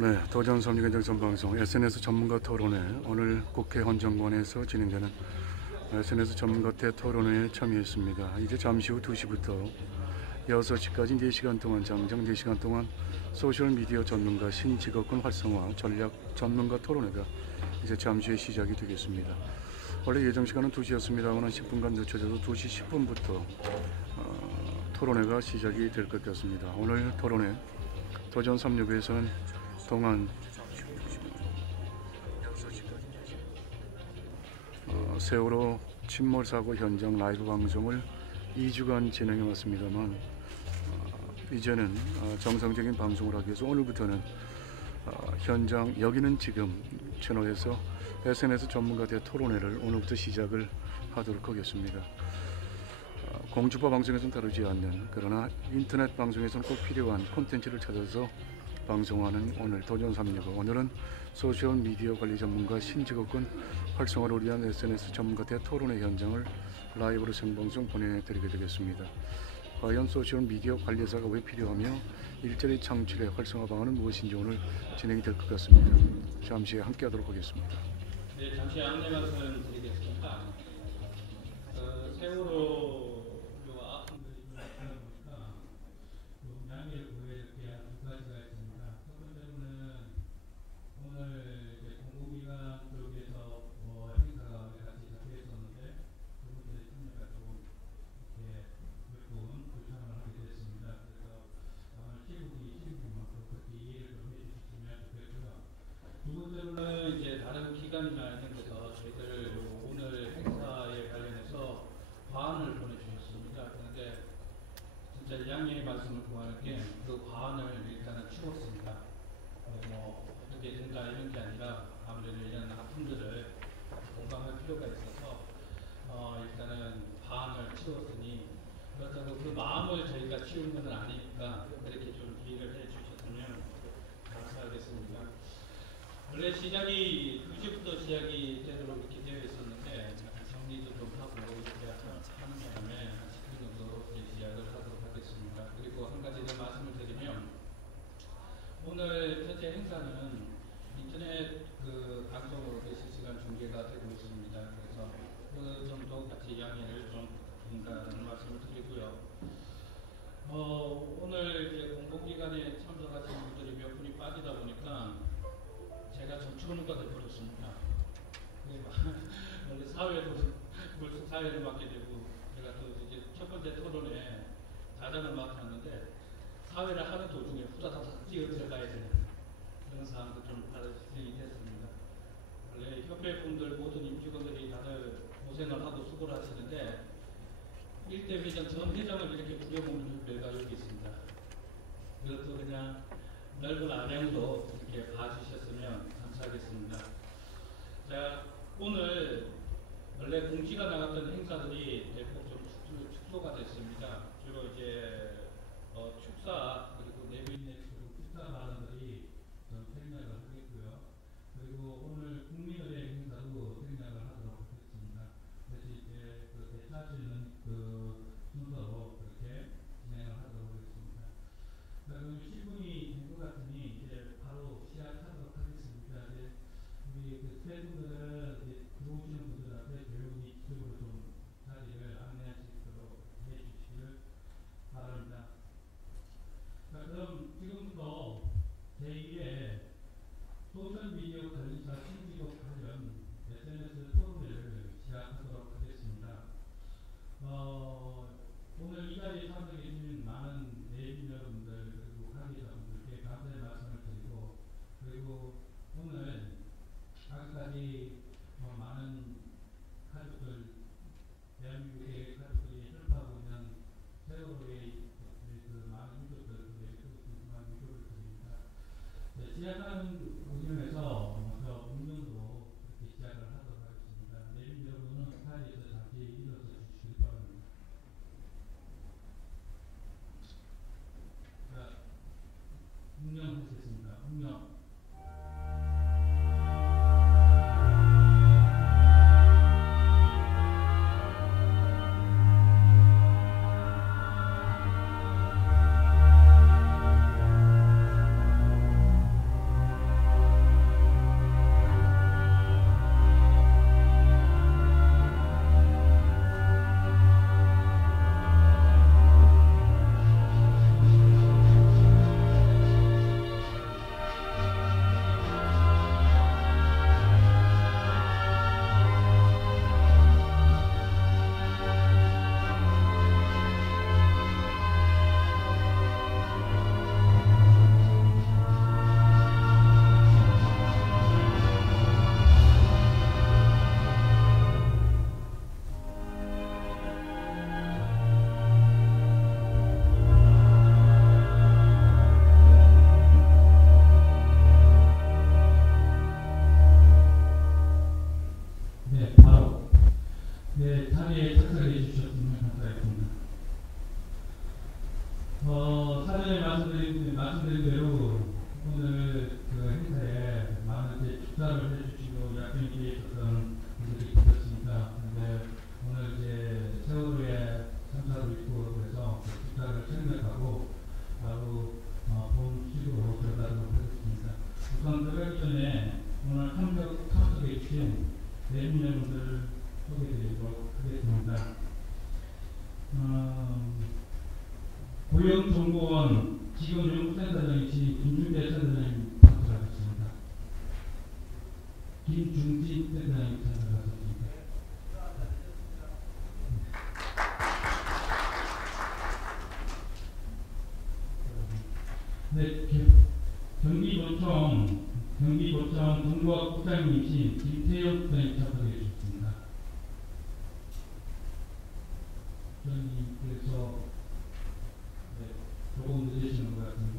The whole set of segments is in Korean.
네, 도전 삼육개정 전방송 SNS 전문가 토론회, 오늘 국회 헌정관에서 진행되는 SNS 전문가 대토론회에 참여했습니다. 이제 잠시 후 2시부터 6시까지 4시간 동안 장장 4시간 동안 소셜미디어 전문가 신직업군 활성화 전략 전문가 토론회가 이제 잠시 후에 시작이 되겠습니다. 원래 예정 시간은 2시였습니다만 10분간 늦춰져서 2시 10분부터 토론회가 시작이 될 것 같습니다. 오늘 토론회 도전 3류에서는 동안 세월호 침몰사고 현장 라이브 방송을 2주간 진행해 왔습니다만 이제는 정상적인 방송을 하기 위해서 오늘부터는 현장 여기는 지금 채널에서 SNS 전문가들의 토론회를 오늘부터 시작을 하도록 하겠습니다. 공주파 방송에서는 다루지 않는, 그러나 인터넷 방송에서는 꼭 필요한 콘텐츠를 찾아서 방송하는 오늘 도전 365. 오늘은 소셜미디어 관리 전문가 신직업군 활성화를 위한 SNS 전문가 대토론회 현장을 라이브로 생방송 보내드리게 되겠습니다. 과연 소셜미디어 관리사가 왜 필요하며 일자리 창출의 활성화 방안은 무엇인지 오늘 진행이 될 것 같습니다. 잠시 함께 하도록 하겠습니다. 네, 잠시 안내 말씀 드리겠습니다. 세월호 기관이나 이런 데서 저희들 오늘 행사에 관련해서 과안을 보내주셨습니다. 그런데 진짜 양해의 말씀을 구하는 게 그 과안을 일단은 치웠습니다. 어떻게 된다 이런 게 아니라 아무래도 이런 아픔들을 공감할 필요가 있어서 일단은 과안을 치웠으니, 그렇다고 그 마음을 저희가 치운 건 아니니까 이렇게 좀 이해를 해 주셨으면 감사하겠습니다. 원래 시작이 2시부터 시작이 되도록 이렇게 되어 있었는데 정리도 좀 하고 이렇게 하는 바람에 한 10분 정도 시작을 하도록 하겠습니다. 그리고 한 가지 더 말씀을 드리면, 오늘 현재 행사는 인터넷 방송으로 실시간 중계가 되고 있습니다. 그래서 그 점도 같이 양해를 좀 드린다는 말씀을 드리고요. 오늘 이제 공공기관에 참석하신 분들이 몇 분이 빠지다 보니까 제가 정치문과 되어버렸습니다. 원래 사회도 물속 사회를 맡게 되고, 제가 또 이제 첫 번째 토론에 자장을 맡았는데 사회를 하는 도중에 후다닥 뛰어 들어가야 되는 그런 상황도 좀 발생이 됐습니다. 원래 협회 분들 모든 임직원들이 다들 고생을 하고 수고를 하시는데 1대 회장 전 회장을 이렇게 부려먹는 협회가 여기 있습니다. 이것도 그냥 넓은 안양도 이렇게 봐주셨으면 감사하겠습니다. 자, 오늘 원래 공지가 나갔던 행사들이 대폭 좀 축소가 됐습니다. 주로 이제 축사 그리고 내부인의 축사 발언들이 좀 생략을 하겠고요. 그리고 오늘 국민의회 행사도 생략을 하도록 하겠습니다. 그래서 이제 대차주는 순서로 그렇게 진행을 하도록 하겠습니다. 그럼 10분이 된 것 같으니 이제 바로 시작하도록 하겠습니다. 이제 우리 세 분들은 이제 들어오시는 분들한테 조용히 이쪽으로 좀 자리를 안내할 수 있도록 해주시길 바랍니다. 네, 자리에 착석해 주셨으면 감사하겠습니다. 사전에 말씀드린 대로 오늘 그 행사에 많은 이제 축사를 해주시고 약속에 있었던 분들이 계셨습니다. 근데 오늘 이제 세월호에 참사도 있고 그래서 그 축사를 생략하고 바로 본식으로 들어가도록 하겠습니다. 우선 들어가기 전에 오늘 참석해 주신 내분들을 소개해드리도록 하겠습니다. 고용정보원 직원연구센터장이신 김중재 센터장님 참석하셨습니다. 김중진 센터장님 참석하셨습니다. 네, 경기도청 정보학국장님이신 김태영 국장님 참석해 주셨습니다. 국장님께서 조금 늦으시는 것 같습니다.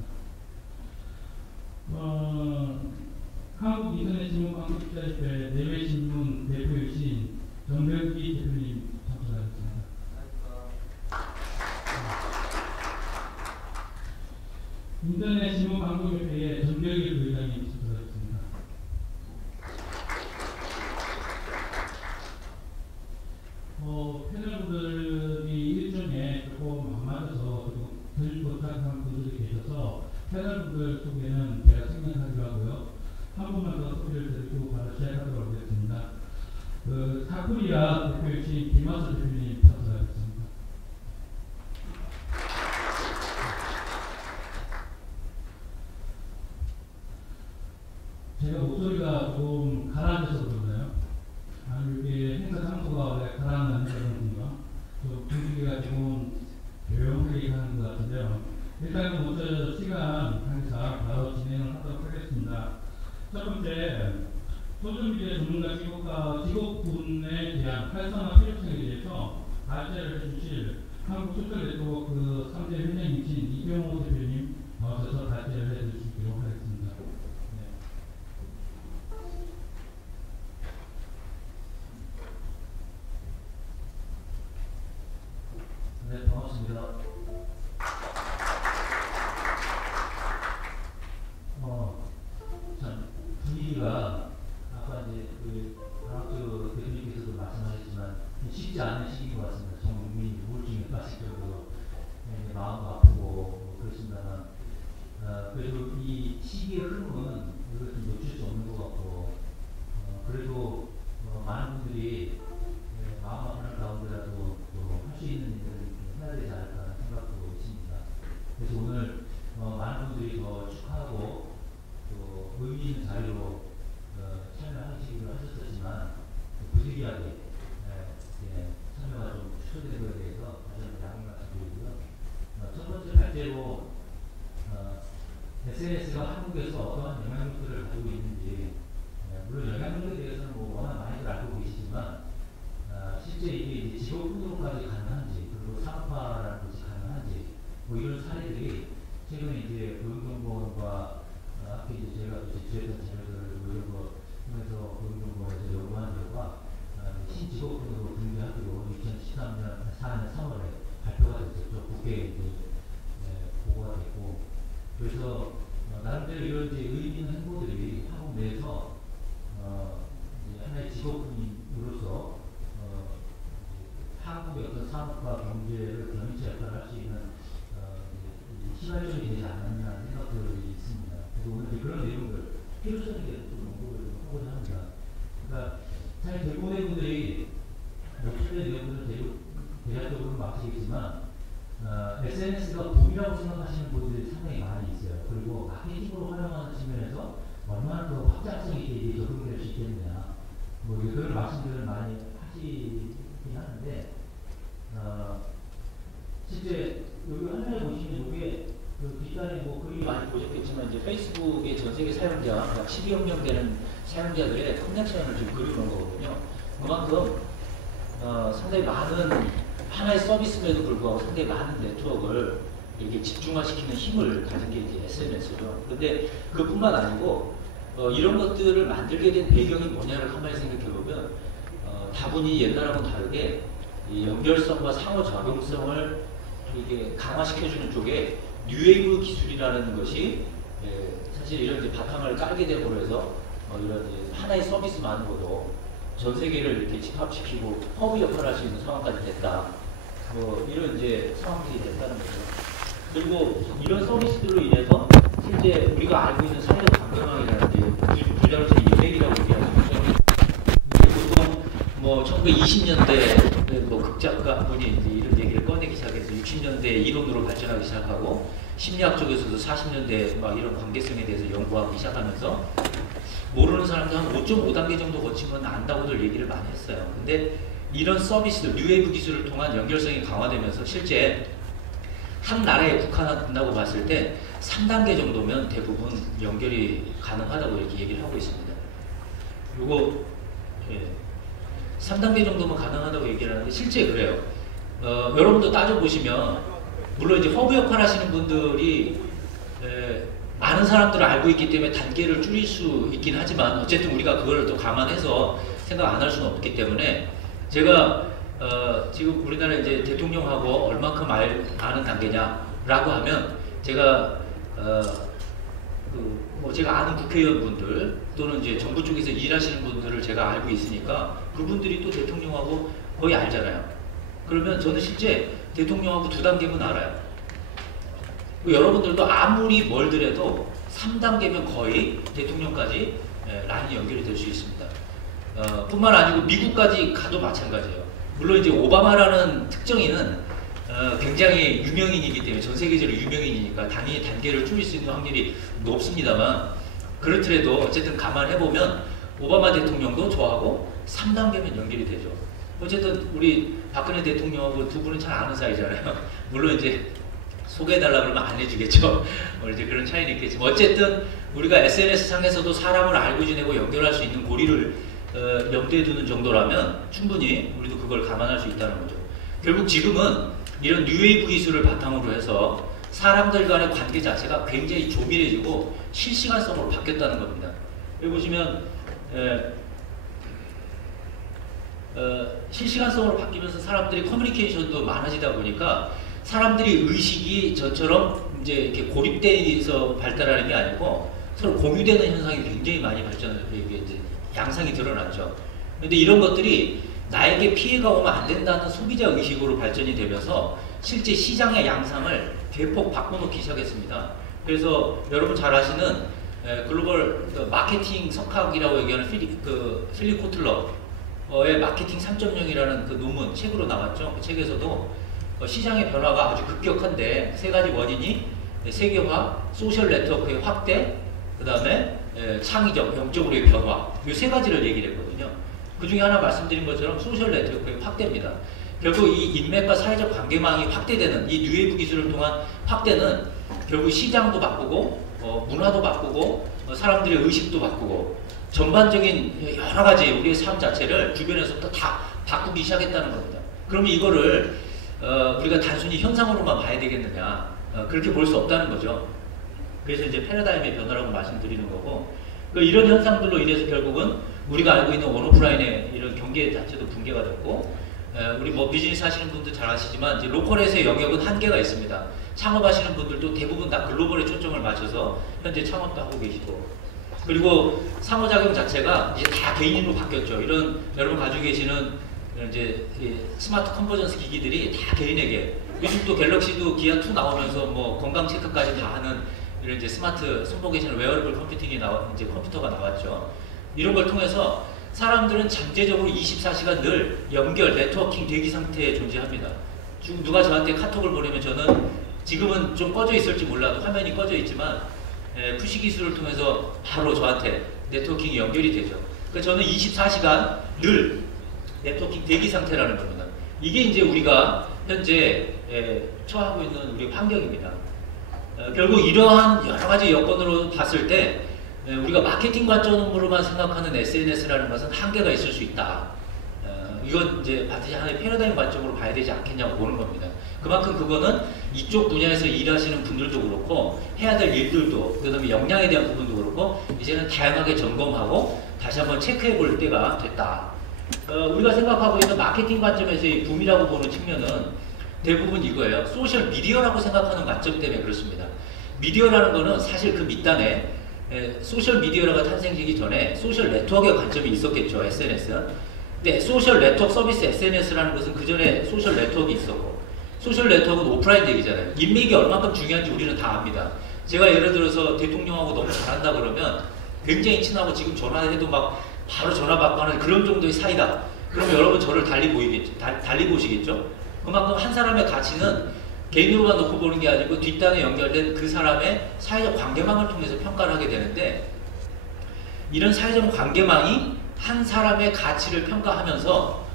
한국인터넷신문방송기자협회 내외신문 대표이신 정명기 대표님 참석하셨습니다. 인터넷신문방송협회의 전병일 부회장님 참석하셨습니다. 패널분들이 일정에 조금 안 맞아서 덜 도착한 분들이 계셔서 패널분들 소개는 제가 생략하기로 하고요. 한 분만 더 소개를 드리고 바로 시작하도록 하겠습니다. 사쿠리아 대표이신 김하수 대표님 참석하셨습니다. 제가 목소리가 좀 가라앉아서 그러나요? 아니 이게 행사 장소가 원래 가라앉는 그런가? 좀 분위기가 좀 조용하게 가는 것 같은데요. 일단은 먼저 시간 항상 바로 진행을 하도록 하겠습니다. 첫 번째, 소셜미디어 전문가 직업군에 대한 활성화 필요성에 대해서 발제를 해주실 한국소셜네트워크 3대 회장이신 이병호 대표님 나오셔서 발제를 해주시도록 하겠습니다. 네, 반갑습니다. 참 분위기가 아까 이제 강학주 대표님께서도 말씀하셨지만 쉽지 않은 시기인 것 같습니다. 전 국민이 우울증에 빠질 정도로 마음도 아프고 그렇습니다만 그래도 이 시기의 흐름은 우리가 좀 놓칠 수 없는 것 같고 그래도 많은 분들이 마음 아픈 가운데라도 할 수 있는 일을 해야 되지 않을까 생각하고 있습니다. 그래서 오늘 많은 분들이 더 축하하고 또 의미 있는 자리로 참여하시기로 하셨었지만 부득이하게 참여가 좀 취소된 것에 대해서 다시 한번 양해 말씀드리고요. 첫 번째 발제로 SNS가 한국에서 어떠한 영향력들을 가지고 있는지 물론 영향력에 대해서는 워낙 많이들 알고 계시지만 실제 이게 직업군으로까지 가능한지 그리고 산업화라는 것이 가능한지 이런 사례들이 최근에 이제 고용정보원과 앞에 이제 제가 제출했던 자료들을 이런 거 통해서 고용정보원에서 요구한 결과 신직업군으로 등재하기로 2013년 4년 3월에 발표가 됐었죠. 국회에 이제 보고가 됐고 그래서 나름대로 이런 이제 의미 있는 행보들이 한국 내에서 하나의 직업군으로서 한국의 어떤 산업과 경제를 견인치 역할을 할 수 있는 시발점이 되지 않았냐는 생각들이 있습니다. 그래서 오늘 그런 내용들 필요성에 대해서 좀 언급을 하고자 합니다. 그러니까 사실 대부분의 분들이 목소리의 내용들은 대략적으로 아시겠지만 SNS가 붐이라고 생각하시는 분들이 상당히 많이 있어요. 그리고 마케팅으로 활용하는 측면에서 얼마나 더 확장성 있게 적용될 수 있겠느냐 그런 말씀들을 많이 하시긴 하는데 실제 여기 화면에 보시면 이게 그 뒷단에 그림이 많이 보셨겠지만 이제 페이스북의 전 세계 사용자 약 12억 명 되는 사용자들의 컨넥션을 지금 그려놓은 거거든요. 그만큼 상당히 많은 하나의 서비스임에도 불구하고 상당히 많은 네트워크를 이렇게 집중화시키는 힘을 가진 게 이제 SNS죠. 근데 그뿐만 아니고 이런 것들을 만들게 된 배경이 뭐냐를 가만히 생각해 보면 다분히 옛날하고는 다르게 이 연결성과 상호작용성을 이게 강화시켜주는 쪽에 뉴웨이브 기술이라는 것이 사실 이런 이제 바탕을 깔게 됨으로 해서 이런 이제 하나의 서비스만으로도 전 세계를 이렇게 집합시키고 허브 역할을 할 수 있는 상황까지 됐다. 뭐 이런 이제 상황들이 됐다는 거죠. 그리고 이런 서비스들로 인해서 실제 우리가 알고 있는 사회적 강경항이라든지 부자로서 인맥이라고 얘기하죠. 보통 뭐 1920년대 뭐 극작가 분이 이제 이런 얘기를 꺼내기 시작해서 60년대 이론으로 발전하기 시작하고 심리학 쪽에서도 40년대 막 이런 관계성에 대해서 연구하기 시작하면서 모르는 사람들 한 5.5단계 정도 거치면 안다고들 얘기를 많이 했어요. 근데 이런 서비스들, 뉴웨이브 기술을 통한 연결성이 강화되면서 실제 한 나라에 국한한다고 봤을 때 3단계 정도면 대부분 연결이 가능하다고 이렇게 얘기를 하고 있습니다. 요거 3단계 정도면 가능하다고 얘기를 하는데 실제 그래요. 여러분도 따져보시면 물론 이제 허브 역할 하시는 분들이 많은 사람들을 알고 있기 때문에 단계를 줄일 수 있긴 하지만 어쨌든 우리가 그걸 또 감안해서 생각 안 할 수는 없기 때문에 제가 지금 우리나라 이제 대통령하고 얼만큼 아는 단계냐라고 하면 제가 뭐 제가 아는 국회의원분들 또는 이제 정부 쪽에서 일하시는 분들을 제가 알고 있으니까 그분들이 또 대통령하고 거의 알잖아요. 그러면 저는 실제 대통령하고 2단계면 알아요. 여러분들도 아무리 멀더라도 3단계면 거의 대통령까지 라인이 연결이 될 수 있습니다. 뿐만 아니고 미국까지 가도 마찬가지예요. 물론 이제 오바마라는 특정인은 굉장히 유명인이기 때문에 전 세계적으로 유명인이니까 당연히 단계를 줄일 수 있는 확률이 높습니다만 그렇더라도 어쨌든 감안해보면 오바마 대통령도 저하고 3단계면 연결이 되죠. 어쨌든 우리 박근혜 대통령하고 두 분은 잘 아는 사이잖아요. 물론 이제 소개해달라 그러면 안 해주겠죠. 이제 그런 차이는 있겠지만 어쨌든 우리가 SNS 상에서도 사람을 알고 지내고 연결할 수 있는 고리를 염두에 두는 정도라면 충분히 우리도 그걸 감안할 수 있다는 거죠. 결국 지금은 이런 뉴웨이브 기술을 바탕으로 해서 사람들 간의 관계 자체가 굉장히 조밀해지고 실시간성으로 바뀌었다는 겁니다. 여기 보시면 실시간성으로 바뀌면서 사람들이 커뮤니케이션도 많아지다 보니까 사람들이 의식이 저처럼 이제 이렇게 고립돼서 발달하는 게 아니고 서로 공유되는 현상이 굉장히 많이 양상이 드러났죠. 근데 이런 것들이 나에게 피해가 오면 안 된다는 소비자 의식으로 발전이 되면서 실제 시장의 양상을 대폭 바꿔놓기 시작했습니다. 그래서 여러분 잘 아시는 글로벌 마케팅 석학이라고 얘기하는 필립 코틀러의 마케팅 3.0이라는 그 논문 책으로 나왔죠. 그 책에서도 시장의 변화가 아주 급격한데 3가지 원인이 세계화, 소셜 네트워크의 확대, 그 다음에 창의적, 영적으로의 변화 이 3가지를 얘기를 했거든요. 그 중에 하나 말씀드린 것처럼 소셜 네트워크의 확대입니다. 결국 이 인맥과 사회적 관계망이 확대되는 이 뉴웨이브 기술을 통한 확대는 결국 시장도 바꾸고 문화도 바꾸고 사람들의 의식도 바꾸고 전반적인 여러 가지 우리의 삶 자체를 주변에서부터 다 바꾸기 시작했다는 겁니다. 그러면 이거를 우리가 단순히 현상으로만 봐야 되겠느냐 그렇게 볼 수 없다는 거죠. 그래서 이제 패러다임의 변화라고 말씀드리는 거고 이런 현상들로 인해서 결국은 우리가 알고 있는 온오프라인의 이런 경계 자체도 붕괴가 됐고 우리 뭐 비즈니스 하시는 분들 잘 아시지만 이제 로컬에서의 영역은 한계가 있습니다. 창업하시는 분들도 대부분 다 글로벌에 초점을 맞춰서 현재 창업도 하고 계시고 그리고 상호작용 자체가 이제 다 개인으로 바뀌었죠. 이런 여러분 가지고 계시는 이제 스마트 컨버전스 기기들이 다 개인에게 요즘 또 갤럭시도 기아2 나오면서 뭐 건강 체크까지 다 하는 이런 이제 스마트 손목에 계시는 웨어러블 컴퓨팅이 이제 컴퓨터가 나왔죠. 이런 걸 통해서 사람들은 잠재적으로 24시간 늘 연결, 네트워킹 대기 상태에 존재합니다. 지금 누가 저한테 카톡을 보내면 저는 지금은 좀 꺼져 있을지 몰라도 화면이 꺼져 있지만 푸시 기술을 통해서 바로 저한테 네트워킹이 연결이 되죠. 그러니까 저는 24시간 늘 네트워킹 대기 상태라는 겁니다. 이게 이제 우리가 현재 처하고 있는 우리 환경입니다. 결국 이러한 여러 가지 여건으로 봤을 때 우리가 마케팅 관점으로만 생각하는 SNS라는 것은 한계가 있을 수 있다. 이건 이제 반드시 하나의 패러다임 관점으로 봐야 되지 않겠냐고 보는 겁니다. 그만큼 그거는 이쪽 분야에서 일하시는 분들도 그렇고 해야 될 일들도 그 다음에 역량에 대한 부분도 그렇고 이제는 다양하게 점검하고 다시 한번 체크해 볼 때가 됐다. 우리가 생각하고 있는 마케팅 관점에서의 붐이라고 보는 측면은 대부분 이거예요. 소셜 미디어라고 생각하는 관점 때문에 그렇습니다. 미디어라는 거는 사실 그 밑단에 소셜 미디어가 탄생되기 전에 소셜 네트워크의 관점이 있었겠죠. SNS는. 근데 소셜 네트워크 서비스 SNS라는 것은 그 전에 소셜 네트워크가 있었고, 소셜 네트워크는 오프라인 얘기잖아요. 인맥이 얼마큼 중요한지 우리는 다 압니다. 제가 예를 들어서 대통령하고 너무 잘한다 그러면 굉장히 친하고 지금 전화해도 막 바로 전화 받고 하는 그런 정도의 사이다. 그러면 여러분 저를 달리 보시겠죠? 그만큼 한 사람의 가치는 개인으로만 놓고 보는 게 아니고 뒷단에 연결된 그 사람의 사회적 관계망을 통해서 평가를 하게 되는데, 이런 사회적 관계망이 한 사람의 가치를 평가하면서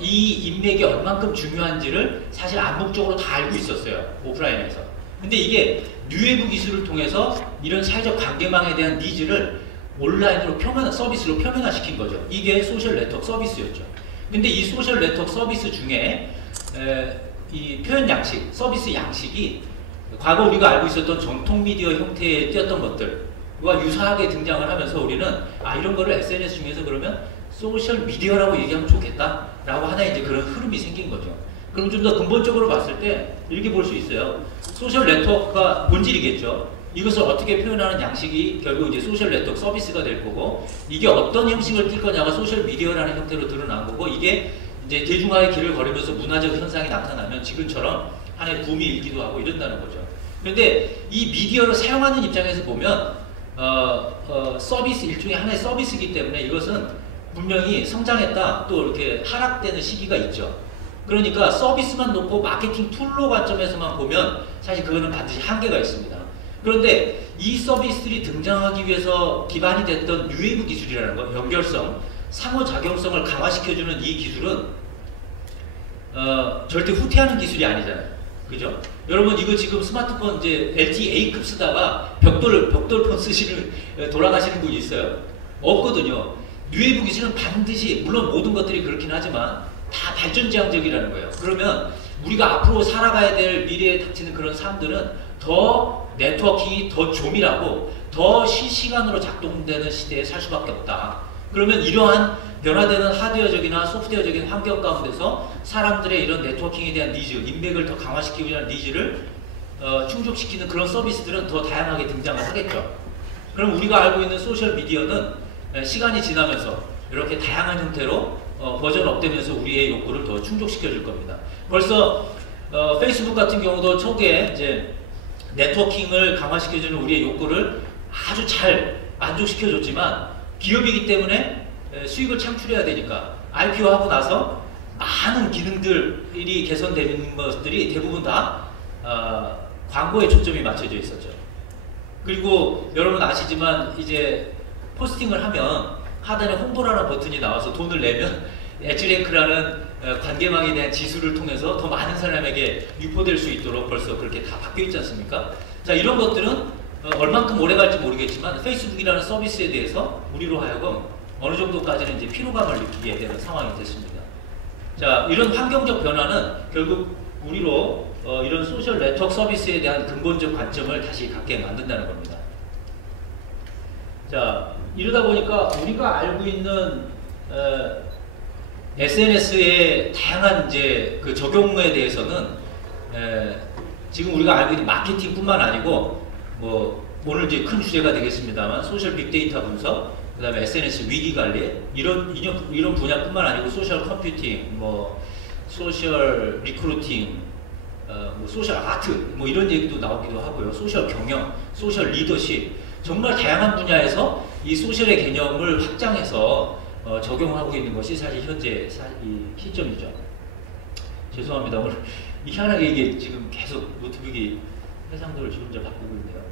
이 인맥이 얼만큼 중요한지를 사실 암묵적으로 다 알고 있었어요. 오프라인에서. 근데 이게 뉴웨이브 기술을 통해서 이런 사회적 관계망에 대한 니즈를 온라인으로 서비스로 표면화시킨 거죠. 이게 소셜 네트워크 서비스였죠. 근데 이 소셜 네트워크 서비스 중에 이 표현 양식, 서비스 양식이 과거 우리가 알고 있었던 전통 미디어 형태에 띄었던 것들과 유사하게 등장을 하면서 우리는 이런 거를 SNS 중에서 그러면 소셜 미디어라고 얘기하면 좋겠다라고 하나의 이제 그런 흐름이 생긴 거죠. 그럼 좀 더 근본적으로 봤을 때 이렇게 볼 수 있어요. 소셜 네트워크가 본질이겠죠. 이것을 어떻게 표현하는 양식이 결국 이제 소셜 네트워크 서비스가 될 거고, 이게 어떤 형식을 띌 거냐가 소셜 미디어라는 형태로 드러난 거고, 이게 이제 대중화의 길을 걸으면서 문화적 현상이 나타나면 지금처럼 하나의 붐이 일기도 하고 이런다는 거죠. 그런데 이 미디어를 사용하는 입장에서 보면 서비스, 일종의 하나의 서비스이기 때문에 이것은 분명히 성장했다 또 이렇게 하락되는 시기가 있죠. 그러니까 서비스만 놓고 마케팅 툴로 관점에서만 보면 사실 그거는 반드시 한계가 있습니다. 그런데 이 서비스들이 등장하기 위해서 기반이 됐던 뉴웨이브 기술이라는 거, 연결성, 상호작용성을 강화시켜주는 이 기술은 절대 후퇴하는 기술이 아니잖아요. 그죠? 여러분 이거 지금 스마트폰 이제 LTEA급 쓰다가 벽돌폰 돌아가시는 분이 있어요? 없거든요. 뉴웨이브 기술은 반드시, 물론 모든 것들이 그렇긴 하지만 다 발전지향적이라는 거예요. 그러면 우리가 앞으로 살아가야 될 미래에 닥치는 그런 사람들은 더 네트워킹이 더 조밀하고 더 실시간으로 작동되는 시대에 살 수밖에 없다. 그러면 이러한 변화되는 하드웨어적이나 소프트웨어적인 환경 가운데서 사람들의 이런 네트워킹에 대한 니즈, 인맥을 더 강화시키기 위한 니즈를 충족시키는 그런 서비스들은 더 다양하게 등장을 하겠죠. 그럼 우리가 알고 있는 소셜 미디어는 시간이 지나면서 이렇게 다양한 형태로 버전업되면서 우리의 욕구를 더 충족시켜 줄 겁니다. 벌써 페이스북 같은 경우도 초기에 이제 네트워킹을 강화시켜주는 우리의 욕구를 아주 잘 만족시켜줬지만, 기업이기 때문에 수익을 창출해야 되니까 IPO하고 나서 많은 기능들이 개선되는 것들이 대부분 다 광고에 초점이 맞춰져 있었죠. 그리고 여러분 아시지만 이제 포스팅을 하면 하단에 홍보라는 버튼이 나와서 돈을 내면 엣지랭크라는 관계망에 대한 지수를 통해서 더 많은 사람에게 유포될 수 있도록 벌써 그렇게 다 바뀌어 있지 않습니까? 자, 이런 것들은 얼만큼 오래 갈지 모르겠지만 페이스북이라는 서비스에 대해서 우리로 하여금 어느 정도까지는 이제 피로감을 느끼게 되는 상황이 됐습니다. 자, 이런 환경적 변화는 결국 우리로 이런 소셜 네트워크 서비스에 대한 근본적 관점을 다시 갖게 만든다는 겁니다. 자, 이러다 보니까 우리가 알고 있는 SNS의 다양한 이제 그 적용에 대해서는 지금 우리가 알고 있는 마케팅뿐만 아니고 뭐 오늘 이제 큰 주제가 되겠습니다만 소셜 빅데이터 분석, 그 다음에 SNS 위기 관리 이런 분야뿐만 아니고 소셜 컴퓨팅, 뭐 소셜 리크루팅, 뭐 소셜 아트 뭐 이런 얘기도 나오기도 하고요. 소셜 경영, 소셜 리더십, 정말 다양한 분야에서 이 소셜의 개념을 확장해서 적용하고 있는 것이 사실 현재 이 시점이죠. 죄송합니다. 오늘 희한하게 이게 지금 계속 노트북이 해상도를 지 혼자 바꾸고 있네요.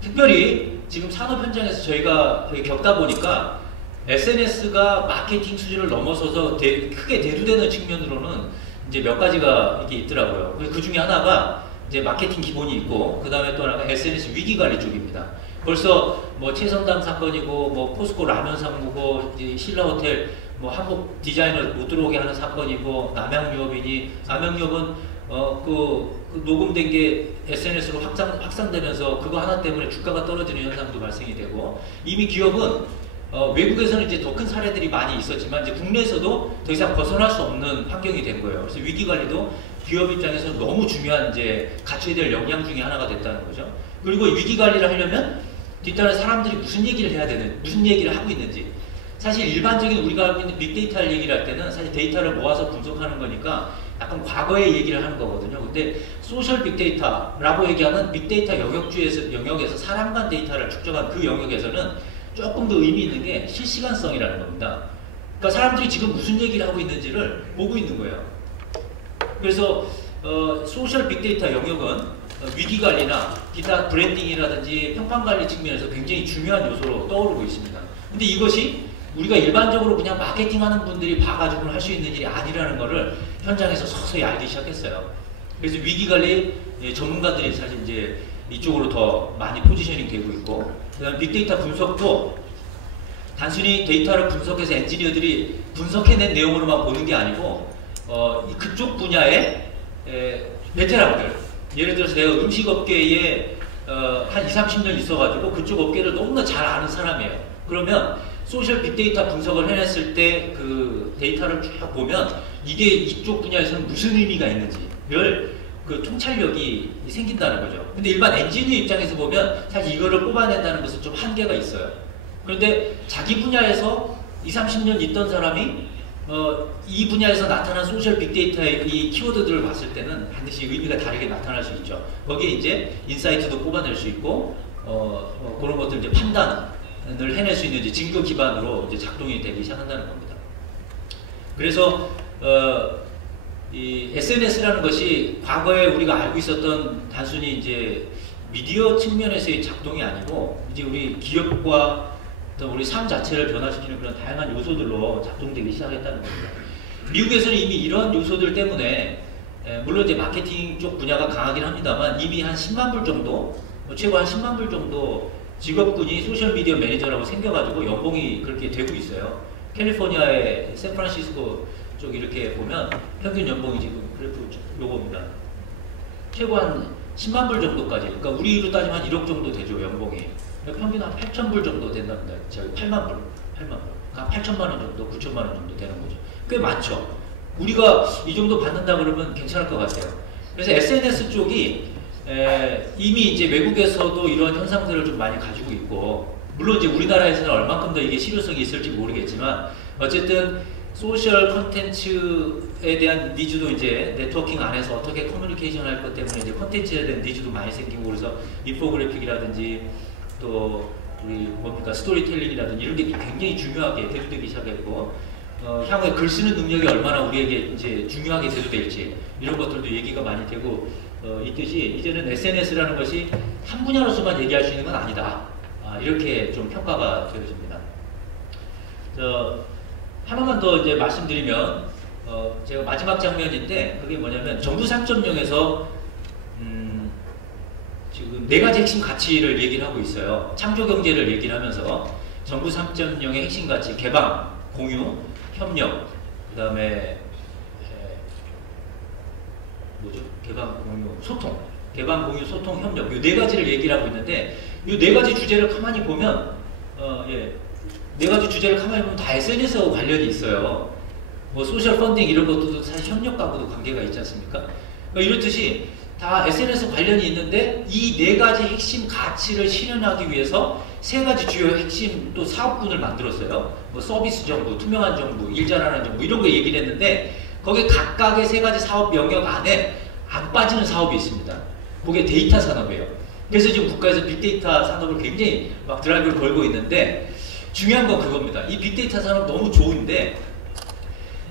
특별히 지금 산업 현장에서 저희가 겪다 보니까 SNS가 마케팅 수준을 넘어서서 크게 대두되는 측면으로는 이제 몇 가지가 이렇게 있더라고요. 그 중에 하나가 이제 마케팅 기본이 있고, 그 다음에 또 하나가 SNS 위기 관리 쪽입니다. 벌써 뭐 최선당 사건이고, 뭐 포스코 라면 상무고, 신라 호텔 뭐 한국 디자이너 못 들어오게 하는 사건이고, 남양유업은 그 녹음된 게 SNS로 확산되면서 그거 하나 때문에 주가가 떨어지는 현상도 발생이 되고, 이미 기업은 외국에서는 이제 더 큰 사례들이 많이 있었지만 이제 국내에서도 더 이상 벗어날 수 없는 환경이 된 거예요. 그래서 위기 관리도 기업 입장에서 너무 중요한 이제 갖춰야 될 역량 중에 하나가 됐다는 거죠. 그리고 위기 관리를 하려면 뒷단에 사람들이 무슨 얘기를 해야 되는, 무슨 얘기를 하고 있는지. 사실 일반적인 우리가 알고 있는 빅데이터 얘기를 할 때는 사실 데이터를 모아서 분석하는 거니까 약간 과거의 얘기를 하는 거거든요. 근데 소셜 빅데이터라고 얘기하는 빅데이터 영역에서 사람 간 데이터를 축적한 그 영역에서는 조금 더 의미 있는 게 실시간성이라는 겁니다. 그러니까 사람들이 지금 무슨 얘기를 하고 있는지를 보고 있는 거예요. 그래서 소셜 빅데이터 영역은 위기관리나 기타 브랜딩이라든지 평판관리 측면에서 굉장히 중요한 요소로 떠오르고 있습니다. 근데 이것이 우리가 일반적으로 그냥 마케팅하는 분들이 봐가지고 할 수 있는 일이 아니라는 것을 현장에서 서서히 알기 시작했어요. 그래서 위기관리 전문가들이 사실 이제 이쪽으로 더 많이 포지셔닝 되고 있고, 그다음 빅데이터 분석도 단순히 데이터를 분석해서 엔지니어들이 분석해낸 내용으로만 보는 게 아니고 그쪽 분야의 베테랑들, 예를 들어서 내가 음식업계에 한 20-30년 있어가지고 그쪽 업계를 너무나 잘 아는 사람이에요. 그러면 소셜 빅데이터 분석을 해냈을 때 그 데이터를 쭉 보면 이게 이쪽 분야에서는 무슨 의미가 있는지를 그 통찰력이 생긴다는 거죠. 근데 일반 엔지니어 입장에서 보면 사실 이거를 뽑아낸다는 것은 좀 한계가 있어요. 그런데 자기 분야에서 20-30년 있던 사람이 이 분야에서 나타난 소셜 빅데이터의 이 키워드들을 봤을 때는 반드시 의미가 다르게 나타날 수 있죠. 거기에 이제 인사이트도 뽑아낼 수 있고 그런 것들 이제 판단을 해낼 수 있는 이제 증거 기반으로 이제 작동이 되기 시작한다는 겁니다. 그래서 이 SNS라는 것이 과거에 우리가 알고 있었던 단순히 이제 미디어 측면에서의 작동이 아니고 이제 우리 기업과 또 우리 삶 자체를 변화시키는 그런 다양한 요소들로 작동되기 시작했다는 겁니다. 미국에서는 이미 이런 요소들 때문에 물론 이제 마케팅 쪽 분야가 강하긴 합니다만 이미 한 10만 불 정도, 최고 한 10만 불 정도 직업군이 소셜미디어 매니저라고 생겨가지고 연봉이 그렇게 되고 있어요. 캘리포니아의 샌프란시스코 쪽 이렇게 보면 평균 연봉이 지금 그래프 요겁니다. 최고 한 10만 불 정도까지, 그러니까 우리로 따지면 한 1억 정도 되죠, 연봉이. 평균 한 8천 불 정도 된답니다. 저희 8만 불, 8만 불. 한 8천만 원 정도, 9천만 원 정도 되는 거죠. 꽤 많죠. 우리가 이 정도 받는다 그러면 괜찮을 것 같아요. 그래서 SNS 쪽이 이미 이제 외국에서도 이런 현상들을 좀 많이 가지고 있고, 물론 이제 우리나라에서는 얼만큼 더 이게 실효성이 있을지 모르겠지만, 어쨌든 소셜 컨텐츠에 대한 니즈도 이제 네트워킹 안에서 어떻게 커뮤니케이션 할 것 때문에 이제 컨텐츠에 대한 니즈도 많이 생기고, 그래서 인포그래픽이라든지 또 우리 뭡니까 스토리텔링이라든지 이런 게 굉장히 중요하게 대두되기 시작했고, 향후에 글 쓰는 능력이 얼마나 우리에게 이제 중요하게 대두될지 이런 것들도 얘기가 많이 되고 있듯이, 이제는 SNS라는 것이 한 분야로서만 얘기할 수 있는 건 아니다. 이렇게 좀 평가가 되어집니다. 하나만 더 이제 말씀드리면, 제가 마지막 장면인데 그게 뭐냐면 정부 3.0에서 지금 4가지 핵심 가치를 얘기를 하고 있어요. 창조 경제를 얘기를 하면서 정부 3.0의 핵심 가치, 개방, 공유, 협력, 그 다음에 뭐죠? 개방, 공유, 소통. 개방, 공유, 소통, 협력. 이 4가지를 얘기를 하고 있는데 이 4가지 주제를 가만히 보면 4가지 주제를 가만히 보면 다 SNS하고 관련이 있어요. 뭐 소셜 펀딩 이런 것도 사실 협력하고도 관계가 있지 않습니까? 이렇듯이 다 SNS 관련이 있는데 이 4가지 핵심 가치를 실현하기 위해서 3가지 주요 핵심 또 사업군을 만들었어요. 뭐 서비스 정부, 투명한 정부, 일 잘하는 정부 이런 거 얘기를 했는데 거기에 각각의 3가지 사업 영역 안에 안 빠지는 사업이 있습니다. 그게 데이터 산업이에요. 그래서 지금 국가에서 빅데이터 산업을 굉장히 막 드라이브를 걸고 있는데 중요한 건 그겁니다. 이 빅데이터 산업 너무 좋은데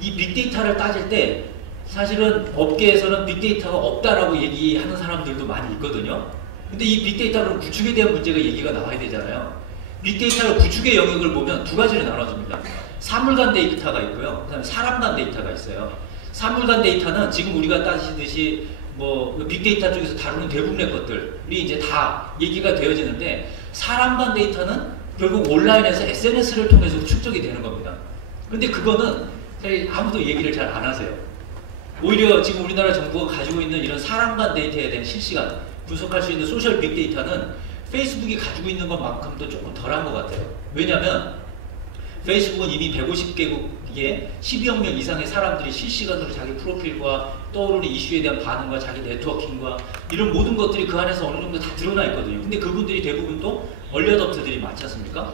이 빅데이터를 따질 때 사실은 업계에서는 빅데이터가 없다라고 얘기하는 사람들도 많이 있거든요. 근데 이 빅데이터는 구축에 대한 문제가 얘기가 나와야 되잖아요. 빅데이터를 구축의 영역을 보면 2가지로 나눠집니다. 사물 간 데이터가 있고요. 그 다음에 사람 간 데이터가 있어요. 사물 간 데이터는 지금 우리가 따지듯이 뭐 빅데이터 쪽에서 다루는 대부분의 것들이 이제 다 얘기가 되어지는데, 사람 간 데이터는 결국 온라인에서 SNS를 통해서 축적이 되는 겁니다. 근데 그거는 사실 아무도 얘기를 잘 안 하세요. 오히려 지금 우리나라 정부가 가지고 있는 이런 사람 간 데이터에 대한 실시간 분석할 수 있는 소셜 빅데이터는 페이스북이 가지고 있는 것만큼도 조금 덜한 것 같아요. 왜냐하면 페이스북은 이미 150개국에 12억 명 이상의 사람들이 실시간으로 자기 프로필과 떠오르는 이슈에 대한 반응과 자기 네트워킹과 이런 모든 것들이 그 안에서 어느 정도 다 드러나 있거든요. 근데 그분들이 대부분 또 얼리어답터들이 많지 않습니까?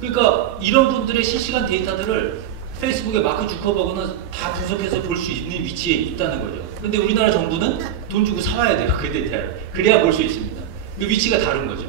그러니까 이런 분들의 실시간 데이터들을 페이스북의 마크 주커버그는 다 분석해서 볼 수 있는 위치에 있다는 거죠. 근데 우리나라 정부는 돈 주고 사와야 돼요. 그 데이터를. 그래야 볼 수 있습니다. 그 위치가 다른 거죠.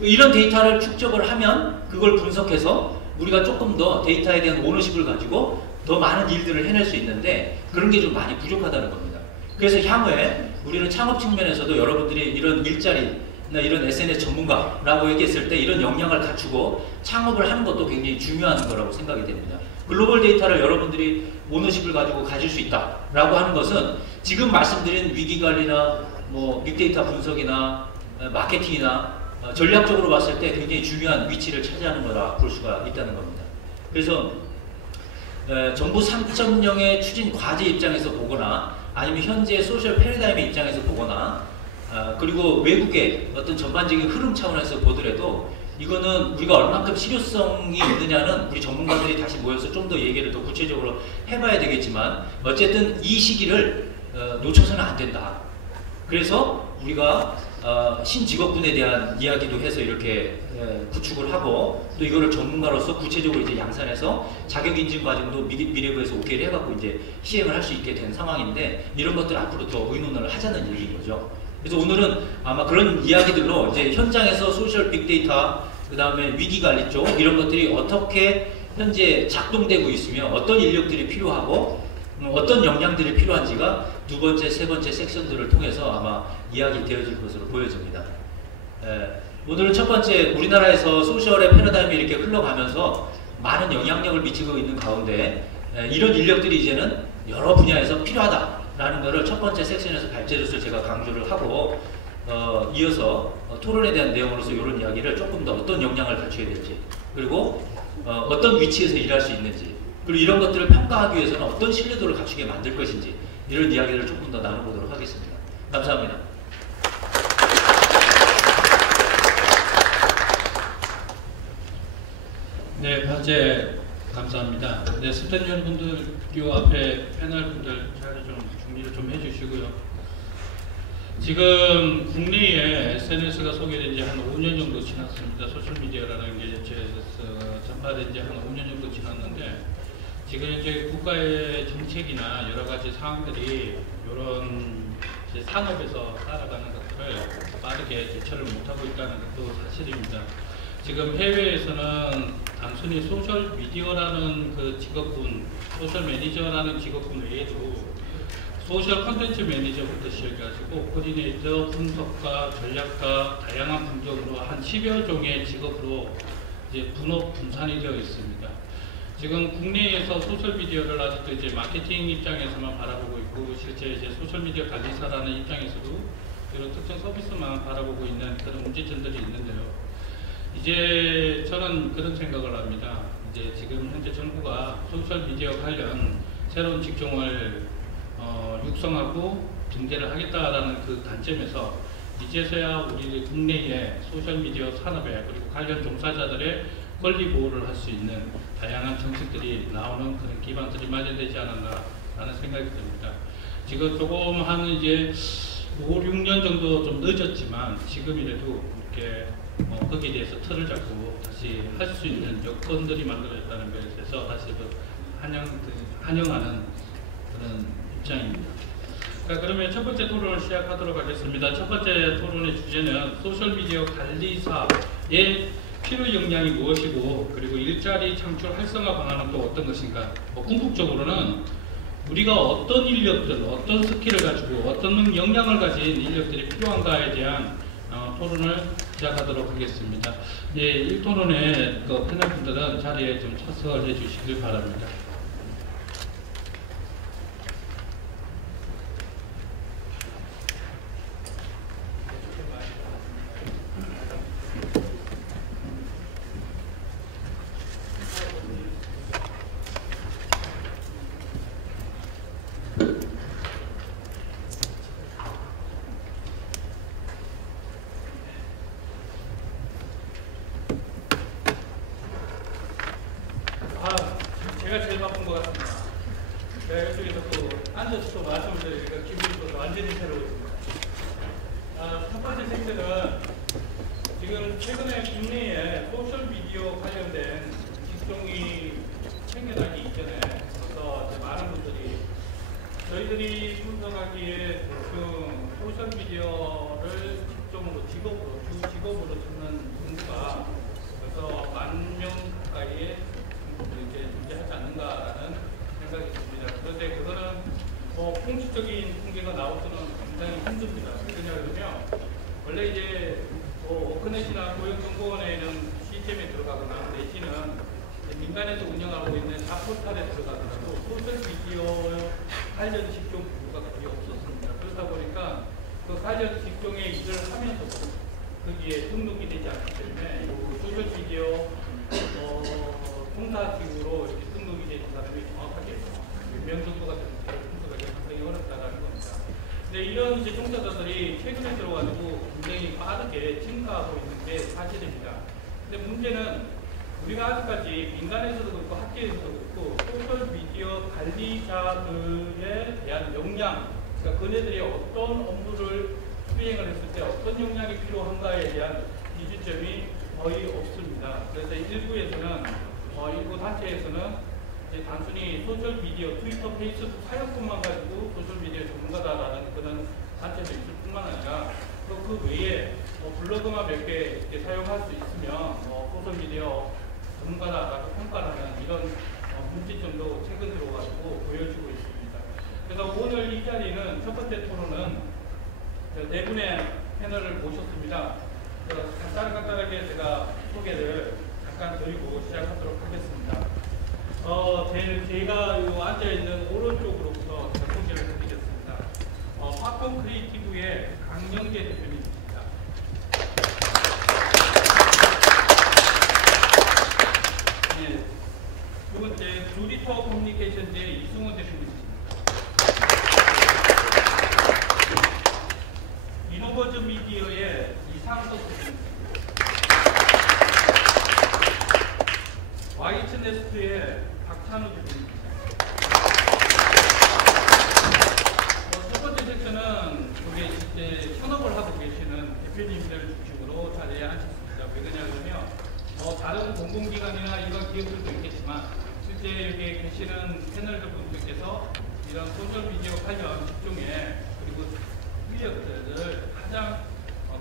이런 데이터를 축적을 하면 그걸 분석해서 우리가 조금 더 데이터에 대한 오너십을 가지고 더 많은 일들을 해낼 수 있는데 그런 게 좀 많이 부족하다는 겁니다. 그래서 향후에 우리는 창업 측면에서도 여러분들이 이런 일자리나 이런 SNS 전문가라고 얘기했을 때 이런 역량을 갖추고 창업을 하는 것도 굉장히 중요한 거라고 생각이 됩니다. 글로벌 데이터를 여러분들이 오너십을 가지고 가질 수 있다라고 하는 것은 지금 말씀드린 위기관리나 뭐 빅데이터 분석이나 마케팅이나 전략적으로 봤을 때 굉장히 중요한 위치를 차지하는 거라 볼 수가 있다는 겁니다. 그래서 정부 3.0의 추진 과제 입장에서 보거나 아니면 현재 소셜 패러다임의 입장에서 보거나 그리고 외국의 어떤 전반적인 흐름 차원에서 보더라도 이거는 우리가 얼만큼 실효성이 있느냐는 우리 전문가들이 다시 모여서 좀 더 얘기를 더 구체적으로 해봐야 되겠지만 어쨌든 이 시기를 놓쳐서는 안 된다. 그래서 우리가 신직업군에 대한 이야기도 해서 이렇게 구축을 하고 또 이거를 전문가로서 구체적으로 이제 양산해서 자격 인증 과정도 미래부에서 오케이를 해갖고 이제 시행을 할 수 있게 된 상황인데 이런 것들 앞으로 더 의논을 하자는 얘기인 거죠. 그래서 오늘은 아마 그런 이야기들로 이제 현장에서 소셜 빅데이터 그 다음에 위기관리 쪽 이런 것들이 어떻게 현재 작동되고 있으며 어떤 인력들이 필요하고 어떤 역량들이 필요한지가 두 번째, 세 번째 섹션들을 통해서 아마 이야기 되어질 것으로 보여집니다. 오늘은 첫 번째 우리나라에서 소셜의 패러다임이 이렇게 흘러가면서 많은 영향력을 미치고 있는 가운데 이런 인력들이 이제는 여러 분야에서 필요하다라는 것을 첫 번째 섹션에서 발제로서 제가 강조를 하고 이어서 토론에 대한 내용으로서 이런 이야기를 조금 더 어떤 역량을 갖춰야 될지 그리고 어떤 위치에서 일할 수 있는지 그리고 이런 것들을 평가하기 위해서는 어떤 신뢰도를 갖추게 만들 것인지 이런 이야기를 조금 더 나눠보도록 하겠습니다. 감사합니다. 네, 과제 감사합니다. 네, 스태프 여러분들, 요 앞에 패널 분들 자리 좀 준비를 좀 해주시고요. 지금 국내에 SNS가 소개된 지 한 5년 정도 지났습니다. 소셜미디어라는 게 전파된 지 한 5년 정도 지났는데 지금 이제 국가의 정책이나 여러 가지 사항들이 이런 산업에서 따라가는 것을 빠르게 대처를 못하고 있다는 것도 사실입니다. 지금 해외에서는 단순히 소셜 미디어라는 그 직업군, 소셜 매니저라는 직업군 외에도 소셜 콘텐츠 매니저부터 시작해가지고 코디네이터, 분석가, 전략가, 다양한 분석으로 한 10여 종의 직업으로 이제 분산이 되어 있습니다. 지금 국내에서 소셜미디어를 아직도 이제 마케팅 입장에서만 바라보고 있고 실제 이제 소셜미디어 관리사라는 입장에서도 이런 특정 서비스만 바라보고 있는 그런 문제점들이 있는데요. 이제 저는 그런 생각을 합니다. 이제 지금 현재 정부가 소셜미디어 관련 새로운 직종을 육성하고 등재를 하겠다라는 그 관점에서 이제서야 우리 국내의 소셜미디어 산업에 그리고 관련 종사자들의 권리 보호를 할 수 있는 다양한 정책들이 나오는 그런 기반들이 마련되지 않았나라는 생각이 듭니다. 지금 조금 한 이제 5, 6년 정도 좀 늦었지만 지금이라도 이렇게 거기에 대해서 틀을 잡고 다시 할 수 있는 여건들이 만들어졌다는 것에 대해서 다시 환영하는 그런 입장입니다. 자, 그러면 첫 번째 토론을 시작하도록 하겠습니다. 첫 번째 토론의 주제는 소셜미디어 관리사의 필요 역량이 무엇이고 그리고 일자리 창출 활성화 방안은 또 어떤 것인가. 궁극적으로는 우리가 어떤 인력들, 어떤 스킬을 가지고 어떤 역량을 가진 인력들이 필요한가에 대한 토론을 시작하도록 하겠습니다. 예, 1토론의 그 패널분들은 자리에 좀 참석을 해주시길 바랍니다. 제가 이쪽에서 또 앉아서 또 말씀을 드리니까 기분이 또 완전히 새로워집니다. 첫 번째 섹터는 지금 최근에 국내에 소셜미디어 관련된 직종이 생겨나기 이전에 벌써 많은 분들이 저희들이 분석하기에 대충 소셜미디어를 직종으로 직업으로 주 직업으로 찾는 분수가 벌써 10,000명 가까이에 이제 존재하지 않는가라는 생각이 듭니다. 그런데 그거는 공식적인 통계가 나오기는 굉장히 힘듭니다. 왜냐하면 원래 이제 오크넷이나 고용정보원에는 시스템에 들어가거나 내지는 민간에서 운영하고 있는 자포탈에 들어가더라도 소셜미디어 관련 직종 부가 거의 없었습니다. 그러다 보니까 그 관련 직종의 일을 하면서도 거기에 등록이 되지 않기 때문에 소셜미디어 통사직으로 이렇게 등록이 되는 사람이 정확하게 몇 명 정도가 되는지 분석하기 상당히 어렵다는 겁니다. 근데 이런 이제 종사자들이 최근에 들어가지고 굉장히 빠르게 증가하고 있는 게 사실입니다. 근데 문제는 우리가 아직까지 민간에서도 그렇고 학계에서도 그렇고 소셜미디어 관리자들에 대한 역량, 그러니까 그네들이 어떤 업무를 수행을 했을 때 어떤 역량이 필요한가에 대한 기준점이 거의 없습니다. 그래서 일부에서는 일부 단체에서는 이제 단순히 소셜미디어, 트위터, 페이스북 사용법만 가지고 소셜미디어 전문가다라는 그런 단체도 있을 뿐만 아니라 또 그 외에 블로그만 몇 개 사용할 수 있으면 소셜미디어 전문가다라고 평가하는 이런 문제점도 최근 들어가지고 보여주고 있습니다. 그래서 오늘 이 자리는 첫 번째 토론은 네 분의 패널을 모셨습니다. 간단하게 제가 소개를 잠깐 드리고 시작하도록 하겠습니다. 제가 앉아있는 오른쪽으로부터 제가 소개를 해드리겠습니다. 팝콘 크리에이티브의 강영재 대표님입니다. 네, 두 번째 주디터 커뮤니케이션의 이승훈 대표님입니다. 이노버즈 미디어의 이상석 대표님입니다. 와이츠 네스트의 박찬우 대표님입니다. 첫 번째 섹션은 우리 이제 현업을 하고 계시는 대표님들 중심으로 자리에 앉혔습니다. 왜 그러냐면 다른 공공기관이나 이런 기업들도 있겠지만 실제 여기 계시는 패널들 분들께서 이런 소셜미디어 관련 직종에 그리고 인력들을 가장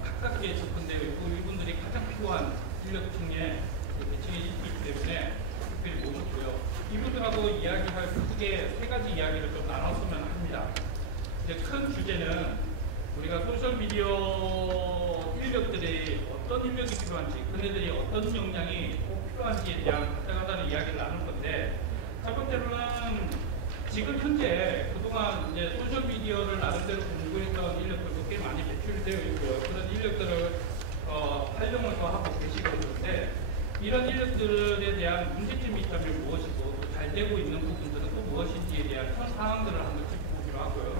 가깝게 접근되어 있고 이분들이 가장 필요한 인력층에 계층에 있기 때문에 특별히 모셨고요. 이분들하고 이야기할 크게 세 가지 이야기를 좀 나눴으면 합니다. 이제 큰 주제는 우리가 소셜미디어 인력들이 어떤 인력이 필요한지, 그네들이 어떤 역량이 꼭 필요한지에 대한 간단한 이야기를 나눌 건데, 첫 번째로는 지금 현재 그동안 이제 소셜미디어를 나름대로 공부했던 인력들도 꽤 많이 배출되어 있고요. 그런 인력들을 활용을 더 하고 계시고 있는데, 이런 인력들에 대한 문제점이 있다면 무엇이고 또 잘 되고 있는 부분들은 또 무엇인지에 대한 현 상황들을 한번 짚어보기로 하고요.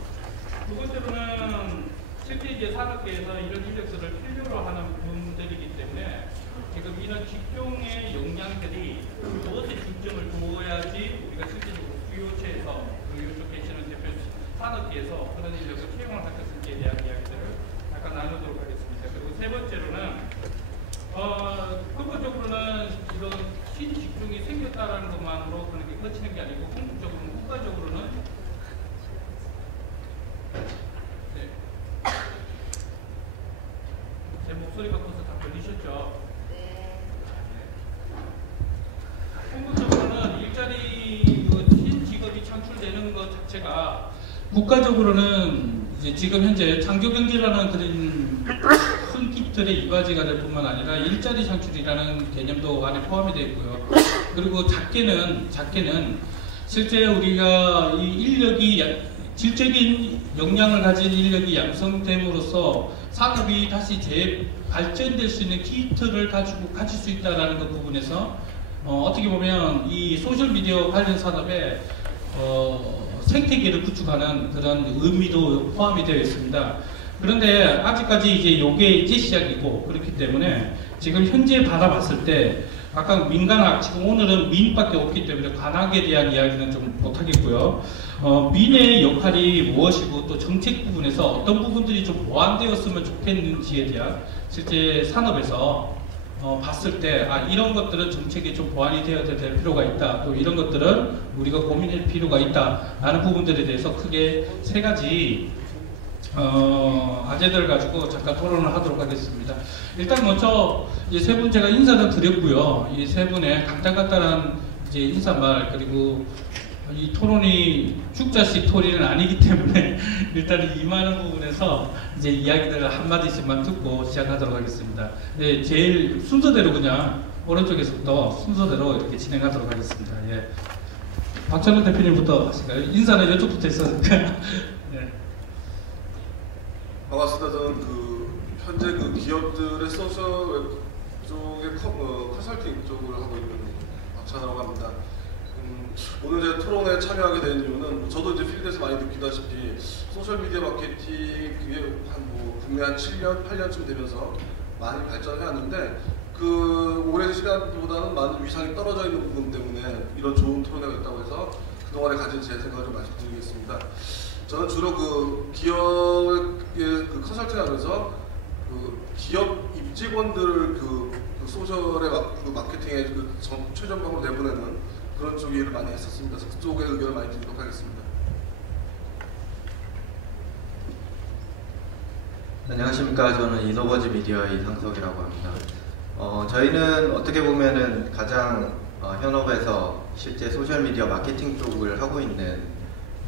두 번째로는 실제 이제 산업계에서 이런 인력들을 필요로 하는 분들이기 때문에 지금 이런 직종의 역량들이 무엇에 중점을 두어야지 우리가 실질적으로 수요체에서 이쪽 계시는 대표 산업계에서 그런 인력을 채용을 할 것인지에 대한 이야기들을 잠깐 나누도록 하겠습니다. 그리고 세 번째로는 근본적으로는 이런 신직종이 생겼다는 것만으로 그렇게 거치는 게 아니고 궁극적으로는 국가적으로는 제 목소리가 커서 다 들리셨죠? 네. 궁극적으로는 일자리 신직업이 창출되는 것 자체가 국가적으로는 이제 지금 현재 창조경제라는 그런 큰 깃들의 이바지가 될 뿐만 아니라 일자리 창출이라는 개념도 안에 포함이 되어 있고요. 그리고 작게는 실제 우리가 이 인력이 질적인 역량을 가진 인력이 양성됨으로써 산업이 다시 재발전될 수 있는 키트를 가질 수 있다는 것 부분에서 어떻게 보면 이 소셜미디어 관련 산업에 생태계를 구축하는 그런 의미도 포함이 되어 있습니다. 그런데 아직까지 이제 요게 이제 시작이고 그렇기 때문에 지금 현재 바라봤을 때 각각 민간학, 지금 오늘은 민밖에 없기 때문에 관학에 대한 이야기는 좀 못하겠고요. 민의 역할이 무엇이고 또 정책 부분에서 어떤 부분들이 좀 보완되었으면 좋겠는지에 대한 실제 산업에서 봤을 때 이런 것들은 정책이 좀 보완이 되어야 될 필요가 있다. 또 이런 것들은 우리가 고민할 필요가 있다. 라는 부분들에 대해서 크게 세 가지 아재들 가지고 잠깐 토론을 하도록 하겠습니다. 일단 먼저 이제 세 분 제가 인사를 드렸고요. 이 세 분의 간단한 이제 인사말 그리고 이 토론이 죽자식 토리는 아니기 때문에 일단은 임하는 부분에서 이제 이야기들을 한마디씩만 듣고 시작하도록 하겠습니다. 네, 제일 순서대로 그냥 오른쪽에서부터 순서대로 이렇게 진행하도록 하겠습니다. 예. 박찬호 대표님부터 하실까요? 인사는 이쪽부터 했었으니까. 네. 반갑습니다. 저는 현재 기업들의 소셜 웹 쪽의 컨설팅 쪽을 하고 있는 박찬호라고 합니다. 오늘 제 토론에 참여하게 된 이유는 저도 이제 필드에서 많이 느끼다시피 소셜 미디어 마케팅 그게 국내 한 7년, 8년쯤 되면서 많이 발전해 왔는데 그 오랜 시간보다는 많은 위상이 떨어져 있는 부분 때문에 이런 좋은 토론회가 있다고 해서 그동안에 가진 제 생각을 좀 말씀드리겠습니다. 저는 주로 기업의 컨설팅하면서 기업 입직원들을 소셜의 마케팅의 최전방으로 내보내는 그런 쪽 일을 많이 했었습니다. 그래서 그쪽의 의견을 많이 드리도록 하겠습니다. 안녕하십니까. 저는 이노버즈 미디어의 이상석이라고 합니다. 저희는 어떻게 보면은 가장 현업에서 실제 소셜미디어 마케팅 쪽을 하고 있는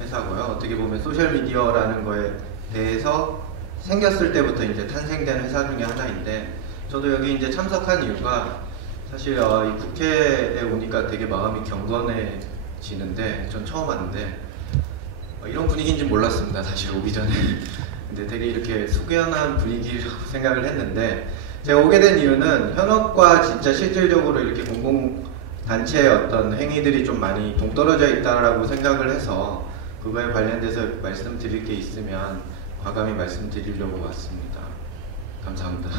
회사고요. 어떻게 보면 소셜미디어라는 거에 대해서 생겼을 때부터 이제 탄생된 회사 중에 하나인데, 저도 여기 이제 참석한 이유가 사실 이 국회에 오니까 되게 마음이 경건해지는데, 전 처음 왔는데 이런 분위기인지 몰랐습니다. 사실 오기 전에. 근데 되게 이렇게 숙연한 분위기라고 생각을 했는데, 제가 오게 된 이유는 현업과 진짜 실질적으로 이렇게 공공단체의 어떤 행위들이 좀 많이 동떨어져 있다라고 생각을 해서 그거에 관련돼서 말씀드릴 게 있으면 과감히 말씀드리려고 왔습니다. 감사합니다.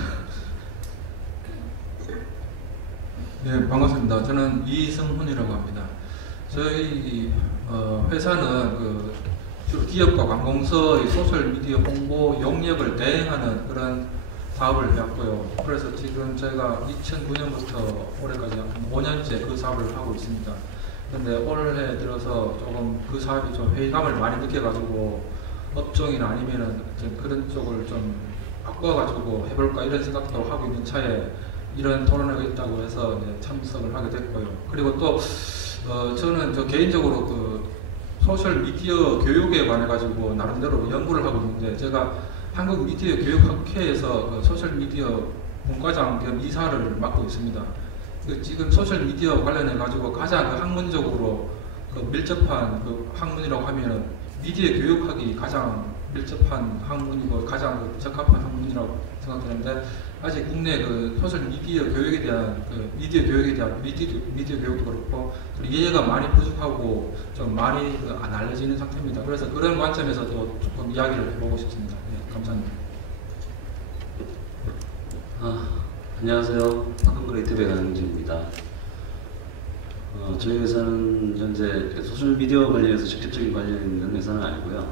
네, 반갑습니다. 저는 이성훈이라고 합니다. 저희 회사는 주로 기업과 관공서의 소셜미디어 홍보 용역을 대행하는 그런 사업을 해왔고요. 그래서 지금 저희가 2009년부터 올해까지 한 5년째 그 사업을 하고 있습니다. 근데 올해 들어서 조금 그 사업이 좀 회의감을 많이 느껴가지고 업종이나 아니면은 그런 쪽을 좀 바꿔가지고 해볼까 이런 생각도 하고 있는 차에 이런 토론회가 있다고 해서 이제 참석을 하게 됐고요. 그리고 또 저는 개인적으로 소셜 미디어 교육에 관해 가지고 나름대로 연구를 하고 있는데, 제가 한국 미디어 교육학회에서 소셜 미디어 본과장 겸 이사를 맡고 있습니다. 지금 소셜 미디어 관련해 가지고 가장 학문적으로 밀접한 학문이라고 하면은 미디어 교육학이 가장 밀접한 학문이고 가장 적합한 학문이라고 생각되는데, 아직 국내 소셜 미디어 교육에 대한 미디어 교육도 그렇고 이해가 많이 부족하고 좀 많이 안 알려지는 상태입니다. 그래서 그런 관점에서도 조금 이야기를 해보고 싶습니다. 네, 감사합니다. 안녕하세요. 한글레이트의 강영진입니다. 저희 회사는 현재 소셜미디어 관련해서 직접적인 관련이 있는 회사는 아니고요.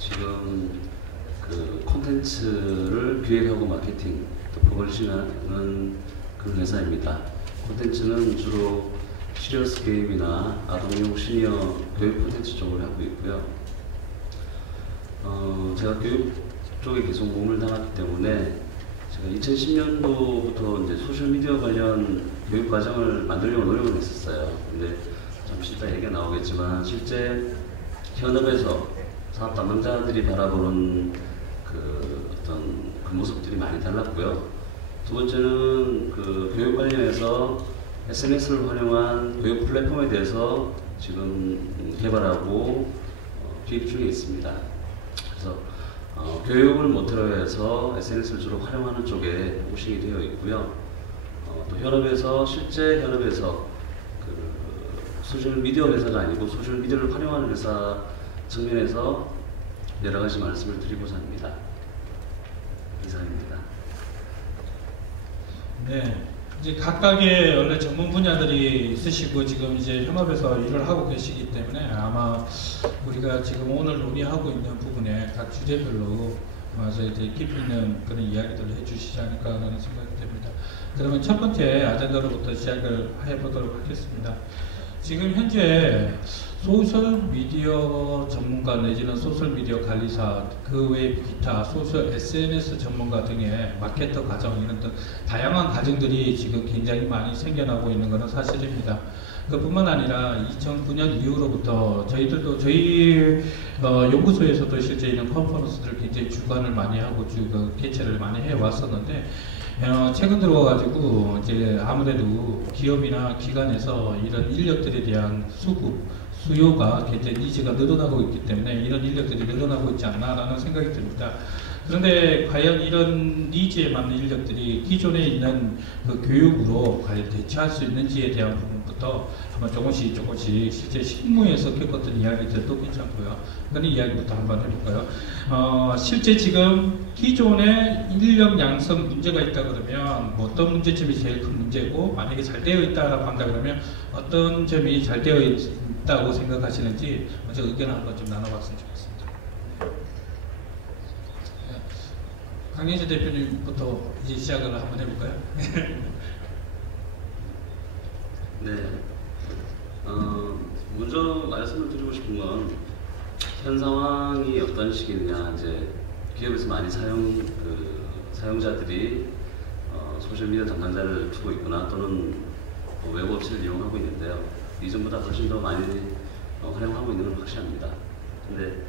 지금 콘텐츠를 기획하고 마케팅, 또 퍼블리싱하는 그런 회사입니다. 콘텐츠는 주로 시리어스 게임이나 아동용 시니어 교육 콘텐츠 쪽을 하고 있고요. 제가 교육 쪽에 계속 몸을 담았기 때문에 제가 2010년도부터 이제 소셜미디어 관련 교육 과정을 만들려고 노력을 했었어요. 근데 잠시 이따 얘기가 나오겠지만 실제 현업에서 사업 담당자들이 바라보는 어떤 모습들이 많이 달랐고요. 두 번째는 교육 관련해서 SNS를 활용한 교육 플랫폼에 대해서 지금 개발하고 기획 중에 있습니다. 그래서 교육을 모토로 해서 SNS를 주로 활용하는 쪽에 포싱이 되어 있고요. 또 현업에서 실제 현업에서 소셜 미디어 회사가 아니고 소셜 미디어를 활용하는 회사 측면에서 여러 가지 말씀을 드리고자 합니다. 이상입니다. 네, 이제 각각의 원래 전문 분야들이 있으시고 지금 이제 현업에서 일을 하고 계시기 때문에 아마 우리가 지금 오늘 논의하고 있는 부분에 각 주제별로 아마 이제 깊이 있는 그런 이야기들을 해주시지 않을까 하는 생각이 듭니다. 그러면 첫 번째 아젠다로부터 시작을 해보도록 하겠습니다. 지금 현재 소셜미디어 전문가 내지는 소셜미디어 관리사, 그 외 기타 소셜 SNS 전문가 등의 마케터 과정 이런 등 다양한 과정들이 지금 굉장히 많이 생겨나고 있는 것은 사실입니다. 그뿐만 아니라 2009년 이후로부터 저희들도 저희 연구소에서도 실제 이런 컨퍼런스들을 굉장히 주관을 많이 하고 개최를 많이 해왔었는데 최근 들어가지고 이제 아무래도 기업이나 기관에서 이런 인력들에 대한 수요가 굉장히 니즈가 늘어나고 있기 때문에 이런 인력들이 늘어나고 있지 않나라는 생각이 듭니다. 그런데 과연 이런 니즈에 맞는 인력들이 기존에 있는 그 교육으로 과연 대체할 수 있는지에 대한 부분부터 한번 조금씩 실제 실무에서 겪었던 이야기들도 괜찮고요. 그런 이야기부터 한번 해볼까요? 실제 지금 기존의 인력 양성 문제가 있다 그러면 뭐 어떤 문제점이 제일 큰 문제고, 만약에 잘 되어 있다라고 한다 그러면 어떤 점이 잘 되어 있다고 생각하시는지 먼저 의견을 한번 좀 나눠봤으면 좋겠습니다. 강민재 대표님부터 이제 시작을 한번 해볼까요? 네. 먼저 말씀을 드리고 싶은 건 현 상황이 어떤 식이냐, 이제 기업에서 많이 사용자들이 소셜미디어 담당자를 두고 있거나 또는 외부 업체를 이용하고 있는데요. 이전보다 훨씬 더 많이 활용하고 있는 건 확실합니다. 근데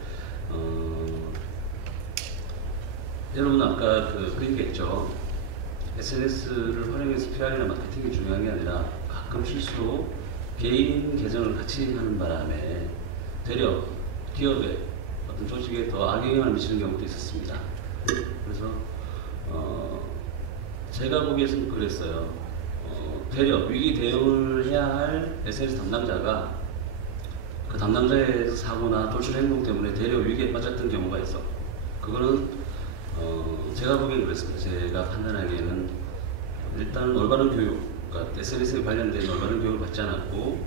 여러분 아까 그 얘기했죠. SNS를 활용해서 PR이나 마케팅이 중요한 게 아니라 가끔 실수로 개인 계정을 같이 하는 바람에 되려 기업에 어떤 조직에 더 악영향을 미치는 경우도 있었습니다. 그래서 제가 보기에는 그랬어요. 되려 위기 대응을 해야 할 SNS 담당자가 그 담당자의 사고나 돌출 행동 때문에 되려 위기에 빠졌던 경우가 있어. 그거는 제가 보기에는 그랬습니다. 제가 판단하기에는 일단 올바른 교육, 그러니까 SNS에 관련된 올바른 교육을 받지 않았고,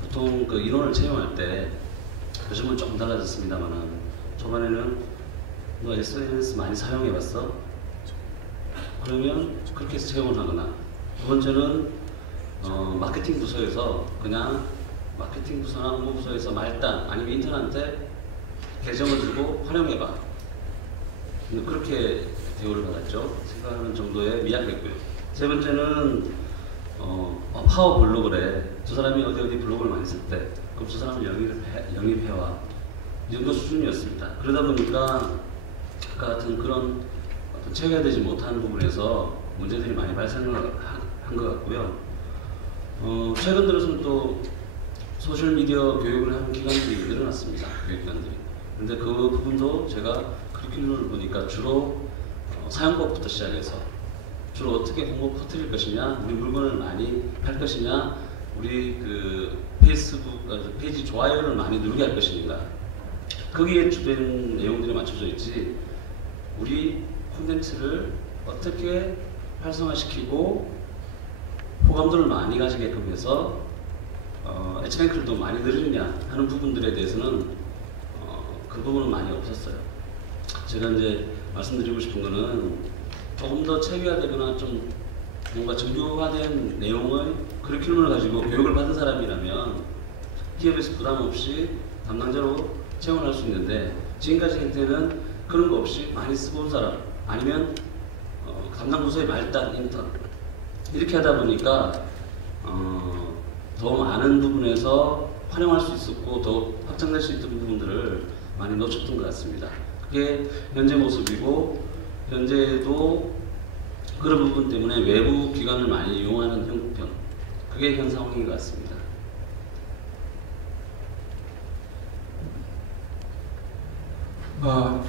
보통 그 인원을 채용할 때 요즘은 조금 달라졌습니다만은 초반에는 너 SNS 많이 사용해봤어? 그러면 그렇게 해서 채용을 하거나, 두 번째는 마케팅 부서에서 그냥 마케팅 부서나 홍보 부서에서 말단 아니면 인턴한테 계정을 주고 활용해봐. 그렇게 대우를 받았죠. 생각하는 정도의 미약했고요. 세 번째는 파워 블로그래. 저 사람이 어디 블로그를 많이 쓸 때 그럼 저 사람을 영입해와. 이 정도 수준이었습니다. 그러다 보니까 아까 같은 그런 어떤 체계되지 못한 부분에서 문제들이 많이 발생한 것 같고요. 최근 들어서는 또 소셜미디어 교육을 하는 기관들이 늘어났습니다. 교육기관들이. 근데 그 부분도 제가 커리큘럼을 보니까 주로 사용법부터 시작해서 주로 어떻게 홍보 퍼뜨릴 것이냐, 우리 물건을 많이 팔 것이냐, 우리 그 페이스북 페이지 좋아요를 많이 누르게 할 것인가, 거기에 주된 내용들이 맞춰져 있지, 우리 콘텐츠를 어떻게 활성화시키고 호감도를 많이 가지게끔 해서 애칭랭크도 많이 늘리냐 하는 부분들에 대해서는 그 부분은 많이 없었어요. 제가 이제 말씀드리고 싶은 거는 조금 더 체계화되거나 좀 뭔가 정교화된 내용의 커리큘럼을 가지고 교육을 받은 사람이라면 기업에서 부담 없이 담당자로 채용할 수 있는데, 지금까지 형태는 그런 거 없이 많이 써본 사람 아니면 담당 부서의 말단, 인턴 이렇게 하다 보니까 더 많은 부분에서 활용할 수 있었고 더 확장될 수 있던 부분들을 많이 놓쳤던 것 같습니다. 그게 현재 모습이고, 현재도 그런 부분 때문에 외부 기관을 많이 이용하는 형편, 그게 현 상황인 것 같습니다.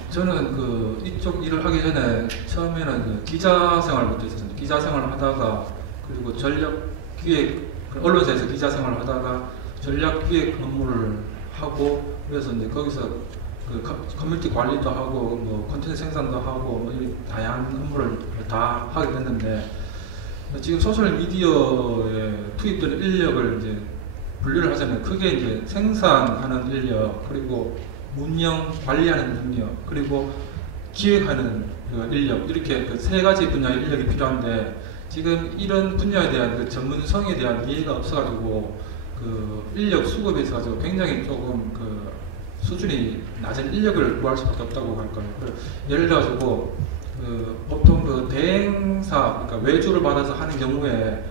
저는 이쪽 일을 하기 전에 처음에는 기자 생활부터 있었습니다. 기자 생활을 하다가, 그리고 전략기획, 언론사에서 기자 생활을 하다가 전략기획 업무를 하고, 그래서 이제 거기서 커뮤니티 관리도 하고 콘텐츠 생산도 하고 이런 다양한 업무를 다 하게 됐는데, 지금 소셜 미디어에 투입되는 인력을 이제 분류를 하자면 크게 이제 생산하는 인력, 그리고 운영 관리하는 능력, 그리고 기획하는 그 인력, 이렇게 그 세 가지 분야의 인력이 필요한데 지금 이런 분야에 대한 그 전문성에 대한 이해가 없어가지고 그 인력 수급에 있어서 굉장히 조금 그 수준이 낮은 인력을 구할 수밖에 없다고 할 거예요. 예를 들어가지고 보통 그 대행사, 그러니까 외주를 받아서 하는 경우에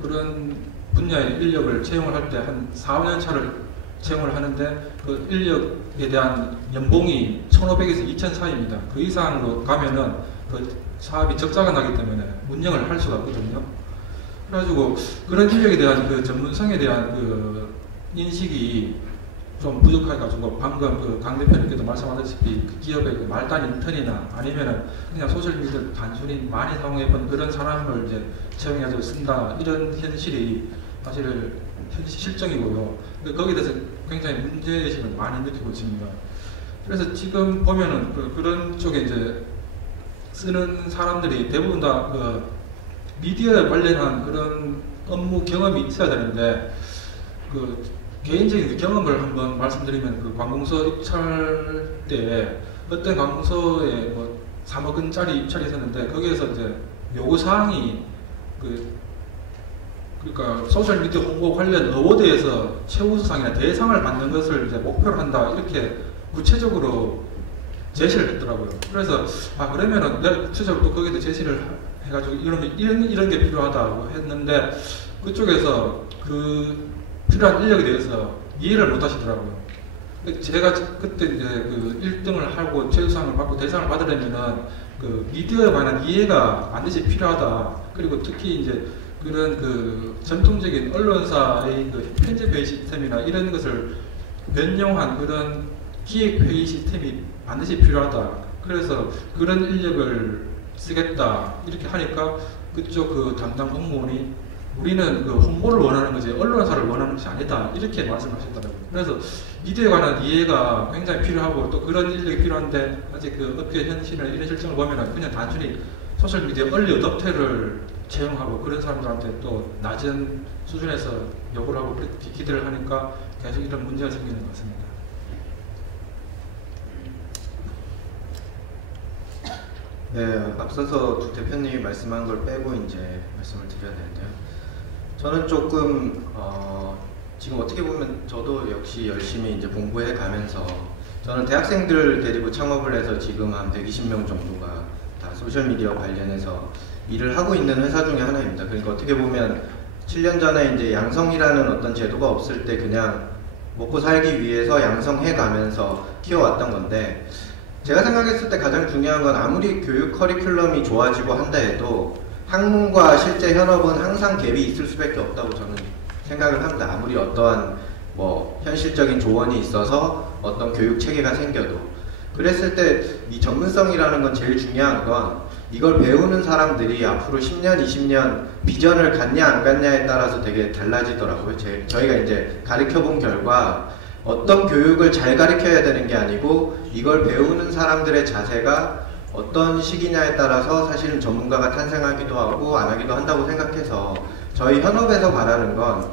그런 분야의 인력을 채용을 할 때 한 4, 5년 차를 채용을 하는데 그 인력에 대한 연봉이 1,500에서 2,000 사이입니다. 그 이상으로 가면은 그 사업이 적자가 나기 때문에 운영을 할 수가 없거든요. 그래가지고 그런 인력에 대한 그 전문성에 대한 그 인식이 좀 부족해가지고 방금 그 강 대표님께도 말씀하셨다시피 그 기업의 그 말단 인턴이나 아니면은 그냥 소셜미디어 단순히 많이 사용해본 그런 사람을 이제 채용해서 쓴다, 이런 현실이 사실 실정이고요. 거기에 대해서 굉장히 문제의식을 많이 느끼고 있습니다. 그래서 지금 보면은 그런 쪽에 이제 쓰는 사람들이 대부분 다 그 미디어에 관련한 그런 업무 경험이 있어야 되는데 그 개인적인 경험을 한번 말씀드리면 그 관공서 입찰 때 어떤 관공서에 뭐 3억 원짜리 입찰이 있었는데 거기에서 이제 요구사항이 그러니까 소셜미디어 홍보 관련 어워드에서 최우수상이나 대상을 받는 것을 이제 목표로 한다, 이렇게 구체적으로 제시를 했더라고요. 그래서 그러면은 내가 구체적으로 또 거기에 제시를 해가지고 이런 게 필요하다고 했는데 그쪽에서 그 필요한 인력에 대해서 이해를 못 하시더라고요. 제가 그때 이제 그 1등을 하고 최우수상을 받고 대상을 받으려면은 그 미디어에 관한 이해가 반드시 필요하다. 그리고 특히 이제 그런 그 전통적인 언론사의 그 편집회의 시스템이나 이런 것을 변경한 그런 기획회의 시스템이 반드시 필요하다. 그래서 그런 인력을 쓰겠다, 이렇게 하니까 그쪽 그 담당 공무원이 우리는 그 홍보를 원하는 거지 언론사를 원하는 것이 아니다, 이렇게 말씀하셨더라고요. 그래서 미디어에 관한 이해가 굉장히 필요하고 또 그런 인력이 필요한데 아직 그 업계 현실이나 이런 실정을 보면 그냥 단순히 소셜미디어 얼리 어댑터를 채용하고 그런 사람들한테 또 낮은 수준에서 요구를 하고 그렇게 기대를 하니까 계속 이런 문제가 생기는 것 같습니다. 네, 앞서서 두 대표님이 말씀한 걸 빼고 이제 말씀을 드려야 되는데요. 저는 조금 지금 어떻게 보면 저도 역시 열심히 이제 공부해 가면서 저는 대학생들 데리고 창업을 해서 지금 한 120명 정도가 다 소셜미디어 관련해서 일을 하고 있는 회사 중에 하나입니다. 그러니까 어떻게 보면 7년 전에 이제 양성이라는 어떤 제도가 없을 때 그냥 먹고 살기 위해서 양성해 가면서 키워왔던 건데, 제가 생각했을 때 가장 중요한 건 아무리 교육 커리큘럼이 좋아지고 한다 해도 학문과 실제 현업은 항상 갭이 있을 수밖에 없다고 저는 생각을 합니다. 아무리 어떠한 뭐 현실적인 조언이 있어서 어떤 교육 체계가 생겨도. 그랬을 때 이 전문성이라는 건 제일 중요한 건 이걸 배우는 사람들이 앞으로 10년, 20년 비전을 갖냐 안 갖냐에 따라서 되게 달라지더라고요. 저희가 이제 가르쳐본 결과 어떤 교육을 잘 가르쳐야 되는 게 아니고 이걸 배우는 사람들의 자세가 어떤 시기냐에 따라서 사실은 전문가가 탄생하기도 하고 안 하기도 한다고 생각해서 저희 현업에서 바라는 건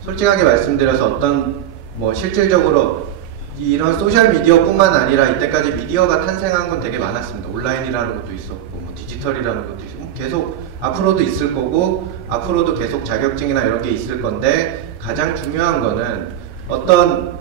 솔직하게 말씀드려서 어떤 뭐 실질적으로 이런 소셜미디어뿐만 아니라 이때까지 미디어가 탄생한 건 되게 많았습니다. 온라인이라는 것도 있었고 뭐 디지털이라는 것도 있었고 계속 앞으로도 있을 거고 앞으로도 계속 자격증이나 이런 게 있을 건데 가장 중요한 거는 어떤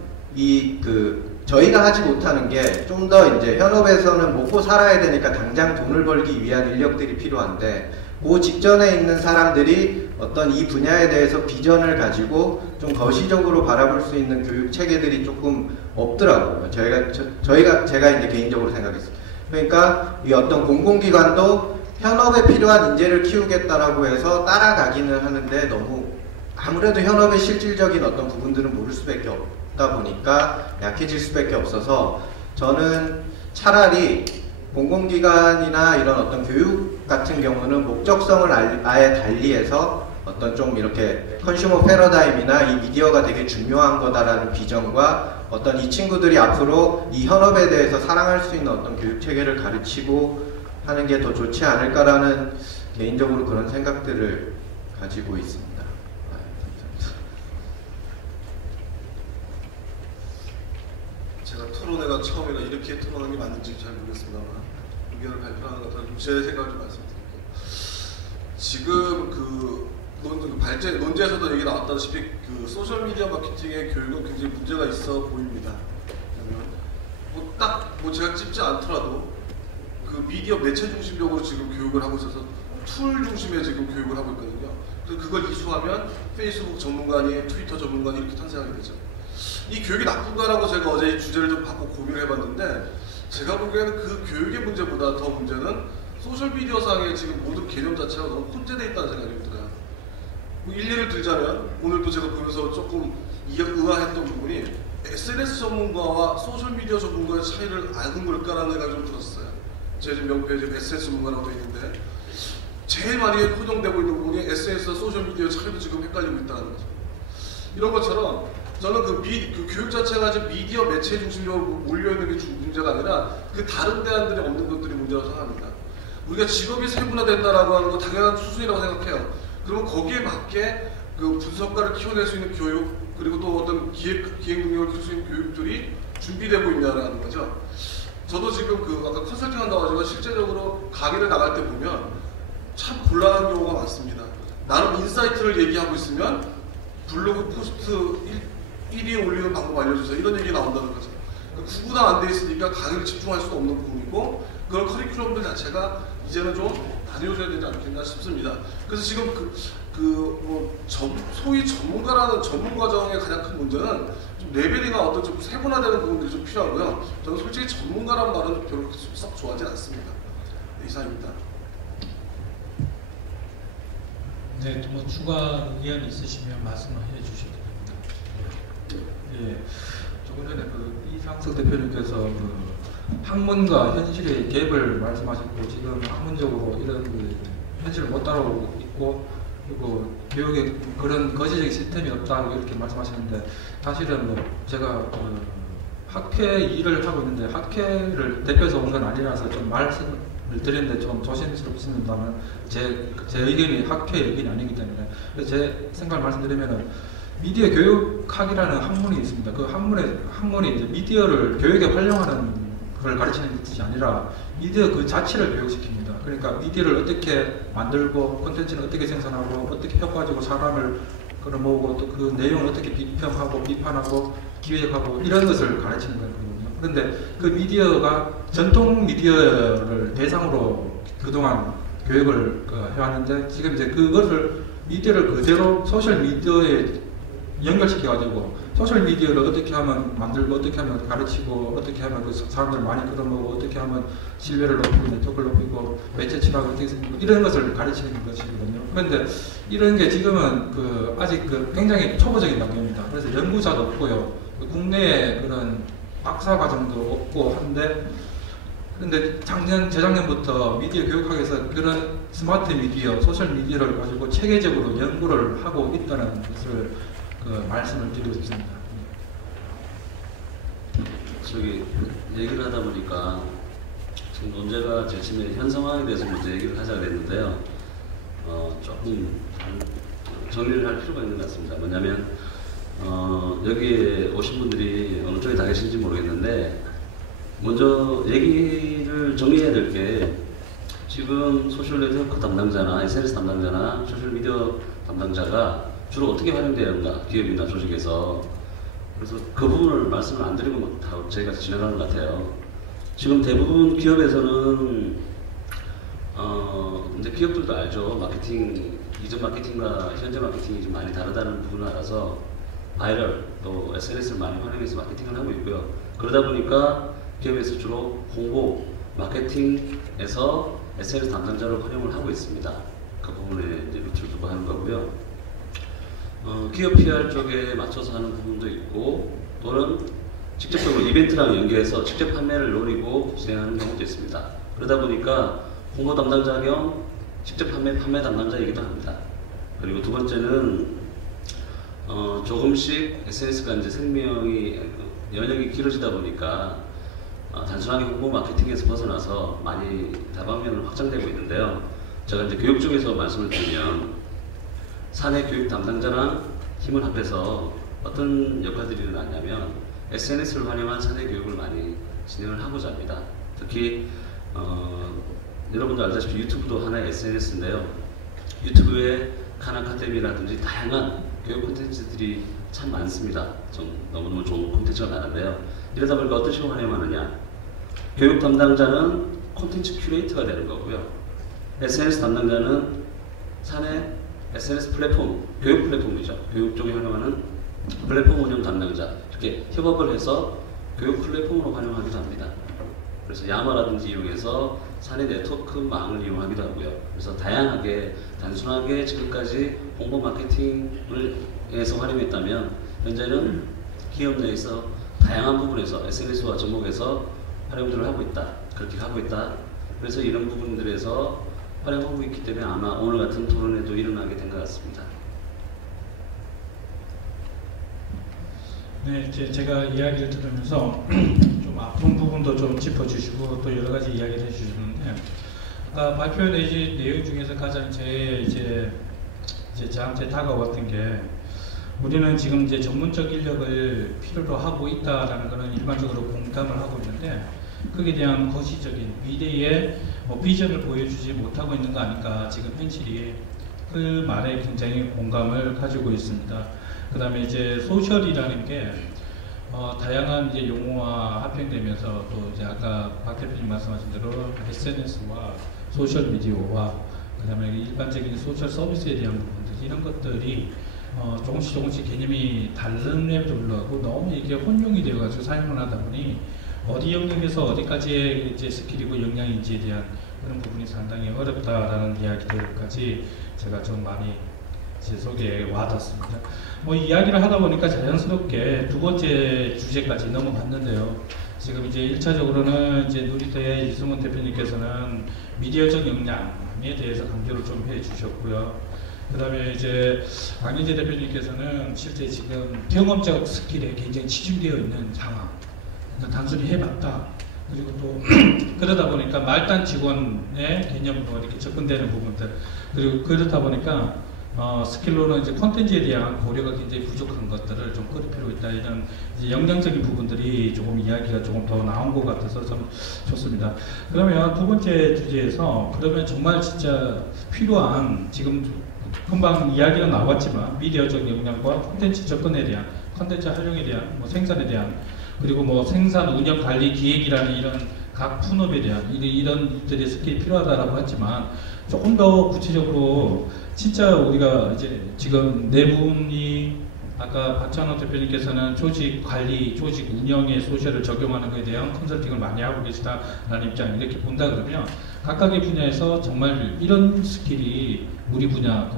저희가 하지 못하는 게 좀 더 이제 현업에서는 먹고 살아야 되니까 당장 돈을 벌기 위한 인력들이 필요한데 그 직전에 있는 사람들이 어떤 이 분야에 대해서 비전을 가지고 좀 거시적으로 바라볼 수 있는 교육 체계들이 조금 없더라고요. 제가 이제 개인적으로 생각했어요. 그러니까 이 어떤 공공기관도 현업에 필요한 인재를 키우겠다라고 해서 따라가기는 하는데 너무 아무래도 현업의 실질적인 어떤 부분들은 모를 수밖에 없다 보니까 약해질 수밖에 없어서 저는 차라리 공공기관이나 이런 어떤 교육 같은 경우는 목적성을 아예 달리해서 어떤 좀 이렇게 컨슈머 패러다임이나 이 미디어가 되게 중요한 거다라는 비전과 어떤 이 친구들이 앞으로 이 현업에 대해서 사랑할 수 있는 어떤 교육 체계를 가르치고 하는 게 더 좋지 않을까라는 개인적으로 그런 생각들을 가지고 있습니다. 감사합니다. 제가 토론회가 처음이라 이렇게 토론하는 게 맞는지 잘 모르겠습니다만 의견을 발표하는 것 같아서 제 생각을 좀 말씀드릴게요. 지금 그 논제에서도 얘기 나왔다시피 그 소셜 미디어 마케팅의 교육은 굉장히 문제가 있어 보입니다. 뭐 제가 찝지 않더라도 그 미디어 매체 중심적으로 지금 교육을 하고 있어서 툴 중심의 지금 교육을 하고 있거든요. 그래서 그걸 이수하면 페이스북 전문가니 트위터 전문가니 이렇게 탄생하게 되죠. 이 교육이 나쁜가라고 제가 어제 이 주제를 좀 받고 고민을 해봤는데 제가 보기에는 그 교육의 문제보다 더 문제는 소셜미디어상의 지금 모든 개념 자체가 너무 혼재되어 있다는 생각이 들어요. 뭐 일례를 들자면 오늘도 제가 보면서 조금 의아했던 부분이 SNS 전문가와 소셜미디어 전문가의 차이를 아는 걸까라는 생각이 좀 들었어요. 제 지금 명패에 지금 SNS 전문가라고 되어 있는데 제일 많이 포용되고 있는 부분이 SNS와 소셜미디어 차이도 지금 헷갈리고 있다는 거죠. 이런 것처럼 저는 그 교육 자체가 지금 미디어 매체 중심적으로 몰려있는 게 문제가 아니라 그 다른 대안들이 없는 것들이 문제라고 생각합니다. 우리가 직업이 세분화된다라고 하는 거 당연한 수순이라고 생각해요. 그러면 거기에 맞게 그 분석가를 키워낼 수 있는 교육 그리고 또 어떤 기획 능력을 키울 수 있는 교육들이 준비되고 있냐라는 거죠. 저도 지금 그 아까 컨설팅 한다고 하지만 실제적으로 강의를 나갈 때 보면 참 곤란한 경우가 많습니다. 나름 인사이트를 얘기하고 있으면 블로그 포스트 1위에 올리는 방법 알려주세요. 이런 얘기 나온다는 거죠. 그러니까 구분화 안 돼 있으니까 강의를 집중할 수도 없는 부분이고 그런 커리큘럼들 자체가 이제는 좀 나뉘어져야 되지 않겠나 싶습니다. 그래서 지금 소위 전문가라는 전문 과정의 가장 큰 문제는 좀 레벨이나 어떤 좀 세분화되는 부분들이 좀 필요하고요. 저는 솔직히 전문가라는 말은 별로 썩 좋아하지 않습니다. 네, 이상입니다. 네, 뭐 추가 의견 있으시면 말씀해 주시기 바랍니다. 예, 조금 전에 그 이상석 대표님께서 그 학문과 현실의 갭을 말씀하셨고 지금 학문적으로 이런 그 현실을 못 따라오고 있고 그리고 교육에 그런 거시적인 시스템이 없다고 이렇게 말씀하시는데 사실은 뭐 제가 그 학회 일을 하고 있는데 학회를 대표해서 온 건 아니라서 좀 말씀을 드리는데 좀 조심스럽습니다만 제 의견이 학회 의견이 아니기 때문에 제 생각을 말씀드리면은 미디어 교육학이라는 학문이 있습니다. 그 학문이 이제 미디어를 교육에 활용하는 걸 가르치는 뜻이 아니라 미디어 그 자체를 교육시킵니다. 그러니까 미디어를 어떻게 만들고 콘텐츠는 어떻게 생산하고 어떻게 효과적으로 사람을 끌어모으고 또 그 내용을 어떻게 비평하고 비판하고 기획하고 이런 것을 가르치는 거거든요. 그런데 그 미디어가 전통 미디어를 대상으로 그동안 교육을 해왔는데 지금 이제 그것을 미디어를 그대로 소셜 미디어에 연결시켜가지고 소셜 미디어를 어떻게 하면 만들고 어떻게 하면 가르치고 어떻게 하면 그 사람들을 많이 끌어모으고 어떻게 하면 신뢰를 높이고 네트워크를 높이고 매체 친화가 어떻게 생기고 이런 것을 가르치는 것이거든요. 그런데 이런 게 지금은 그 아직 그 굉장히 초보적인 단계입니다. 그래서 연구자도 없고요. 국내에 그런 박사 과정도 없고 한데 그런데 재작년부터 미디어 교육학에서 그런 스마트 미디어, 소셜 미디어를 가지고 체계적으로 연구를 하고 있다는 것을 말씀을 드리고 싶습니다. 저기 얘기를 하다 보니까 지금 논제가 제침에 현 상황에 대해서 먼저 얘기를 하자고 했는데요. 조금 정리를 할 필요가 있는 것 같습니다. 뭐냐면 여기에 오신 분들이 어느 쪽에 다 계신지 모르겠는데 먼저 얘기를 정리해야 될 게 지금 소셜네트워크 담당자나 SNS 담당자나 소셜미디어 담당자가 주로 어떻게 활용되는가 기업이나 조직에서 그래서 그 부분을 말씀을 안 드리고 다 저희가 진행하는 것 같아요. 지금 대부분 기업에서는 이제 기업들도 알죠. 마케팅 이전 마케팅과 현재 마케팅이 좀 많이 다르다는 부분을 알아서 바이럴 또 SNS를 많이 활용해서 마케팅을 하고 있고요. 그러다 보니까 기업에서 주로 홍보 마케팅에서 SNS 담당자를 활용을 하고 있습니다. 그 부분에 이제 루트를 두고 하는 거고요. 기업 PR 쪽에 맞춰서 하는 부분도 있고 또는 직접적으로 이벤트랑 연계해서 직접 판매를 노리고 진행하는 경우도 있습니다. 그러다 보니까 홍보 담당자 겸 직접 판매 담당자이기도 합니다. 그리고 두 번째는 조금씩 SNS가 이제 생명이 연역이 길어지다 보니까 단순하게 홍보 마케팅에서 벗어나서 많이 다방면으로 확장되고 있는데요. 제가 이제 교육 쪽에서 말씀을 드리면 사내 교육 담당자랑 힘을 합해서 어떤 역할들이 일어났냐면 SNS를 활용한 사내 교육을 많이 진행을 하고자 합니다. 특히 여러분도 알다시피 유튜브도 하나의 SNS인데요. 유튜브에 칸 아카데미라든지 다양한 교육 콘텐츠들이 참 많습니다. 좀 너무너무 좋은 콘텐츠가 많은데요. 이러다 보니까 어떤 식으로 활용하느냐. 교육 담당자는 콘텐츠 큐레이터가 되는 거고요. SNS 담당자는 사내 SNS 플랫폼, 교육 플랫폼이죠. 교육 쪽에 활용하는 플랫폼 운영 담당자. 이렇게 협업을 해서 교육 플랫폼으로 활용하기도 합니다. 그래서 야마라든지 이용해서 사내 네트워크망을 이용하기도 하고요. 그래서 다양하게 단순하게 지금까지 홍보 마케팅을 해서 활용했다면 현재는 기업 내에서 다양한 부분에서 SNS와 접목해서 활용들을 하고 있다. 그렇게 하고 있다. 그래서 이런 부분들에서 활용하고 있기 때문에 아마 오늘 같은 토론회도 일어나게 된 것 같습니다. 네, 제가 이야기를 들으면서 좀 아픈 부분도 좀 짚어주시고 또 여러 가지 이야기를 해주셨는데 아까 발표 내용 중에서 가장 저한테 다가왔던 게 우리는 지금 이제 전문적 인력을 필요로 하고 있다라는 것은 일반적으로 공감을 하고 있는데 그에 대한 거시적인 미래의 비전을 보여주지 못하고 있는 거 아닌가 지금 현실이 그 말에 굉장히 공감을 가지고 있습니다. 그 다음에 이제 소셜이라는 게 다양한 이제 용어와 합병되면서 또 이제 아까 박 대표님 말씀하신 대로 SNS와 소셜 미디어와 그 다음에 일반적인 소셜 서비스에 대한 부분들 이런 것들이 조금씩 개념이 다른에도 불구하고 너무 이게 혼용이 되어가지고 사용을 하다 보니 어디 영역에서 어디까지의 이제 스킬이고 역량인지에 대한 그런 부분이 상당히 어렵다라는 이야기들까지 제가 좀 많이 제 속에 와닿습니다. 이야기를 하다 보니까 자연스럽게 두 번째 주제까지 넘어갔는데요. 지금 이제 1차적으로는 이제 누리대 이승훈 대표님께서는 미디어적 역량에 대해서 강조를 좀 해주셨고요. 그 다음에 이제 강인재 대표님께서는 실제 지금 경험적 스킬에 굉장히 치중되어 있는 상황. 그러니까 단순히 해봤다. 그리고 또 그러다 보니까 말단 직원의 개념으로 이렇게 접근되는 부분들. 그리고 그렇다 보니까 스킬로는 이제 콘텐츠에 대한 고려가 굉장히 부족한 것들을 좀 끌 필요 있다. 이런 이제 역량적인 부분들이 조금 이야기가 조금 더 나온 것 같아서 좀 좋습니다. 그러면 두 번째 주제에서 그러면 정말 진짜 필요한 지금 금방 이야기가 나왔지만 미디어적 역량과 콘텐츠 접근에 대한 콘텐츠 활용에 대한 생산에 대한 그리고 생산 운영 관리 기획이라는 이런 각 분업에 대한 이런 들의 스킬이 필요하다라고 했지만 조금 더 구체적으로 진짜 우리가 이제 지금 네 분이 아까 박찬호 대표님께서는 조직 관리, 조직 운영에 소셜을 적용하는 것에 대한 컨설팅을 많이 하고 계시다라는 입장 이렇게 본다 그러면 각각의 분야에서 정말 이런 스킬이 우리 분야가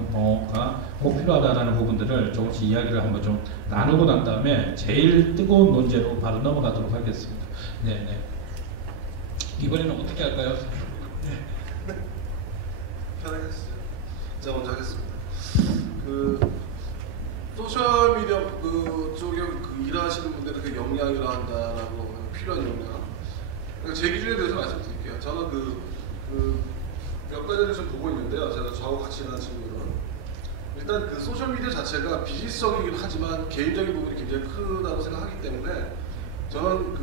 꼭 필요하다라는 부분들을 조금씩 이야기를 한번 좀 나누고 난 다음에 제일 뜨거운 논제로 바로 넘어가도록 하겠습니다. 네. 이번에는 어떻게 할까요? 편하게 하시죠. 제가 먼저 하겠습니다. 소셜 미디어 쪽에 일하시는 분들의 그 역량이라 한다라고 필요한 역량. 그러니까 제 기준에 대해서 말씀드릴게요. 저는 몇 가지를 좀 보고 있는데요. 제가 저하고 같이 일하는 친구들은 일단 그 소셜 미디어 자체가 비즈니스적이긴 하지만 개인적인 부분이 굉장히 크다고 생각하기 때문에 저는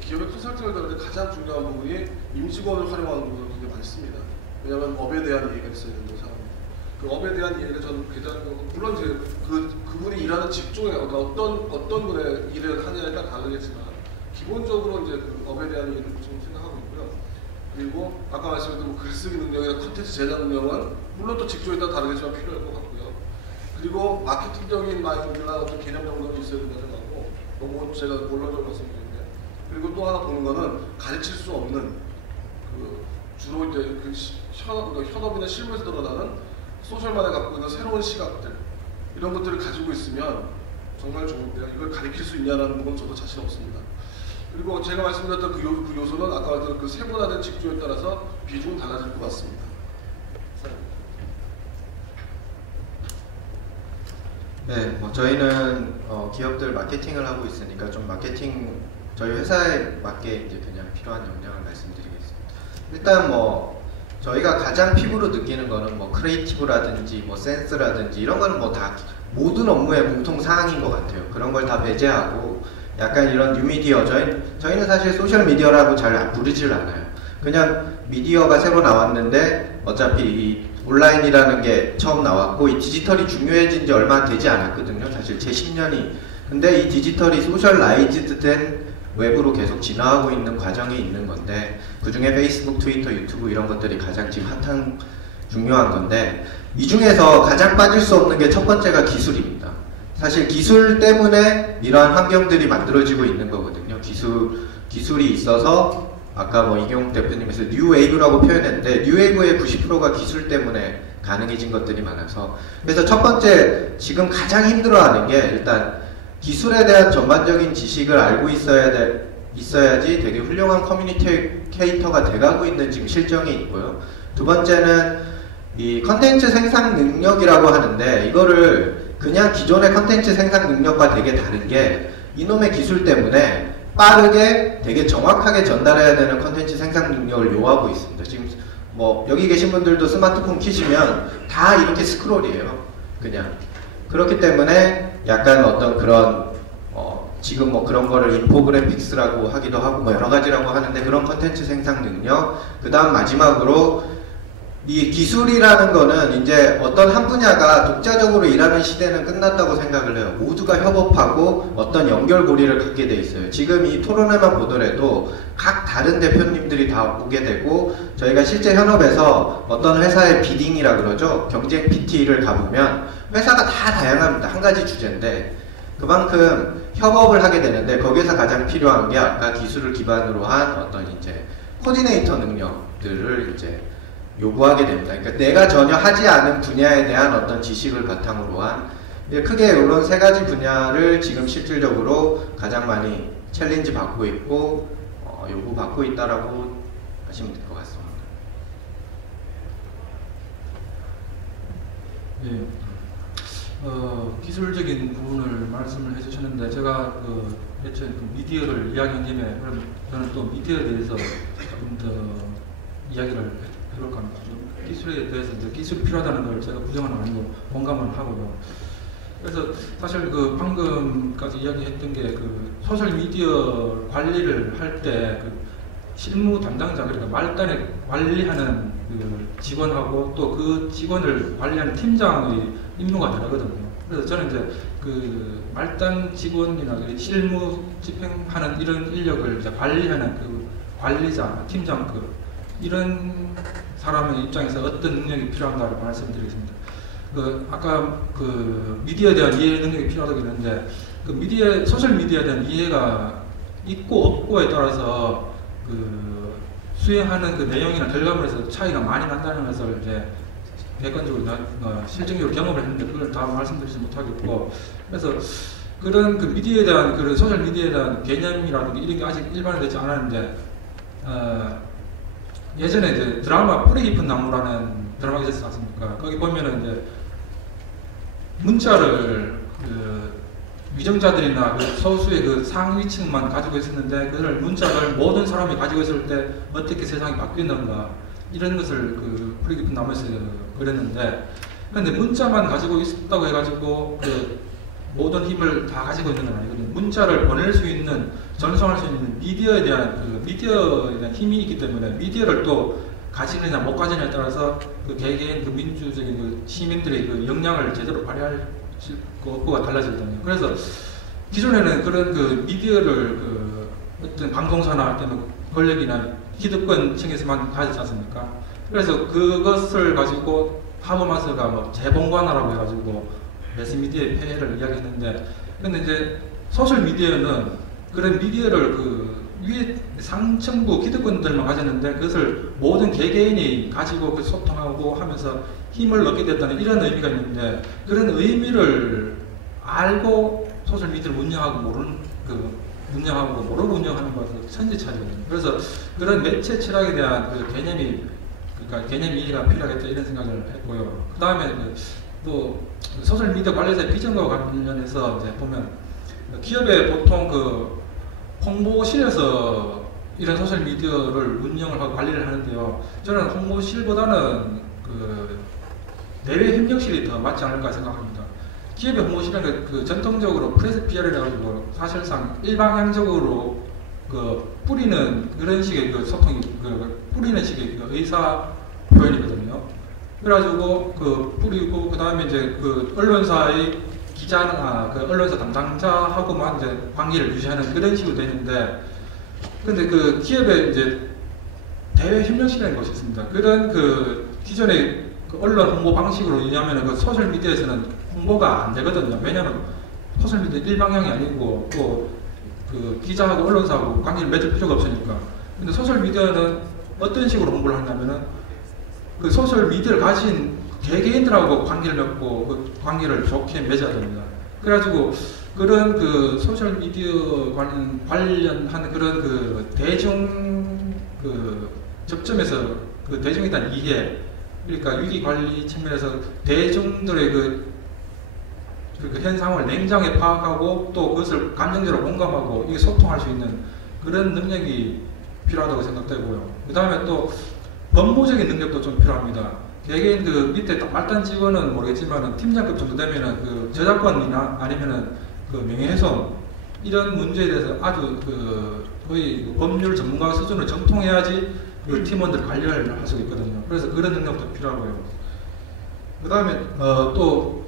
기업의 컨설팅을 다룰 때 가장 중요한 부분이 임직원을 활용하는 부분을 굉장히 많이 씁니다. 왜냐하면 업에 대한 이해가 있어야 된다고 생각합니다. 그 업에 대한 이해가 저는 굉장히 물론 이제 그분이 일하는 직종에 어떤 분의 일을 하냐에 따라 다르겠지만 기본적으로 이제 그 업에 대한 이해를 좀 생각하고 있고요. 그리고 아까 말씀드린 글쓰기 능력이나 콘텐츠 제작 능력은 물론 또 직종에 따라 다르겠지만 필요할 것 같고요. 그리고 마케팅적인 마인드나 어떤 개념 정도는 있어야 된다고 생각하고 너무 제가 본론적으로 말씀드리는데 그리고 또 하나 보는 거는 가르칠 수 없는 주로 이제 현업이나 실무에서 드러나는 소셜만에 갖고 있는 새로운 시각들 이런 것들을 가지고 있으면 정말 좋은데요. 이걸 가르칠 수 있냐라는 부분은 저도 자신 없습니다. 그리고 제가 말씀드렸던 그 요소는 아까 말했던 그 세분화된 직종에 따라서 비중은 달라질 것 같습니다. 네, 저희는 기업들 마케팅을 하고 있으니까 좀 저희 회사에 맞게 이제 그냥 필요한 역량을 말씀드리겠습니다. 일단 저희가 가장 피부로 느끼는 거는 뭐 크리에이티브라든지 뭐 센스라든지 이런 거는 뭐 다 모든 업무의 공통 사항인 것 같아요. 그런 걸 다 배제하고 약간 이런 뉴미디어, 저희는 사실 소셜 미디어라고 잘 부르질 않아요. 그냥 미디어가 새로 나왔는데 어차피 이 온라인이라는 게 처음 나왔고 이 디지털이 중요해진 지 얼마 되지 않았거든요. 사실 제 10년이. 근데 이 디지털이 소셜라이즈드 된 웹으로 계속 진화하고 있는 과정이 있는 건데 그 중에 페이스북, 트위터, 유튜브 이런 것들이 가장 지금 핫한 중요한 건데 이 중에서 가장 빠질 수 없는 게 첫 번째가 기술입니다. 사실 기술 때문에 이러한 환경들이 만들어지고 있는 거거든요. 기술이 있어서 아까 뭐 이경욱 대표님께서 뉴웨이브라고 표현했는데 뉴웨이브의 90%가 기술 때문에 가능해진 것들이 많아서 그래서 첫 번째 지금 가장 힘들어하는 게 일단 기술에 대한 전반적인 지식을 알고 있어야지 되게 훌륭한 커뮤니케이터가 돼가고 있는 지금 실정이 있고요. 두 번째는 이 컨텐츠 생산 능력이라고 하는데 이거를 그냥 기존의 컨텐츠 생산 능력과 되게 다른 게 이놈의 기술 때문에 빠르게 되게 정확하게 전달해야 되는 컨텐츠 생산 능력을 요하고 있습니다. 지금 뭐 여기 계신 분들도 스마트폰 켜시면 다 이렇게 스크롤이에요. 그냥 그렇기 때문에 약간 어떤 그런 지금 뭐 그런 거를 인포그래픽스라고 하기도 하고 뭐 여러 가지라고 하는데 그런 컨텐츠 생산 능력, 그 다음 마지막으로 이 기술이라는 거는 이제 어떤 한 분야가 독자적으로 일하는 시대는 끝났다고 생각을 해요. 모두가 협업하고 어떤 연결고리를 갖게 돼 있어요. 지금 이 토론회만 보더라도 각 다른 대표님들이 다 오게 되고 저희가 실제 현업에서 어떤 회사의 비딩이라 그러죠. 경쟁 PT를 가보면 회사가 다 다양합니다. 한 가지 주제인데 그만큼 협업을 하게 되는데 거기에서 가장 필요한 게 아까 기술을 기반으로 한 어떤 이제 코디네이터 능력들을 이제 요구하게 됩니다. 그러니까 내가 전혀 하지 않은 분야에 대한 어떤 지식을 바탕으로 한 크게 이런 세 가지 분야를 지금 실질적으로 가장 많이 챌린지 받고 있고 요구받고 있다라고 하시면 될 것 같습니다. 예. 기술적인 부분을 말씀을 해주셨는데 제가 애초에 미디어를 이야기한 김에 그럼 저는 또 미디어에 대해서 조금 더 이야기를 해볼까 합니다. 기술에 대해서 기술이 필요하다는 걸 제가 부정은 아니고 공감은 하고요. 그래서 사실 방금까지 이야기했던 게 소셜 미디어 관리를 할 때 실무 담당자 그러니까 말단에 관리하는 직원하고 또 그 직원을 관리하는 팀장의 임무가 다르거든요. 그래서 저는 이제 말단 직원이나 실무 집행하는 이런 인력을 이제 관리하는 관리자, 팀장 이런 사람의 입장에서 어떤 능력이 필요한가를 말씀드리겠습니다. 아까 미디어에 대한 이해 능력이 필요하다고 했는데 소셜 미디어에 대한 이해가 있고 없고에 따라서 수행하는 내용이나 결과물에서 차이가 많이 난다는 것을 이제 객관적으로 실증적으로 경험을 했는데 그걸 다 말씀드리지 못하겠고 그래서 그런 미디어에 대한 소셜 미디어에 대한 개념이라든지 이런 게 아직 일반화되지 않았는데 예전에 이제 드라마 뿌리 깊은 나무라는 드라마가 있었지 않습니까? 거기 보면은 이제 문자를 위정자들이나 소수의 상위층만 가지고 있었는데 그걸 문자를 모든 사람이 가지고 있을 때 어떻게 세상이 바뀌었는가 이런 것을 뿌리 깊은 나무에서 그랬는데 그런데 문자만 가지고 있었다고 해가지고 모든 힘을 다 가지고 있는 건 아니거든요. 문자를 보낼 수 있는 전송할 수 있는 미디어에 대한 힘이 있기 때문에 미디어를 또 가지느냐 못 가지느냐에 따라서 개개인 민주적인 시민들의 역량을 제대로 발휘할 것과 달라지거든요. 그래서 기존에는 그런 미디어를 어떤 방송사나 또는 권력이나 기득권층에서만 가지지 않습니까? 그래서 그것을 가지고 하버마스가 재봉관화라고 해가지고 매스미디어의 폐해를 이야기했는데 근데 이제 소셜미디어는 그런 미디어를 위에 상층부 기득권들만 가졌는데 그것을 모든 개개인이 가지고 소통하고 하면서 힘을 얻게 됐다는 이런 의미가 있는데 그런 의미를 알고 소셜미디어를 운영하고 모르고 운영하는 것은 천지차이거든요. 그래서 그런 매체 철학에 대한 개념 이해가 필요하겠다 이런 생각을 했고요. 그 다음에 또 소셜미디어 관련해서 비전과 관련해서 이제 보면 기업에 보통 홍보실에서 이런 소셜 미디어를 운영을 하고 관리를 하는데요. 저는 홍보실보다는 그 대외 협력실이 더 맞지 않을까 생각합니다. 기업의 홍보실은 그 전통적으로 프레스 PR을 해가지고 사실상 일방향적으로 그 뿌리는 그런 식의 그 소통이 뿌리는 식의 그 의사 표현이거든요. 그래가지고 그 뿌리고 그 다음에 이제 그 언론사의 그 언론사 담당자하고만 이제 관계를 유지하는 그런 식으로 되는데, 근데 그 기업에 이제 대외 협력실이라는 것이 있습니다. 그런 그 기존의 그 언론 홍보 방식으로 인하면 그 소셜 미디어에서는 홍보가 안 되거든요. 왜냐하면 소셜 미디어 일방향이 아니고 또 그 기자하고 언론사하고 관계를 맺을 필요가 없으니까. 근데 소셜 미디어는 어떤 식으로 홍보를 하냐면은 그 소셜 미디어를 가진 개개인들하고 관계를 맺고 그 관계를 좋게 맺어야 됩니다. 그래가지고 그런 그 소셜 미디어 관련한 그런 그 대중 그 접점에서 그 대중에 대한 이해, 그러니까 위기 관리 측면에서 대중들의 그 현상을 냉정히 파악하고 또 그것을 감정적으로 공감하고 이게 소통할 수 있는 그런 능력이 필요하다고 생각되고요. 그 다음에 또 법무적인 능력도 좀 필요합니다. 개개인 그 밑에 딱 말단 직원은 모르겠지만 팀장급 정도 되면은 그 저작권이나 아니면은 그 명예훼손 이런 문제에 대해서 아주 그 거의 법률 전문가 수준을 정통해야지 그 팀원들 관리를 할 수 있거든요. 그래서 그런 능력도 필요하고요. 그 다음에 또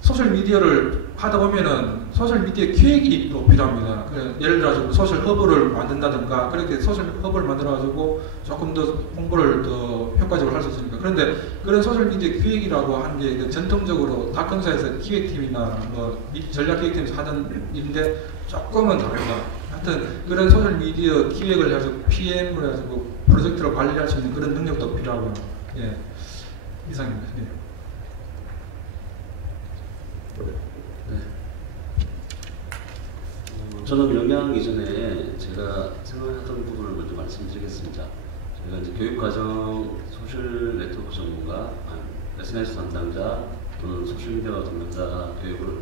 소셜 미디어를 하다 보면은 소셜 미디어 기획이 또 필요합니다. 예를 들어서 소셜 허브를 만든다든가 그렇게 소셜 허브를 만들어가지고 조금 더 홍보를 더 효과적으로 할 수 있으니까. 그런데 그런 소셜 미디어 기획이라고 하는 게 전통적으로 닷컴사에서 기획팀이나 뭐 전략기획팀에서 하던 일인데 조금은 다릅니다. 하여튼 그런 소셜 미디어 기획을 해가지고 PM을 해가지고 프로젝트를 관리할 수 있는 그런 능력도 필요하고요. 예, 이상입니다. 예. 저는 명량 이전에 제가 생각했던 부분을 먼저 말씀드리겠습니다. 저희가 이제 교육과정 소셜 네트워크 전문가, SNS 담당자 또는 소셜미디어 담당자 교육을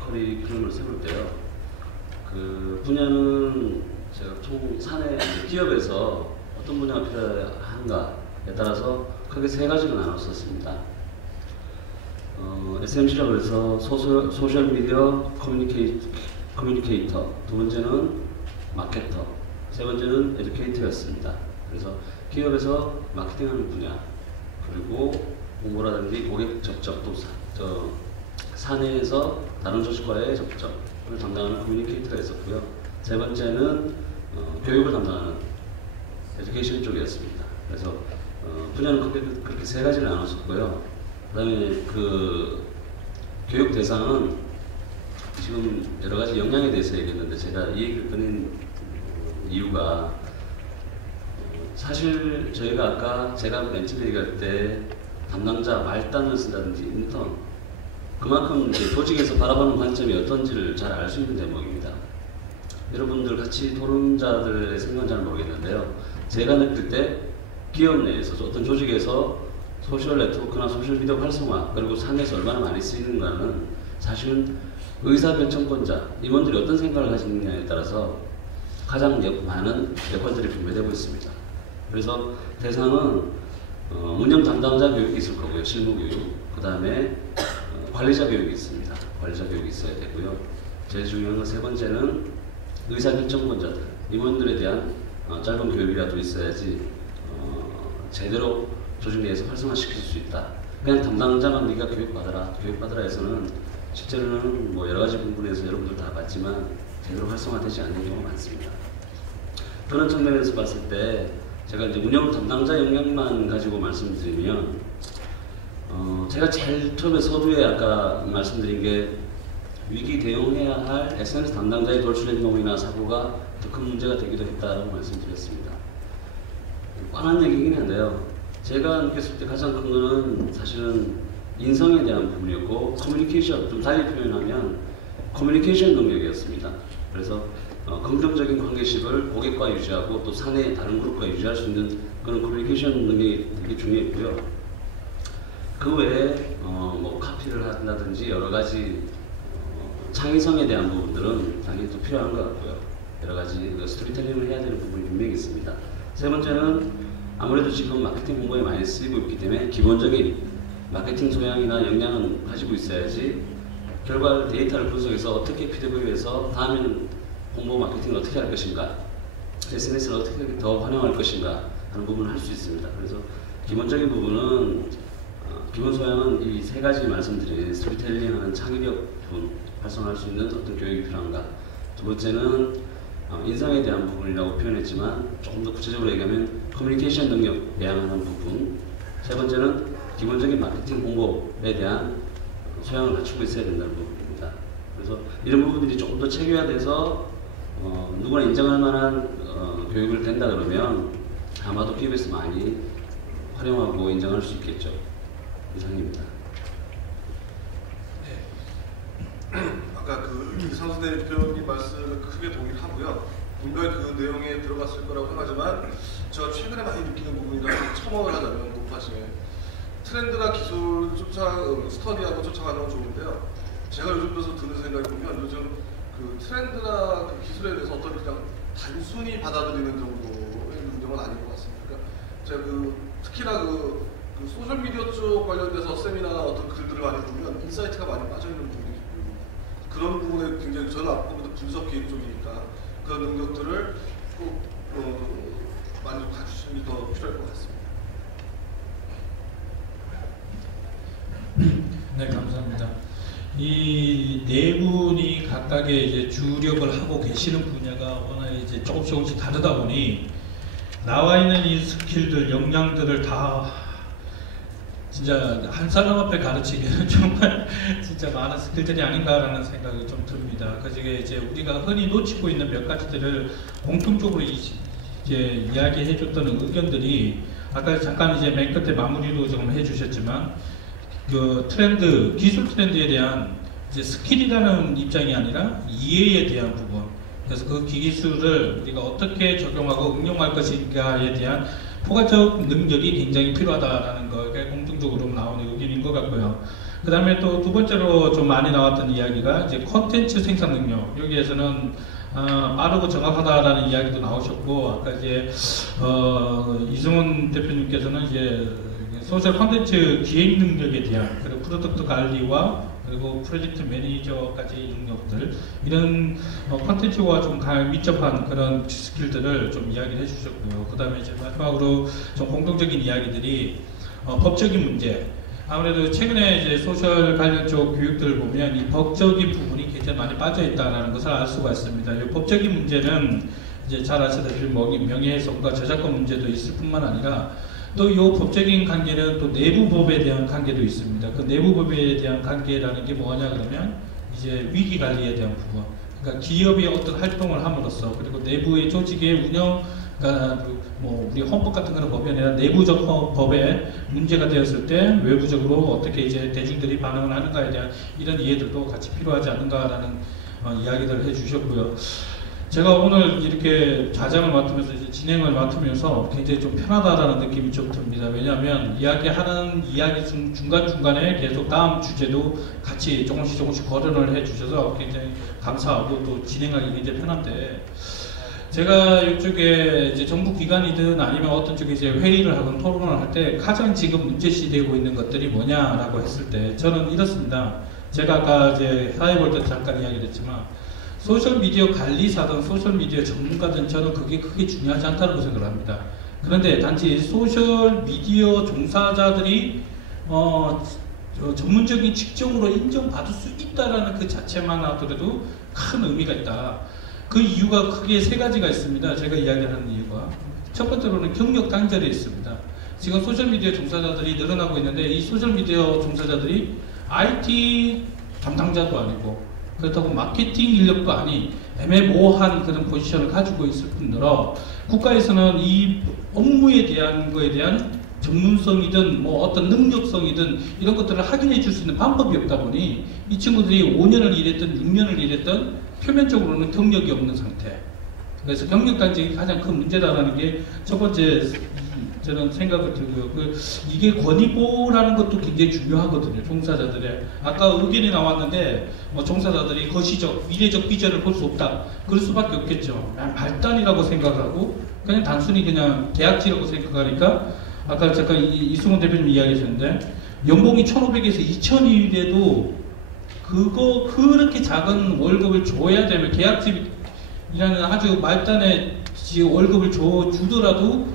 커리큘럼을 세울 때요. 그 분야는 제가 총 사내 기업에서 어떤 분야가 필요한가에 따라서 크게 세 가지로 나눴었습니다. SMC라고 해서 소셜미디어 커뮤니케이터, 두 번째는 마케터, 세 번째는 에듀케이터였습니다. 그래서 기업에서 마케팅하는 분야, 그리고 홍보라든지 고객 접촉, 또 사내에서 다른 조직과의 접촉을 담당하는 커뮤니케이터가 있었고요. 세 번째는 교육을 담당하는 에듀케이션 쪽이었습니다. 그래서 분야는 그렇게 세 가지를 나눴었고요. 그 다음에 그 교육 대상은 지금 여러 가지 역량에 대해서 얘기했는데 제가 이 얘기를 꺼낸 이유가 사실 저희가 아까 제가 맨 처음에 얘기할 때 담당자 말단을 쓴다든지 인턴 그만큼 이제 조직에서 바라보는 관점이 어떤지를 잘 알 수 있는 대목입니다. 여러분들 같이 토론자들의 생각은 잘 모르겠는데요. 제가 느낄 때 기업 내에서 어떤 조직에서 소셜 네트워크나 소셜미디어 활성화 그리고 사내에서 얼마나 많이 쓰이는가는 사실은 의사결정권자, 임원들이 어떤 생각을 가지느냐에 따라서 가장 많은 역할들이 분배되고 있습니다. 그래서 대상은 운영 담당자 교육이 있을 거고요. 실무 교육. 그 다음에 관리자 교육이 있습니다. 관리자 교육이 있어야 되고요. 제일 중요한 건 세 번째는 의사결정권자들, 임원들에 대한 짧은 교육이라도 있어야지 제대로 조직 내에서 활성화시킬 수 있다. 그냥 담당자만 네가 교육받아라 해서는 실제로는 뭐 여러 가지 부분에서 여러분들 다 봤지만 제대로 활성화되지 않는 경우가 많습니다. 그런 측면에서 봤을 때 제가 이제 운영 담당자 역량만 가지고 말씀드리면 제가 제일 처음에 서두에 아까 말씀드린 게 위기 대응해야 할 SNS 담당자의 돌출 행동이나 사고가 더 큰 문제가 되기도 했다라고 말씀드렸습니다. 뻔한 얘기긴 한데요. 제가 느꼈을 때 가장 큰 거는 사실은 인성에 대한 부분이었고 커뮤니케이션, 좀 달리 표현하면 커뮤니케이션 능력이었습니다. 그래서 긍정적인 관계식을 고객과 유지하고 또 사내 다른 그룹과 유지할 수 있는 그런 커뮤니케이션 능력이 되게 중요했고요. 그 외에 뭐 카피를 한다든지 여러 가지 창의성에 대한 부분들은 당연히 또 필요한 것 같고요. 여러 가지 스토리텔링을 해야 되는 부분이 분명히 있습니다. 세 번째는 아무래도 지금 마케팅 홍보에 많이 쓰이고 있기 때문에 기본적인 마케팅 소양이나 역량은 가지고 있어야지 결과 데이터를 분석해서 어떻게 피드백해서 다음에는 홍보 마케팅을 어떻게 할 것인가, SNS를 어떻게 더 활용할 것인가 하는 부분을 할 수 있습니다. 그래서 기본적인 부분은 기본 소양은 이 세 가지 말씀드린 스토리텔링하는 창의력 부분 활성화할 수 있는 어떤 교육이 필요한가. 두 번째는 인상에 대한 부분이라고 표현했지만 조금 더 구체적으로 얘기하면 커뮤니케이션 능력 배양하는 부분. 세 번째는 기본적인 마케팅 홍보에 대한 소양을 갖추고 있어야 된다는 부분입니다. 그래서 이런 부분들이 조금 더 체계화돼서 누구나 인정할 만한 교육을 된다 그러면 아마도 PBS 많이 활용하고 인정할 수 있겠죠. 이상입니다. 아까 김상수 대표님 말씀을 크게 동의를 하고요. 분명히 그 내용에 들어갔을 거라고 생각하지만 제가 최근에 많이 느끼는 부분이라고 첨언을 하자면 높아지면 트렌드나 기술 스터디하고 쫓아가는 건 좋은데요. 제가 요즘 들어서 드는 생각이 보면 요즘 그 트렌드나 그 기술에 대해서 어떤 그냥 단순히 받아들이는 정도의 능력은 아닌 것 같습니다. 그러니까 제가 특히나 그 소셜미디어 쪽 관련돼서 세미나나 어떤 글들을 많이 보면 인사이트가 많이 빠져있는 부분이 있고 그런 부분에 굉장히 저는 앞으로부터 분석 기획 쪽이니까 그런 능력들을 꼭 많이 갖추시는 게 더 필요할 것 같습니다. 네, 감사합니다. 이 네 분이 각각의 이제 주력을 하고 계시는 분야가 워낙 이제 조금씩 다르다 보니 나와 있는 이 스킬들, 역량들을 다 진짜 한 사람 앞에 가르치기에는 정말 진짜 많은 스킬들이 아닌가라는 생각이 좀 듭니다. 그래서 이제 우리가 흔히 놓치고 있는 몇 가지들을 공통적으로 이제 이야기해줬던 의견들이 아까 잠깐 이제 맨 끝에 마무리도 좀 해주셨지만 그 트렌드, 기술 트렌드에 대한 이제 스킬이라는 입장이 아니라 이해에 대한 부분. 그래서 그 기술을 우리가 어떻게 적용하고 응용할 것인가에 대한 포괄적 능력이 굉장히 필요하다라는 거가 공통적으로 나오는 의견인 것 같고요. 그 다음에 또 두 번째로 좀 많이 나왔던 이야기가 이제 콘텐츠 생산 능력. 여기에서는 빠르고 정확하다라는 이야기도 나오셨고, 아까 이제 이승훈 대표님께서는 이제 소셜 콘텐츠 기획 능력에 대한 그리고 프로덕트 관리와 그리고 프로젝트 매니저까지 능력들 이런 콘텐츠와 좀 밀접한 그런 스킬들을 좀 이야기를 해주셨고요. 그 다음에 이제 마지막으로 좀 공통적인 이야기들이 법적인 문제. 아무래도 최근에 이제 소셜 관련 쪽 교육들을 보면 이 법적인 부분이 굉장히 많이 빠져 있다는 것을 알 수가 있습니다. 이 법적인 문제는 이제 잘 아시다시피 명예훼손과 저작권 문제도 있을 뿐만 아니라 또 이 법적인 관계는 또 내부법에 대한 관계도 있습니다. 그 내부법에 대한 관계라는 게 뭐냐 그러면 이제 위기 관리에 대한 부분. 그러니까 기업이 어떤 활동을 함으로써 그리고 내부의 조직의 운영, 그러니까 뭐 우리 헌법 같은 그런 법이 아니라 내부적 법에 문제가 되었을 때 외부적으로 어떻게 이제 대중들이 반응을 하는가에 대한 이런 이해들도 같이 필요하지 않은가라는 이야기들을 해주셨고요. 제가 오늘 이렇게 좌장을 맡으면서 이제 진행을 맡으면서 굉장히 좀 편하다라는 느낌이 좀 듭니다. 왜냐하면 이야기하는 이야기 중간중간에 계속 다음 주제도 같이 조금씩 거론을 해주셔서 굉장히 감사하고 또 진행하기 굉장히 편한데 제가 이쪽에 이제 정부 기관이든 아니면 어떤 쪽에 이제 회의를 하건 토론을 할 때 가장 지금 문제시되고 있는 것들이 뭐냐라고 했을 때 저는 이렇습니다. 제가 아까 이제 사회 볼 때 잠깐 이야기했지만 소셜미디어 관리사든 소셜미디어 전문가든 저는 그게 크게 중요하지 않다고 생각을 합니다. 그런데 단지 소셜미디어 종사자들이 전문적인 직종으로 인정받을 수 있다는 그 자체만 하더라도 큰 의미가 있다. 그 이유가 크게 세 가지가 있습니다. 제가 이야기하는 이유가. 첫 번째로는 경력 단절이 있습니다. 지금 소셜미디어 종사자들이 늘어나고 있는데 이 소셜미디어 종사자들이 IT 담당자도 아니고 그렇다고 마케팅 인력도 아닌 애매모호한 그런 포지션을 가지고 있을 뿐더러 국가에서는 이 업무에 대한 거에 대한 전문성이든 뭐 어떤 능력성이든 이런 것들을 확인해 줄 수 있는 방법이 없다 보니 이 친구들이 5년을 일했든 6년을 일했든 표면적으로는 경력이 없는 상태. 그래서 경력 단절이 가장 큰 문제다라는 게 첫 번째 저는 생각을 들고요. 이게 권위보호라는 것도 굉장히 중요하거든요. 종사자들의. 아까 의견이 나왔는데 뭐 종사자들이 거시적, 미래적 비전을 볼 수 없다. 그럴 수밖에 없겠죠. 말단이라고 생각하고 그냥 단순히 그냥 계약직이라고 생각하니까 아까 잠깐 이승훈 대표님 이야기하셨는데 연봉이 1,500에서 2,000이래도 그렇게 작은 월급을 줘야 되면 계약직이라는 아주 말단의 월급을 주더라도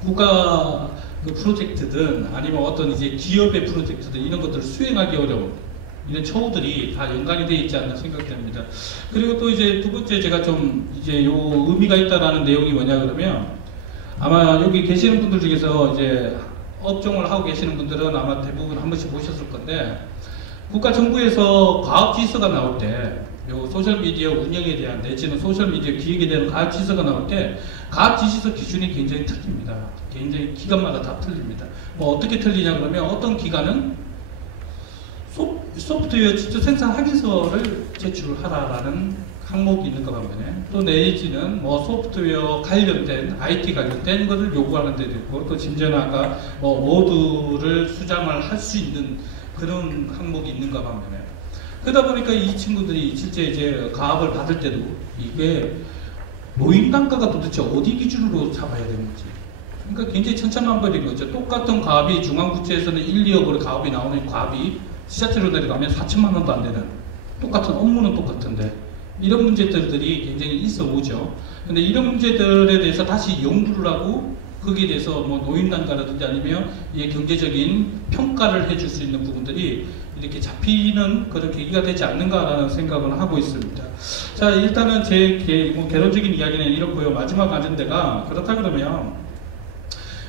국가 프로젝트든 아니면 어떤 이제 기업의 프로젝트든 이런 것들을 수행하기 어려운 이런 처우들이 다 연관이 되어 있지 않나 생각됩니다. 그리고 또 이제 두 번째 제가 좀 이제 요 의미가 있다라는 내용이 뭐냐 그러면 아마 여기 계시는 분들 중에서 이제 업종을 하고 계시는 분들은 아마 대부분 한 번씩 보셨을 건데 국가 정부에서 과학 지수가 나올 때 요 소셜미디어 운영에 대한 내지는 소셜미디어 기획에 대한 과학 지수가 나올 때 과학 지수 기준이 굉장히 틀립니다. 굉장히 기관마다 다 틀립니다. 뭐 어떻게 틀리냐 그러면 어떤 기관은 소프트웨어 직접 생산 확인서를 제출하라라는 항목이 있는가 반면에 또 내지는 뭐 소프트웨어 관련된 IT 관련된 것을 요구하는 데도 있고 또 심지어는 아까 뭐 모두를 수정을 할 수 있는 그런 항목이 있는가 반면에 그러다 보니까 이 친구들이 실제 이제 가압을 받을 때도 이게 노인 단가가 도대체 어디 기준으로 잡아야 되는 거지? 그러니까 굉장히 천차만별인 거죠. 똑같은 가압이 중앙부채에서는 1, 2억으로 가압이 나오는 가압이 지자체로 내려가면 4천만 원도 안 되는 똑같은 업무는 똑같은데 이런 문제들이 굉장히 있어 오죠. 근데 이런 문제들에 대해서 다시 연구를 하고 거기에 대해서 뭐 노인 단가라든지 아니면 이 경제적인 평가를 해줄 수 있는 부분들이 이렇게 잡히는 그런 계기가 되지 않는가라는 생각을 하고 있습니다. 자, 일단은 제 개론적인 이야기는 이렇고요. 마지막 아젠다가 그렇다 그러면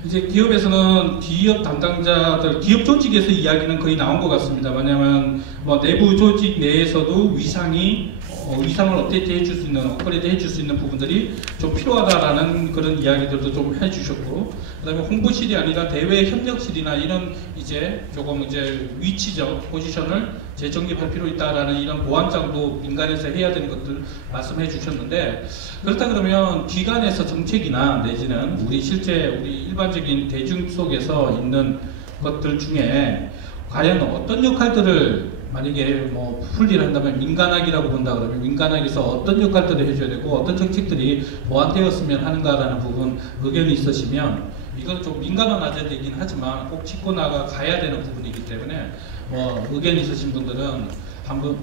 이제 기업에서는 기업 담당자들, 기업 조직에서 이야기는 거의 나온 것 같습니다. 왜냐하면 뭐 내부 조직 내에서도 위상을 업데이트 해줄 수 있는, 업그레이드 해줄 수 있는 부분들이 좀 필요하다라는 그런 이야기들도 좀 해주셨고, 그 다음에 홍보실이 아니라 대외 협력실이나 이런 이제 조금 이제 위치적 포지션을 재정립할 필요 있다라는 이런 보완장도 민간에서 해야 되는 것들 말씀해 주셨는데, 그렇다 그러면 기관에서 정책이나 내지는 우리 실제 우리 일반적인 대중 속에서 있는 것들 중에 과연 어떤 역할들을 만약에 뭐 분리를 한다면 민간학이라고 본다 그러면 민간학에서 어떤 역할들을 해줘야 되고 어떤 정책들이 보완되었으면 하는가라는 부분 의견이 있으시면 이건 좀 민감한 아젠다이긴 하지만 꼭 짚고 나가야 되는 부분이기 때문에 뭐 의견 있으신 분들은 한번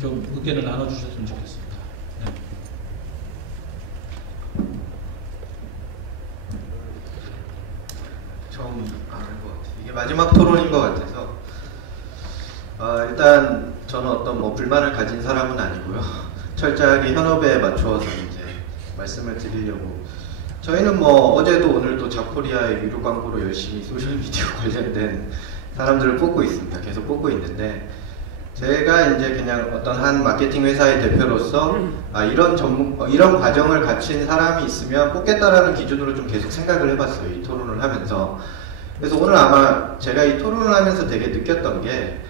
좀 의견을 나눠주셨으면 좋겠습니다. 네. 처음 안 할 것 같아요. 이게 마지막 토론인 것 같아서 일단 저는 어떤 뭐 불만을 가진 사람은 아니고요. 철저하게 현업에 맞추어서 이제 말씀을 드리려고. 저희는 뭐 어제도 오늘도 자코리아의 유료 광고로 열심히 소셜미디어 관련된 사람들을 뽑고 있습니다. 계속 뽑고 있는데 제가 이제 그냥 어떤 한 마케팅 회사의 대표로서 이런 과정을 갖춘 사람이 있으면 뽑겠다라는 기준으로 좀 계속 생각을 해봤어요. 이 토론을 하면서. 그래서 오늘 아마 제가 이 토론을 하면서 되게 느꼈던 게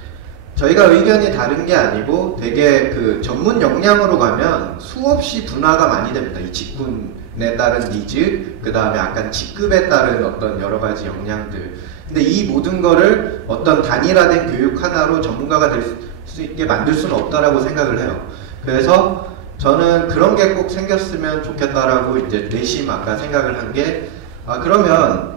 저희가 의견이 다른 게 아니고 되게 그 전문 역량으로 가면 수없이 분화가 많이 됩니다. 이 직군에 따른 니즈, 그 다음에 약간 직급에 따른 어떤 여러 가지 역량들. 근데 이 모든 거를 어떤 단일화된 교육 하나로 전문가가 될 수 있게 만들 수는 없다라고 생각을 해요. 그래서 저는 그런 게 꼭 생겼으면 좋겠다라고 이제 내심 아까 생각을 한 게 그러면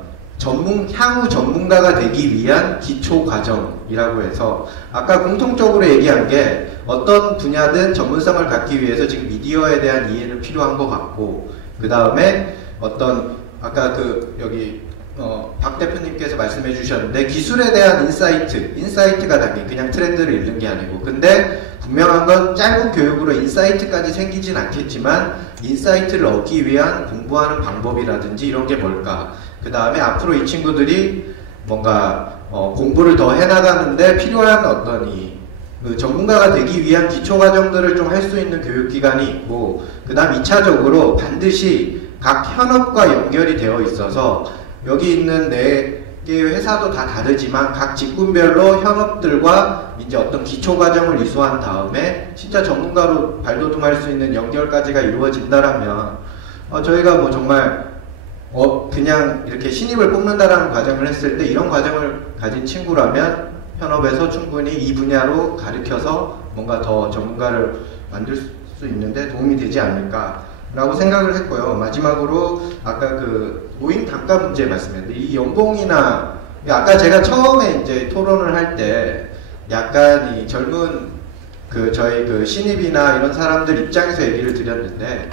향후 전문가가 되기 위한 기초 과정이라고 해서 아까 공통적으로 얘기한 게 어떤 분야든 전문성을 갖기 위해서 지금 미디어에 대한 이해는 필요한 것 같고, 그 다음에 어떤 아까 여기 박 대표님께서 말씀해 주셨는데 기술에 대한 인사이트가 담긴 그냥 트렌드를 읽는 게 아니고, 근데 분명한 건 짧은 교육으로 인사이트까지 생기진 않겠지만 인사이트를 얻기 위한 공부하는 방법이라든지 이런 게 뭘까, 그 다음에 앞으로 이 친구들이 뭔가 공부를 더 해나가는데 필요한 어떤 그 전문가가 되기 위한 기초 과정들을 좀 할 수 있는 교육기관이 있고, 그 다음 2차적으로 반드시 각 현업과 연결이 되어 있어서 여기 있는 4개의 회사도 다 다르지만 각 직군별로 현업들과 이제 어떤 기초 과정을 이수한 다음에 진짜 전문가로 발돋움할 수 있는 연결까지가 이루어진다라면 저희가 뭐 정말 그냥 이렇게 신입을 뽑는다라는 과정을 했을 때 이런 과정을 가진 친구라면 현업에서 충분히 이 분야로 가르쳐서 뭔가 더 전문가를 만들 수 있는데 도움이 되지 않을까라고 생각을 했고요. 마지막으로 아까 그 노임 단가 문제 말씀했는데 이 연봉이나 아까 제가 처음에 이제 토론을 할 때 약간 이 젊은 저희 그 신입이나 이런 사람들 입장에서 얘기를 드렸는데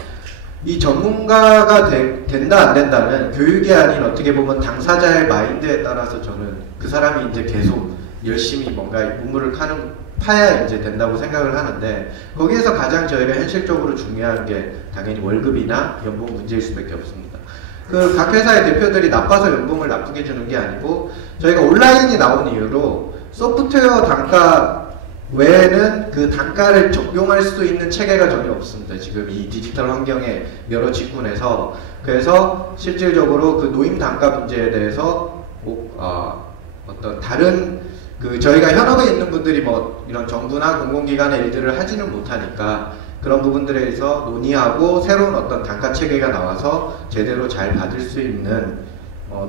이 전문가가 된다 안 된다는 교육이 아닌 어떻게 보면 당사자의 마인드에 따라서 저는 그 사람이 이제 계속 열심히 뭔가 우물을 파야 이제 된다고 생각을 하는데 거기에서 가장 저희가 현실적으로 중요한 게 당연히 월급이나 연봉 문제일 수밖에 없습니다. 그 각 회사의 대표들이 나빠서 연봉을 나쁘게 주는 게 아니고 저희가 온라인이 나온 이후로 소프트웨어 단가 외에는 그 단가를 적용할 수 있는 체계가 전혀 없습니다. 지금 이 디지털 환경의 여러 직군에서. 그래서 실질적으로 그 노임 단가 문제에 대해서 어떤 다른 저희가 현업에 있는 분들이 뭐 이런 정부나 공공기관의 일들을 하지는 못하니까 그런 부분들에 대해서 논의하고 새로운 어떤 단가 체계가 나와서 제대로 잘 받을 수 있는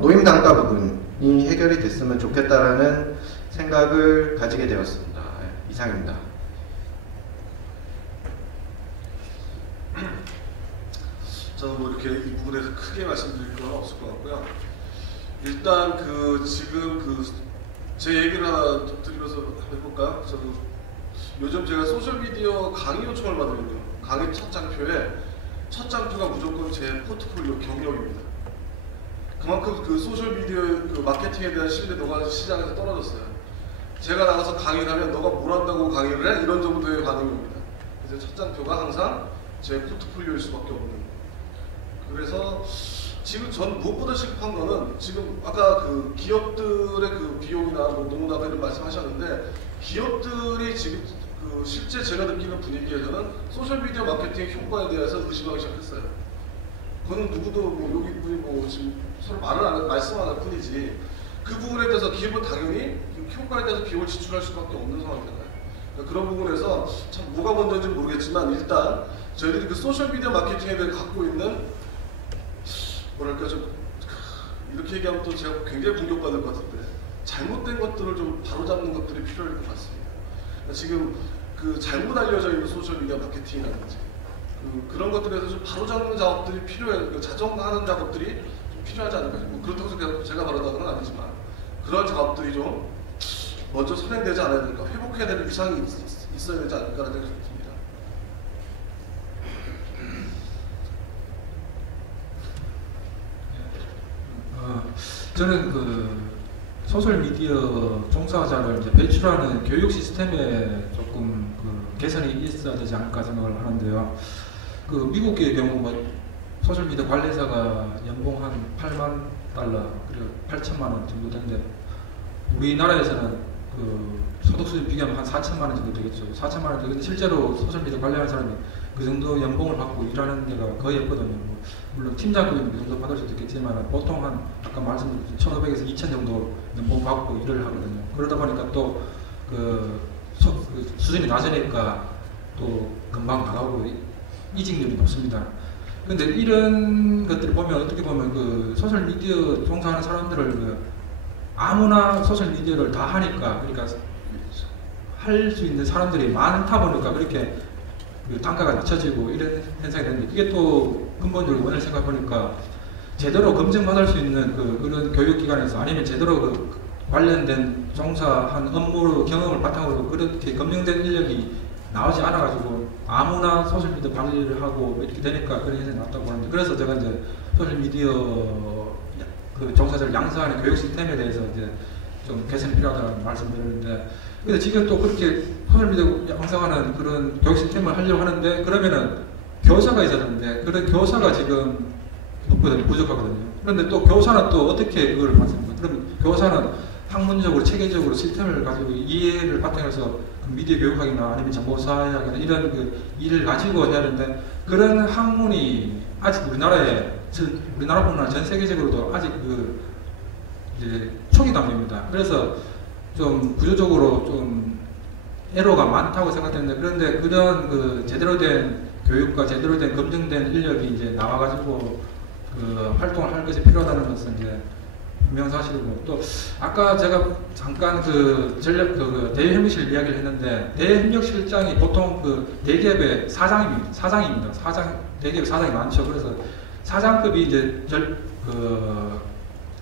노임 단가 부분이 해결이 됐으면 좋겠다라는 생각을 가지게 되었습니다. 이상입니다. 저는 뭐 이렇게 이 부분에서 크게 말씀드릴 건 없을 것 같고요. 일단 지금 제 얘기를 하나 드리면서 해볼까요? 저는 요즘 제가 소셜미디어 강의 요청을 받거든요. 강의 첫 장표가 무조건 제 포트폴리오 경력입니다. 그만큼 그 소셜미디어 그 마케팅에 대한 신뢰도가 시장에서 떨어졌어요. 제가 나가서 강의를 하면 너가 뭘 한다고 강의를 해? 이런 정도의 반응입니다. 그래서 첫 장표가 항상 제 포트폴리오일 수밖에 없는. 그래서 지금 전 무엇보다 실패한 거는 지금 아까 그 기업들의 그 비용이나 뭐 노무나가 이런 말씀하셨는데 기업들이 지금 실제 제가 느끼는 분위기에서는 소셜미디어 마케팅 효과에 대해서 의심하기 시작했어요. 그거는 누구도 뭐 여기 분이 뭐 지금 서로 말씀 안 할 뿐이지 그 부분에 대해서 기업은 당연히 효과에 대해서 비용을 지출할 수밖에 없는 상황이잖아요. 그러니까 그런 부분에서 참 뭐가 먼저인지 모르겠지만 일단 저희들이 그 소셜미디어 마케팅에 대해 갖고 있는 뭐랄까 좀 이렇게 얘기하면 또 제가 굉장히 공격받을 것 같은데 잘못된 것들을 좀 바로잡는 것들이 필요할 것 같습니다. 그러니까 지금 그 잘못 알려져 있는 소셜미디어 마케팅이라든지 그런 것들에서 좀 바로잡는 작업들이 필요해요. 자정하는 작업들이 좀 필요하지 않을까. 뭐 그렇다고 제가 바라다는 건 아니지만 그런 작업들이 좀 먼저 선행되지 않아야 될까. 회복해야 될 위상이 있어야 되지 않을까라는 생각이 듭니다. 저는 소셜 미디어 종사자를 이제 배출하는 교육 시스템에 조금 개선이 있어야 되지 않을까 생각을 하는데요. 미국의 경우 소셜 미디어 관리사가 연봉 한 $80,000 그리고 8천만 원 정도 되는데 우리나라에서는 소득 수준 비교하면 한 4천만 원 정도 되겠죠. 4천만 원 되는데 실제로 소셜 미디어 관리하는 사람이 그 정도 연봉을 받고 일하는 데가 거의 없거든요. 물론 팀장급은 그 정도 받을 수도 있겠지만 보통 아까 말씀드린 1,500에서 2,000 정도 연봉 받고 일을 하거든요. 그러다 보니까 또 수준이 낮으니까 또 금방 나가고 이직률이 높습니다. 근데 이런 것들을 보면 어떻게 보면 소셜 미디어 종사하는 사람들을 아무나 소셜 미디어를 다 하니까 그러니까 할 수 있는 사람들이 많다 보니까 그렇게 단가가 낮춰지고 이런 현상이 되는데 그게 또 근본적으로 원을 생각해 보니까 제대로 검증받을 수 있는 그런 교육기관에서 아니면 제대로 관련된 종사한 업무 경험을 바탕으로 그렇게 검증된 인력이 나오지 않아가지고 아무나 소셜미디어 관리를 하고 이렇게 되니까 그런 현상이 나왔다고 하는데 그래서 제가 이제 소셜미디어 종사자를 양성하는 교육 시스템에 대해서 이제 좀 개선이 필요하다는 말씀드렸는데 근데 지금 또 그렇게 소셜미디어 양성하는 그런 교육 시스템을 하려고 하는데 그러면은 교사가 있어야 되는데 그런 교사가 지금 부족하거든요. 그런데 또 교사는 또 어떻게 그걸 받습니까? 그럼 교사는 학문적으로 체계적으로 시스템을 가지고 이해를 바탕해서 미디어 교육학이나 아니면 정보사회학이나 이런 일을 가지고 해야 되는데 그런 학문이 아직 우리나라뿐만 아니라 전 세계적으로도 아직 이제 초기 단계입니다. 그래서 좀 구조적으로 좀 애로가 많다고 생각되는데 그런데 그런 제대로 된 교육과 제대로 된 검증된 인력이 이제 나와가지고 그 활동을 할 것이 필요하다는 것은 이제 분명 사실이고, 또 아까 제가 잠깐 그 전략 그 대외협력실 이야기를 했는데, 대외협력실장이 보통 그 대기업의 사장입니다. 대기업 사장이 많죠. 그래서 사장급이 이제 그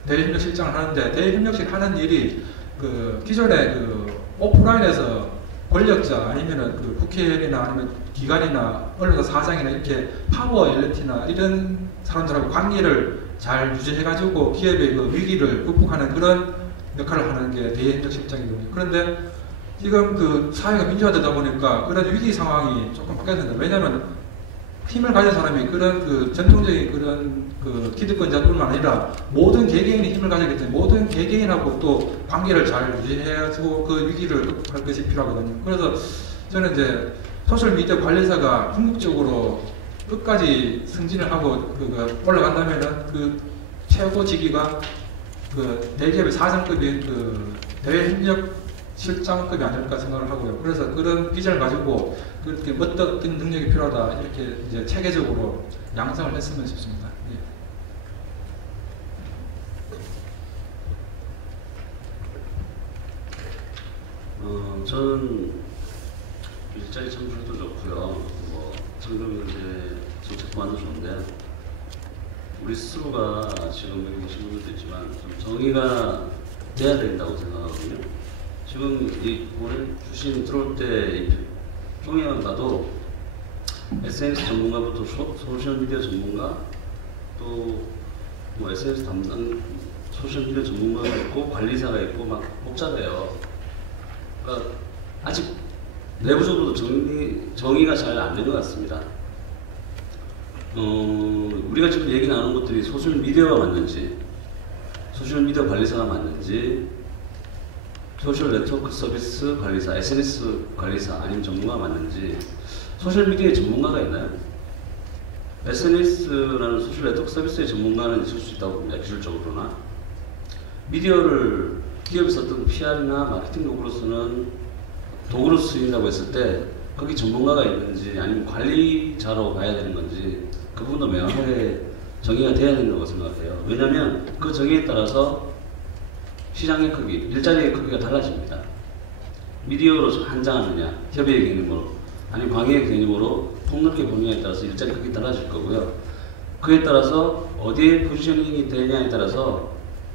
대외협력실장을 하는데, 대외협력실 하는 일이 그 기존에 그 오프라인에서 권력자 아니면은 그 국회의원이나 아니면 기관이나 언론사 사장이나 이렇게 파워 엘리트나 이런 사람들하고 관계를 잘 유지해가지고 기업의 그 위기를 극복하는 그런 역할을 하는 게 대외협력실장이거든요. 그런데 지금 그 사회가 민주화되다 보니까 그런 위기 상황이 조금 바뀌었습니다. 왜냐하면 힘을 가진 사람이 그런 그 전통적인 그런 그 기득권자뿐만 아니라 모든 개개인이 힘을 가지기 때문에 모든 개개인하고 또 관계를 잘 유지해가지고 그 위기를 극복할 것이 필요하거든요. 그래서 저는 이제 소셜미디어 관리사가 궁극적으로 끝까지 승진을 하고 올라간다면은 그 최고 직위가 그 대기업의 사장급인 그 대외협력실장급이 아닐까 생각을 하고요. 그래서 그런 비전을 가지고 그렇게 어떤 능력이 필요하다 이렇게 이제 체계적으로 양성을 했으면 싶습니다. 예. 저는 일자리 창출도 좋고요. 뭐 청정경제 정책만도 좋은데, 우리 스스로가 지금 여기 계신 분들도 있지만 좀 정의가 돼야 된다고 생각하거든요. 지금 이번에 주신 들어올 때 총회만 봐도 SNS 전문가부터 소셜미디어 전문가, 또 뭐 SNS 담당 소셜미디어 전문가가 있고 관리사가 있고 막 복잡해요. 그러니까 아직 내부적으로도 정의가 잘 안 된 것 같습니다. 우리가 지금 얘기 나누는 것들이 소셜미디어가 맞는지, 소셜미디어 관리사가 맞는지, 소셜 네트워크 서비스 관리사, SNS 관리사 아니면 전문가가 맞는지, 소셜미디어에 전문가가 있나요? SNS라는 소셜 네트워크 서비스의 전문가는 있을 수 있다고 봅니다. 기술적으로나. 미디어를 기업에서 어떤 PR이나 마케팅 도구로 쓰인다고 했을 때 거기 전문가가 있는지 아니면 관리자로 봐야 되는 건지 그 부분도 명확하게 정의가 돼야 된다고 생각해요. 왜냐하면 그 정의에 따라서 시장의 크기, 일자리의 크기가 달라집니다. 미디어로 한장하느냐, 협의의 개념으로, 아니면 광의의 개념으로 폭넓게 보느냐에 따라서 일자리 크기 달라질 거고요. 그에 따라서 어디에 포지셔닝이 되냐에 따라서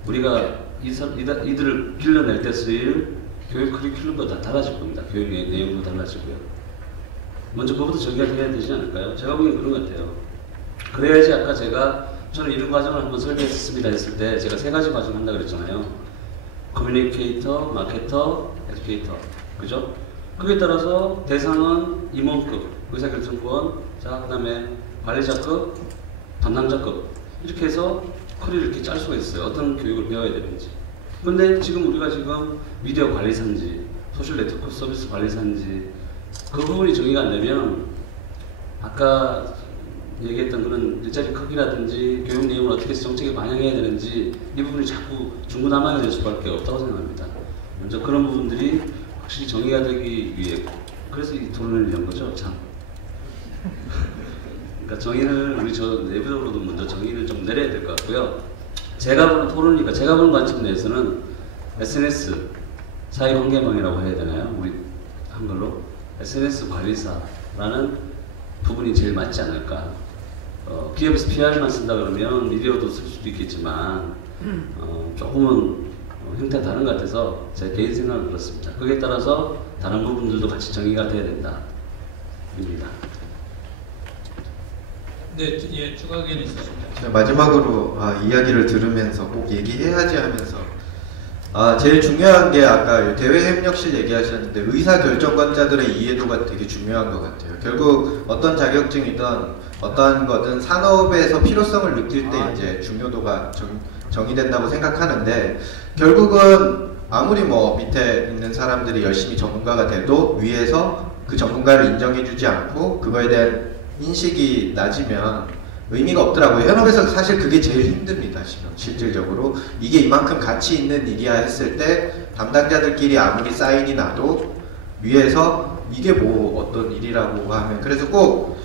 우리가 이들을 길러낼 때 쓰일 교육 커리큘럼도 다 달라질 겁니다. 교육 내용도 달라지고요. 먼저 그것부터 정의가 돼야 되지 않을까요? 제가 보기엔 그런 것 같아요. 그래야지 아까 저는 이런 과정을 한번 설계했습니다 했을 때 제가 3가지 과정 한다 그랬잖아요. 커뮤니케이터, 마케터, 에듀케이터. 그죠? 그에 따라서 대상은 임원급, 의사결정권, 자, 그 다음에 관리자급, 담당자급. 이렇게 해서 커리를 이렇게 짤 수가 있어요. 어떤 교육을 배워야 되는지. 근데 지금 우리가 지금 미디어 관리사인지, 소셜 네트워크 서비스 관리사인지, 그 부분이 정의가 안 되면, 아까 얘기했던 그런 일자리 크기라든지, 교육 내용을 어떻게 정책에 반영해야 되는지, 이 부분이 자꾸 중구난방이 될 수밖에 없다고 생각합니다. 먼저 그런 부분들이 확실히 정의가 되기 위해, 그래서 이 토론을 연 거죠, 참. 그러니까 정의를 우리 내부적으로도 먼저 정의를 좀 내려야 될 것 같고요. 제가 보는 토론이니까 제가 보는 관점 내에서는 SNS 사회관계망이라고 해야 되나요? 우리 한글로 SNS 관리사라는 부분이 제일 맞지 않을까. 기업에서 PR만 쓴다 그러면 미디어도 쓸 수도 있겠지만 조금은 형태가 다른 것 같아서 제 개인 생각은 그렇습니다. 거기에 따라서 다른 부분들도 같이 정의가 돼야 된다. 입니다. 네, 예, 추가 의견이 있으십니까? 마지막으로 이야기를 들으면서 꼭 얘기해야지 하면서 제일 중요한 게 아까 대외협력실 얘기하셨는데 의사결정권자들의 이해도가 되게 중요한 것 같아요. 결국 어떤 자격증이든 어떠한 거든 산업에서 필요성을 느낄 때 이제 중요도가 정의된다고 생각하는데 결국은 아무리 뭐 밑에 있는 사람들이 열심히 전문가가 돼도 위에서 그 전문가를 인정해주지 않고 그거에 대한 인식이 낮으면 의미가 없더라고요. 현업에서 사실 그게 제일 힘듭니다. 지금 실질적으로 이게 이만큼 가치 있는 일이야 했을 때 담당자들끼리 아무리 사인이 나도 위에서 이게 뭐 어떤 일이라고 하면 그래서 꼭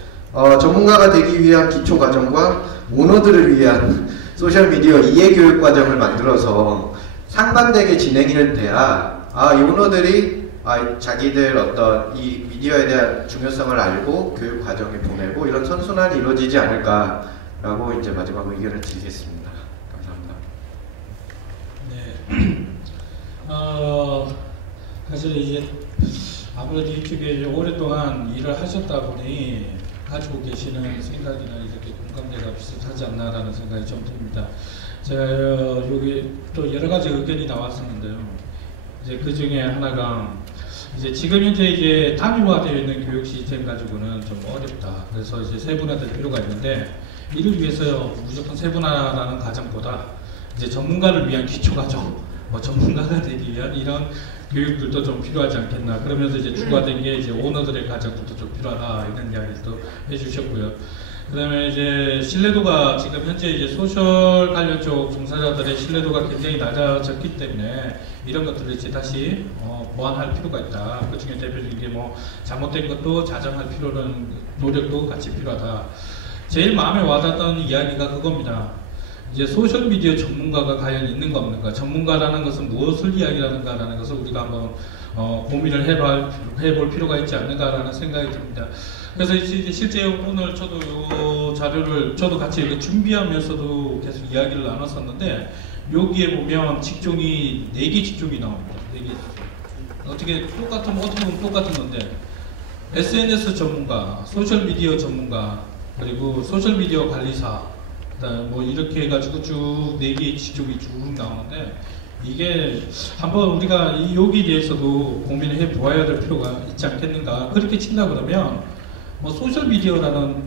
전문가가 되기 위한 기초 과정과 오너들을 위한 소셜미디어 이해교육 과정을 만들어서 상반되게 진행이 돼야 이 오너들이 자기들 어떤 이 미디어에 대한 중요성을 알고 교육 과정에 보내고 이런 선순환이 이루어지지 않을까라고 이제 마지막으로 의견을 드리겠습니다. 감사합니다. 네. 사실 이제 아무래도 이쪽에 이제 오랫동안 일을 하셨다 보니 가지고 계시는 생각이나 이렇게 공감대가 비슷하지 않나라는 생각이 좀 듭니다. 제가 여기 또 여러 가지 의견이 나왔었는데요. 이제 그 중에 하나가 이제 지금 현재 이제 단위화되어 있는 교육 시스템 가지고는 좀 어렵다. 그래서 이제 세분화될 필요가 있는데 이를 위해서 무조건 세분화라는 가정보다 이제 전문가를 위한 기초 과정, 뭐 전문가가 되기 위한 이런 교육들도 좀 필요하지 않겠나. 그러면서 이제 추가된 게 이제 오너들의 가정들도 좀 필요하다 이런 이야기도 해주셨고요. 그다음에 이제 신뢰도가 지금 현재 이제 소셜 관련 쪽 종사자들의 신뢰도가 굉장히 낮아졌기 때문에 이런 것들을 이제 다시 보완할 필요가 있다. 그 중에 대표적인 게 뭐 잘못된 것도 자정할 필요는 노력도 같이 필요하다. 제일 마음에 와닿던 이야기가 그겁니다. 이제 소셜미디어 전문가가 과연 있는가 없는가, 전문가라는 것은 무엇을 이야기하는가라는 것을 우리가 한번 고민을 해볼 필요가 있지 않는가라는 생각이 듭니다. 그래서 이제 실제 오늘 저도 이 자료를 저도 같이 이렇게 준비하면서도 계속 이야기를 나눴었는데 여기에 보면 직종이 4개 직종이 나옵니다. 4개. 어떻게 보면 똑같은 건데 SNS 전문가, 소셜미디어 전문가, 그리고 소셜미디어 관리사, 뭐 이렇게 해가지고 쭉 4개의 직종이 쭉 나오는데 이게 한번 우리가 여기에 대해서도 고민을 해 보아야 될 필요가 있지 않겠는가. 그렇게 친다 그러면 뭐 소셜미디어라는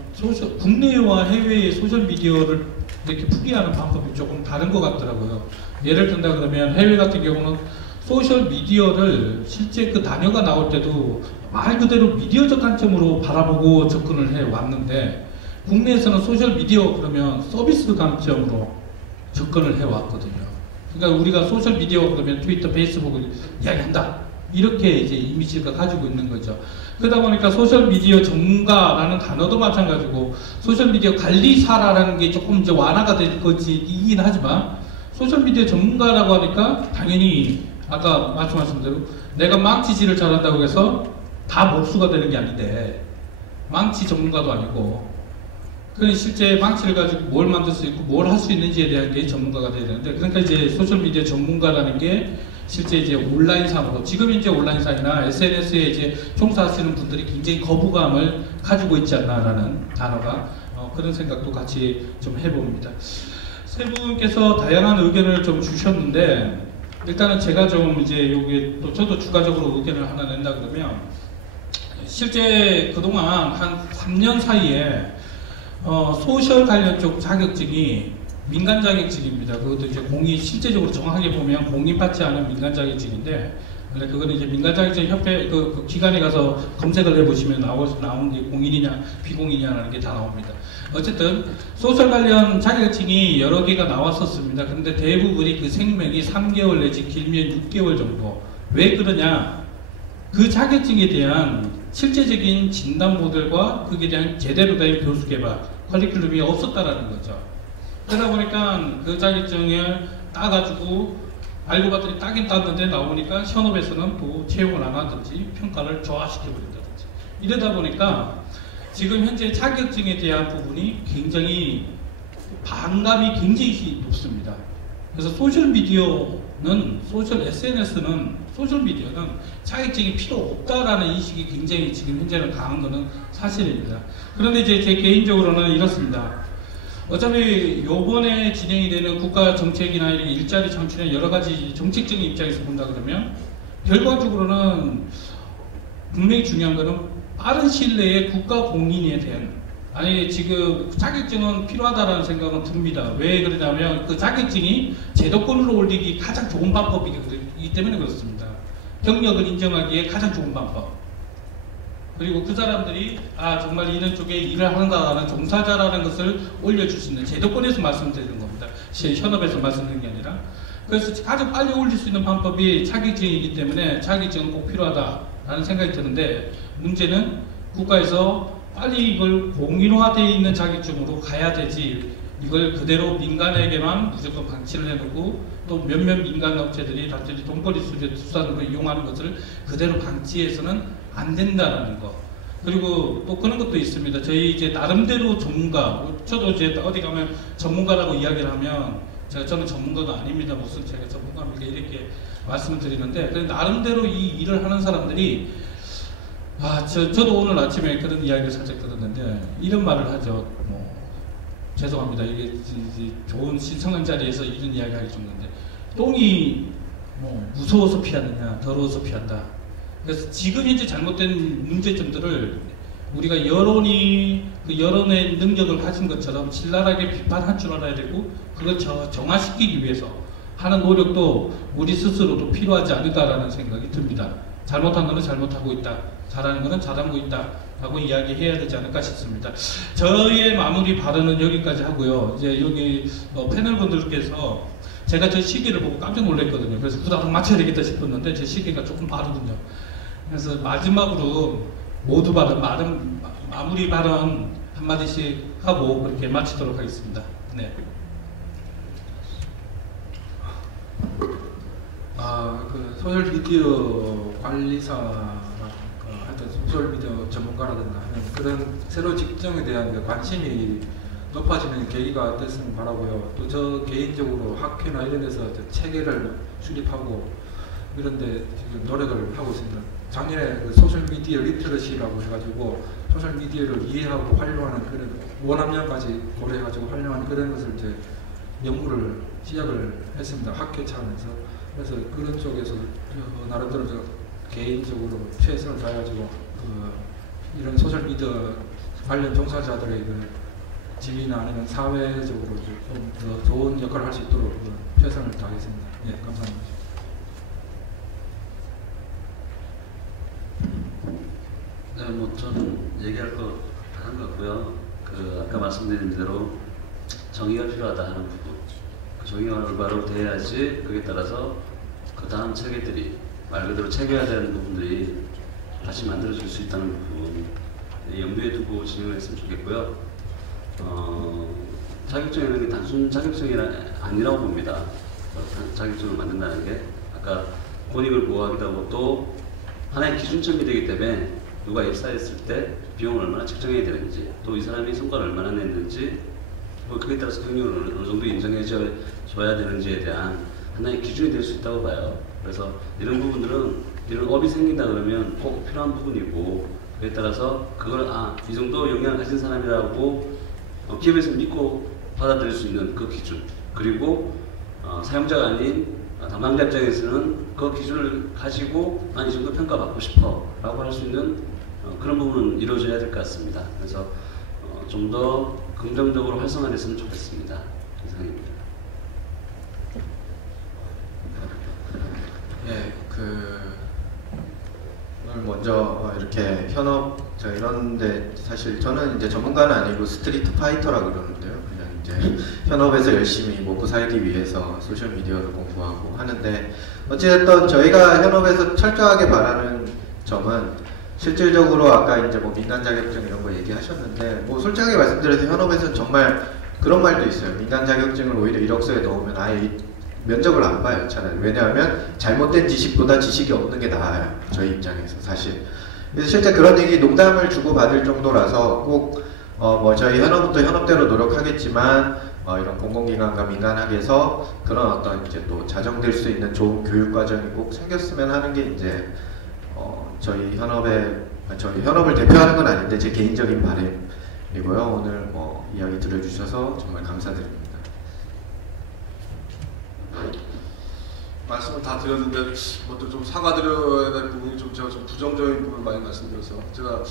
국내와 해외의 소셜미디어를 이렇게 풀이하는 방법이 조금 다른 것 같더라고요. 예를 든다 그러면 해외 같은 경우는 소셜미디어를 실제 그 단어가 나올 때도 말 그대로 미디어적 관점으로 바라보고 접근을 해 왔는데 국내에서는 소셜미디어 그러면 서비스 관점으로 접근을 해왔거든요. 그러니까 우리가 소셜미디어 그러면 트위터, 페이스북을 이야기한다. 이렇게 이제 이미지가 가지고 있는 거죠. 그러다 보니까 소셜미디어 전문가라는 단어도 마찬가지고 소셜미디어 관리사라는 게 조금 이제 완화가 될 것이긴 하지만 소셜미디어 전문가라고 하니까 당연히 아까 말씀하신 대로 내가 망치질을 잘한다고 해서 다 몰수가 되는 게 아닌데 망치 전문가도 아니고 그건 실제 망치를 가지고 뭘 만들 수 있고 뭘 할 수 있는지에 대한 게 전문가가 돼야 되는데 그러니까 이제 소셜미디어 전문가라는 게 실제 이제 온라인상으로 지금 이제 온라인상이나 SNS에 이제 종사하시는 분들이 굉장히 거부감을 가지고 있지 않나라는 단어가 그런 생각도 같이 좀 해봅니다. 세 분께서 다양한 의견을 좀 주셨는데 일단은 제가 좀 이제 여기 또 저도 추가적으로 의견을 하나 낸다 그러면 실제 그동안 한 3년 사이에 소셜 관련 쪽 자격증이 민간 자격증입니다. 그것도 이제 실제적으로 정확하게 보면 공인받지 않은 민간 자격증인데, 그거는 이제 민간 자격증 협회 그 기관에 가서 검색을 해보시면 나온 게 공인이냐 비공인이냐라는 게 다 나옵니다. 어쨌든 소셜 관련 자격증이 여러 개가 나왔었습니다. 그런데 대부분이 그 생명이 3개월 내지 길면 6개월 정도. 왜 그러냐? 그 자격증에 대한 실제적인 진단 모델과 그에 대한 제대로 된 교수 개발, 커리큘럼이 없었다라는 거죠. 그러다 보니까 그 자격증을 따가지고 알고 봤더니 따긴 땄는데 나오니까 현업에서는 또 채용을 안 하든지 평가를 저하시켜버린다든지 이러다 보니까 지금 현재 자격증에 대한 부분이 굉장히 반감이 굉장히 높습니다. 그래서 소셜미디어는 소셜미디어는 자격증이 필요 없다라는 인식이 굉장히 지금 현재는 강한 것은 사실입니다. 그런데 이제 제 개인적으로는 이렇습니다. 어차피 요번에 진행이 되는 국가 정책이나 일자리 창출이나 여러 가지 정책적인 입장에서 본다 그러면 결과적으로는 분명히 중요한 것은 빠른 시일 내에 국가 공인에 대한 지금 자격증은 필요하다라는 생각은 듭니다. 왜 그러냐면 그 자격증이 제도권으로 올리기 가장 좋은 방법이기 때문에 그렇습니다. 경력을 인정하기에 가장 좋은 방법. 그리고 그 사람들이 정말 이런 쪽에 일을 하는다라는 종사자라는 것을 올려줄 수 있는 제도권에서 말씀드리는 겁니다. 현업에서 말씀드리는 게 아니라. 그래서 가장 빨리 올릴 수 있는 방법이 자격증이기 때문에 자격증은 꼭 필요하다라는 생각이 드는데 문제는 국가에서 빨리 이걸 공인화되어 있는 자격증으로 가야 되지 이걸 그대로 민간에게만 무조건 방치를 해놓고 또 몇몇 민간 업체들이 단순히 돈벌이 수단으로 이용하는 것을 그대로 방치해서는 안 된다는 거. 그리고 또 그런 것도 있습니다. 저희 이제 나름대로 전문가, 저도 이제 어디 가면 전문가라고 이야기를 하면 저는 전문가가 아닙니다. 무슨 제가 전문가입니까? 이렇게 말씀을 드리는데, 나름대로 이 일을 하는 사람들이 저도 오늘 아침에 그런 이야기를 살짝 들었는데 이런 말을 하죠. 죄송합니다. 이게 좋은 신성한 자리에서 이런 이야기하기 좋은데, 똥이 무서워서 피하느냐, 더러워서 피한다. 그래서 지금 현재 잘못된 문제점들을 우리가 여론이 그 여론의 능력을 가진 것처럼 신랄하게 비판할 줄 알아야 되고, 그걸 정화시키기 위해서 하는 노력도 우리 스스로도 필요하지 않을까라는 생각이 듭니다. 잘못한 거는 잘못하고 있다, 잘하는 거는 잘하고 있다 라고 이야기해야 되지 않을까 싶습니다. 저의 마무리 발언은 여기까지 하고요. 이제 여기 패널분들께서 제가 저 시계를 보고 깜짝 놀랐거든요. 그래서 후다닥 맞춰야 되겠다 싶었는데 제 시계가 조금 빠르군요. 그래서 마지막으로 모두 마무리 발언 한마디씩 하고 그렇게 마치도록 하겠습니다. 네. 그 소셜미디어 관리사, 하여튼 소셜미디어 전문가라든가 하는 그런 새로 직종에 대한 그 관심이 높아지는 계기가 됐으면 바라고요. 또 저 개인적으로 학회나 이런 데서 체계를 수립하고 이런데 지금 노력을 하고 있습니다. 작년에 그 소셜미디어 리터러시라고 해가지고 소셜미디어를 이해하고 활용하는 그런 원학년까지 고려해가지고 활용하는 그런 것을 이제 연구를 시작을 했습니다. 학회 차원에서. 그래서 그런 쪽에서 나름대로 개인적으로 최선을 다해가지고 이런 소셜미디어 관련 종사자들의 그 지위나 아니면 사회적으로 좀 더 좋은 역할을 할 수 있도록 최선을 다하겠습니다. 예, 감사합니다. 네, 저는 얘기할 거 다 한 것 같고요. 아까 말씀드린 대로 정의가 필요하다 하는 부분, 그 정의가 올바로 돼야지 거기에 따라서 그 다음 체계들이 말 그대로 체계해야 되는 부분들이 다시 만들어질 수 있다는 부분 염두에 두고 진행을 했으면 좋겠고요. 자격증이라는 게 단순 자격증이 아니라고 봅니다. 자격증을 만든다는 게 아까 권익을 보호하기도 하고 또 하나의 기준점이 되기 때문에 누가 입사했을 때 비용을 얼마나 책정해야 되는지, 또 이 사람이 성과를 얼마나 냈는지, 그에 따라서 경력을 어느 정도 인정해줘야 되는지에 대한 하나의 기준이 될 수 있다고 봐요. 그래서 이런 부분들은 이런 업이 생긴다 그러면 꼭 필요한 부분이고, 그에 따라서 그걸 이 정도 역량을 가진 사람이라고 기업에서 믿고 받아들일 수 있는 그 기준, 그리고 사용자가 아닌 담당자 입장에서는 그 기준을 가지고 난 이 정도 평가받고 싶어 라고 할 수 있는 그런 부분은 이루어져야 될 것 같습니다. 그래서 좀 더 긍정적으로 활성화됐으면 좋겠습니다. 이상입니다. 예, 오늘 먼저 이렇게 현업 이런데 사실 저는 이제 전문가는 아니고 스트리트 파이터라 그러는데요. 그냥 이제 현업에서 열심히 먹고 살기 위해서 소셜 미디어를 공부하고 하는데, 어찌됐든 저희가 현업에서 철저하게 바라는 점은 실질적으로 아까 이제 민간 자격증 이런 거 얘기하셨는데, 솔직하게 말씀드려서 현업에서는 정말 그런 말도 있어요. 민간 자격증을 오히려 이력서에 넣으면 아예 면접을 안 봐요, 차라리. 왜냐하면 잘못된 지식보다 지식이 없는 게 나아요, 저희 입장에서 사실. 그래서 실제 그런 얘기 농담을 주고받을 정도라서 꼭 저희 현업부터 현업대로 노력하겠지만 이런 공공기관과 민간학에서 그런 어떤 이제 또 자정될 수 있는 좋은 교육 과정이 꼭 생겼으면 하는 게 이제 저희 현업을 대표하는 건 아닌데 제 개인적인 바람이고요. 오늘 이야기 들어주셔서 정말 감사드립니다. 말씀을 다 드렸는데 먼저 좀 사과드려야 될 부분이 제가 좀 부정적인 부분을 많이 말씀드려서, 제가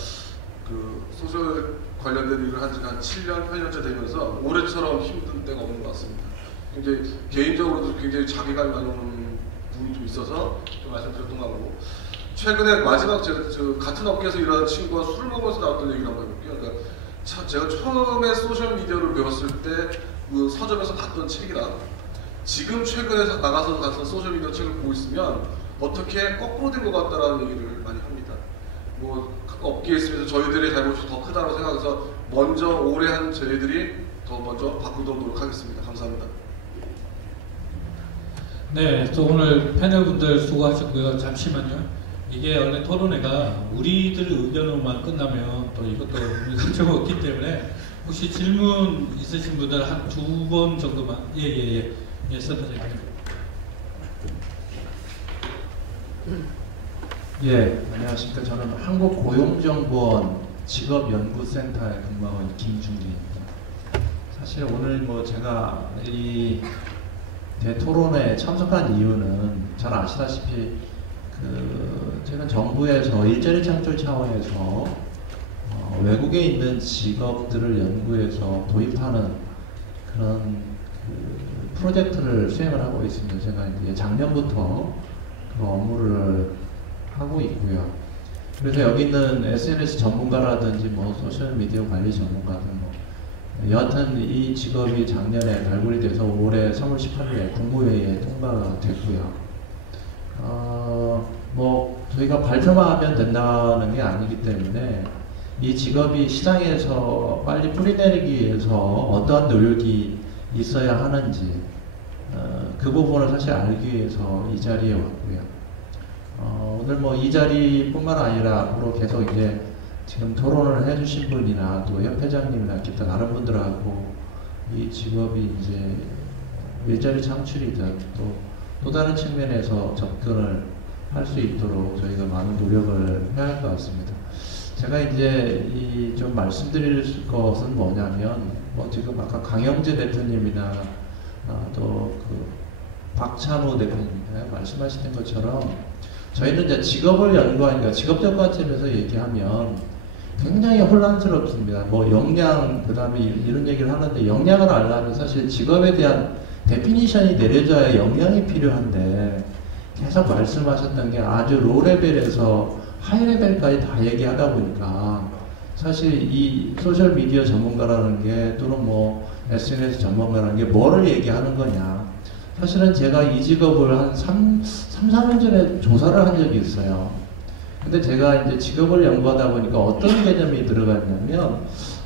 그 소셜 관련된 일을 한 지가 한 7년, 8년째 되면서 올해처럼 힘든 때가 없는 것 같습니다. 굉장히 개인적으로도 굉장히 자괴감이 많이 오는 부분이 좀 있어서 좀 말씀드렸던 거고, 최근에 마지막 제가 같은 업계에서 일하는 친구가 술을 먹으면서 나왔던 얘기를 한번 해볼게요. 그러니까 제가 처음에 소셜 미디어를 배웠을 때 그 서점에서 봤던 책이랑 지금 최근에 나가서 같은 소셜미디어 책을 보고 있으면 어떻게 거꾸로 된 것 같다라는 얘기를 많이 합니다. 업계에 있으면서 저희들의 잘못이 더 크다고 생각해서 먼저 오래 한 저희들이 더 먼저 바꾸도록 하겠습니다. 감사합니다. 네, 또 오늘 패널분들 수고하셨고요. 잠시만요. 이게 원래 토론회가 우리들 의견으로만 끝나면 또 이것도 의미가 좀 없기 때문에 혹시 질문 있으신 분들 한 2번 정도만. 예, 센터장님. 예, 안녕하십니까. 저는 한국고용정보원 직업연구센터에 근무하고 있는 김중진입니다. 사실 오늘 뭐 제가 이 대토론에 참석한 이유는 잘 아시다시피 저는 정부에서 일자리 창출 차원에서 외국에 있는 직업들을 연구해서 도입하는 그런 프로젝트를 수행을 하고 있습니다. 제가 이제 작년부터 그 업무를 하고 있고요. 그래서 여기 있는 SNS 전문가라든지 뭐 소셜미디어 관리 전문가들 여하튼 이 직업이 작년에 발굴이 돼서 올해 3월 18일에 국무회의에 통과가 됐고요. 뭐 저희가 발표만 하면 된다는 게 아니기 때문에 이 직업이 시장에서 빨리 뿌리내리기 위해서 어떠한 노력이 있어야 하는지 그 부분을 사실 알기 위해서 이 자리에 왔고요. 오늘 뭐 이 자리뿐만 아니라 앞으로 계속 이제 지금 토론을 해주신 분이나 또 협회장님이나 기타 다른 분들하고 이 직업이 이제 일자리 창출이든 또 다른 측면에서 접근을 할 수 있도록 저희가 많은 노력을 해야 할 것 같습니다. 제가 이제 좀 말씀드릴 것은 뭐냐면 뭐 지금 아까 강영재 대표님이나 또 박찬호 대표님 말씀하신 것처럼 저희는 이제 직업을 연구하니까 직업적 관점에서 얘기하면 굉장히 혼란스럽습니다. 뭐 역량 그다음에 이런 얘기를 하는데 역량을 알려면 사실 직업에 대한 데피니션이 내려져야 역량이 필요한데 계속 말씀하셨던 게 아주 로 레벨에서 하이 레벨까지 다 얘기하다 보니까 사실 이 소셜 미디어 전문가라는 게 또는 뭐 SNS 전문가라는 게 뭐를 얘기하는 거냐. 사실은 제가 이 직업을 한 4년 전에 조사를 한 적이 있어요. 근데 제가 이제 직업을 연구하다 보니까 어떤 개념이 들어갔냐면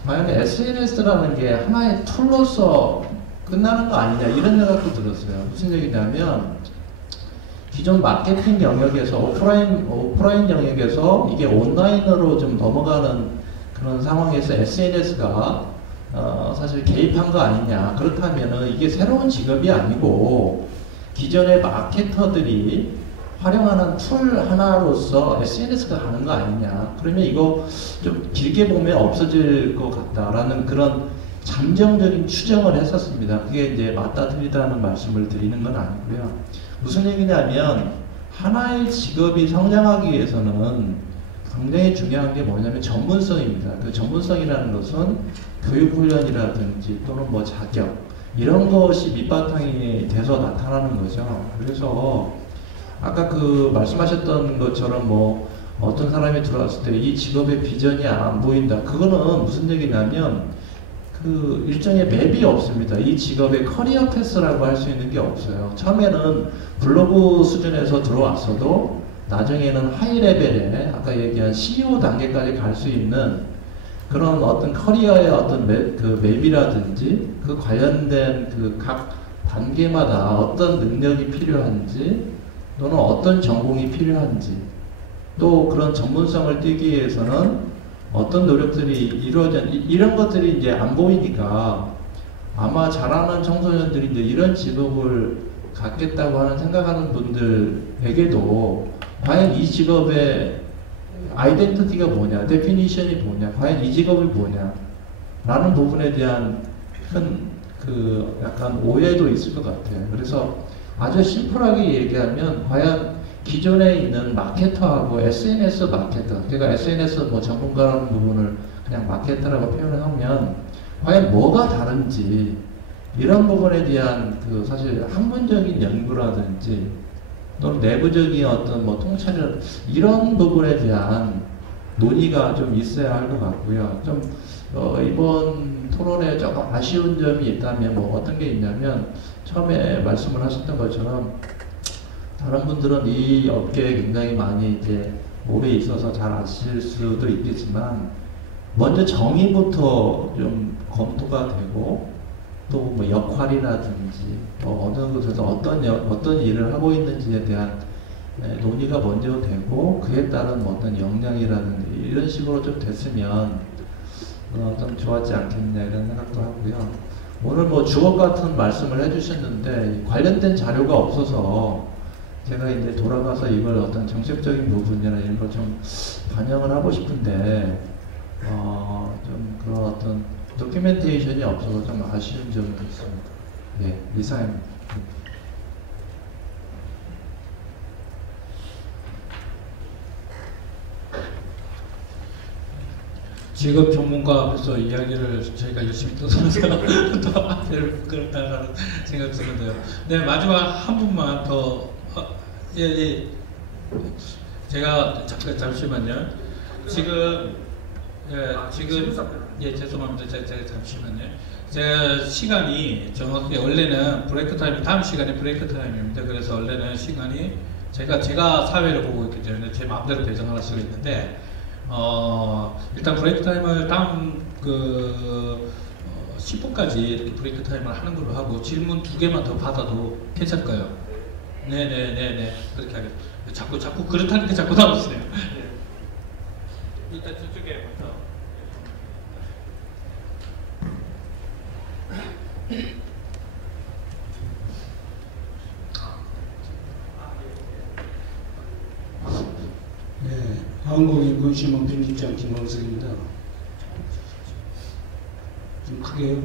과연 SNS라는 게 하나의 툴로서 끝나는 거 아니냐 이런 생각도 들었어요. 무슨 얘기냐면 기존 마케팅 영역에서 오프라인 영역에서 이게 온라인으로 좀 넘어가는 그런 상황에서 SNS가 사실 개입한 거 아니냐. 그렇다면은 이게 새로운 직업이 아니고 기존의 마케터들이 활용하는 툴 하나로서 SNS가 가는 거 아니냐. 그러면 이거 좀 길게 보면 없어질 것 같다라는 그런 잠정적인 추정을 했었습니다. 그게 이제 맞다 틀리다는 말씀을 드리는 건 아니고요. 무슨 얘기냐면 하나의 직업이 성장하기 위해서는 굉장히 중요한 게 뭐냐면 전문성입니다. 그 전문성이라는 것은 교육훈련이라든지 또는 뭐 자격 이런 것이 밑바탕이 돼서 나타나는 거죠. 그래서 아까 말씀하셨던 것처럼 뭐 어떤 사람이 들어왔을 때 이 직업의 비전이 안 보인다. 그거는 무슨 얘기냐면 그 일종의 맵이 없습니다. 이 직업의 커리어 패스라고 할 수 있는 게 없어요. 처음에는 블로그 수준에서 들어왔어도 나중에는 하이 레벨에 아까 얘기한 CEO 단계까지 갈 수 있는 그런 어떤 커리어의 어떤 맵이라든지 그 관련된 그 각 단계마다 어떤 능력이 필요한지 또는 어떤 전공이 필요한지 또 그런 전문성을 띄기 위해서는 어떤 노력들이 이런 것들이 이제 안 보이니까 아마 잘하는 청소년들이 이제 이런 직업을 갖겠다고 하는 생각하는 분들에게도 과연 이 직업의 아이덴티티가 뭐냐, 데피니션이 뭐냐, 과연 이 직업이 뭐냐 라는 부분에 대한 큰 약간 오해도 있을 것 같아요. 그래서 아주 심플하게 얘기하면 과연 기존에 있는 마케터하고 SNS 마케터, 제가 SNS 뭐 전문가라는 부분을 그냥 마케터라고 표현을 하면 과연 뭐가 다른지 이런 부분에 대한 사실 학문적인 연구라든지 또는 내부적인 어떤 뭐 통찰을 이런 부분에 대한 논의가 좀 있어야 할 것 같고요. 좀 이번 토론에 조금 아쉬운 점이 있다면 뭐 어떤 게 있냐면 처음에 말씀을 하셨던 것처럼 다른 분들은 이 업계에 굉장히 많이 이제 오래 있어서 잘 아실 수도 있겠지만 먼저 정의부터 좀 검토가 되고 또 뭐 역할이라든지 또 어느 곳에서 어떤 일을 하고 있는지에 대한 논의가 먼저 되고 그에 따른 어떤 역량이라든지 이런 식으로 좀 됐으면 좀 좋았지 않겠냐 이런 생각도 하고요. 오늘 뭐 주옥 같은 말씀을 해주셨는데 관련된 자료가 없어서 제가 이제 돌아가서 이걸 어떤 정책적인 부분이나 이런 걸 좀 반영을 하고 싶은데 좀 그런 어떤 도큐멘테이션이 없어서 좀 아쉬운 점이 있습니다. 네, 이상입니다. 직업 전문가 앞에서 이야기를 저희가 열심히 떠들어서 또 앞에를 끌었다라는 생각이 드는데요. 네, 마지막 한 분만 더 제가 잠시만요. 지금 죄송합니다. 제가 잠시만요. 제가 시간이 정확히 원래는 브레이크 타임 다음 시간이 브레이크 타임입니다. 그래서 원래는 시간이 제가 사회를 보고 있기 때문에 제 마음대로 배정할 수가 있는데 일단 브레이크 타임을 다음 10분까지 이렇게 브레이크 타임을 하는 걸로 하고 질문 2개만 더 받아도 괜찮을까요? 네네네네 그렇게 하겠습니다. 자꾸 그렇다니까 자꾸 나오세요. 네. 일단 저쪽에부터. 네, 한국인권신문 편집장 김광석입니다. 좀 크게요.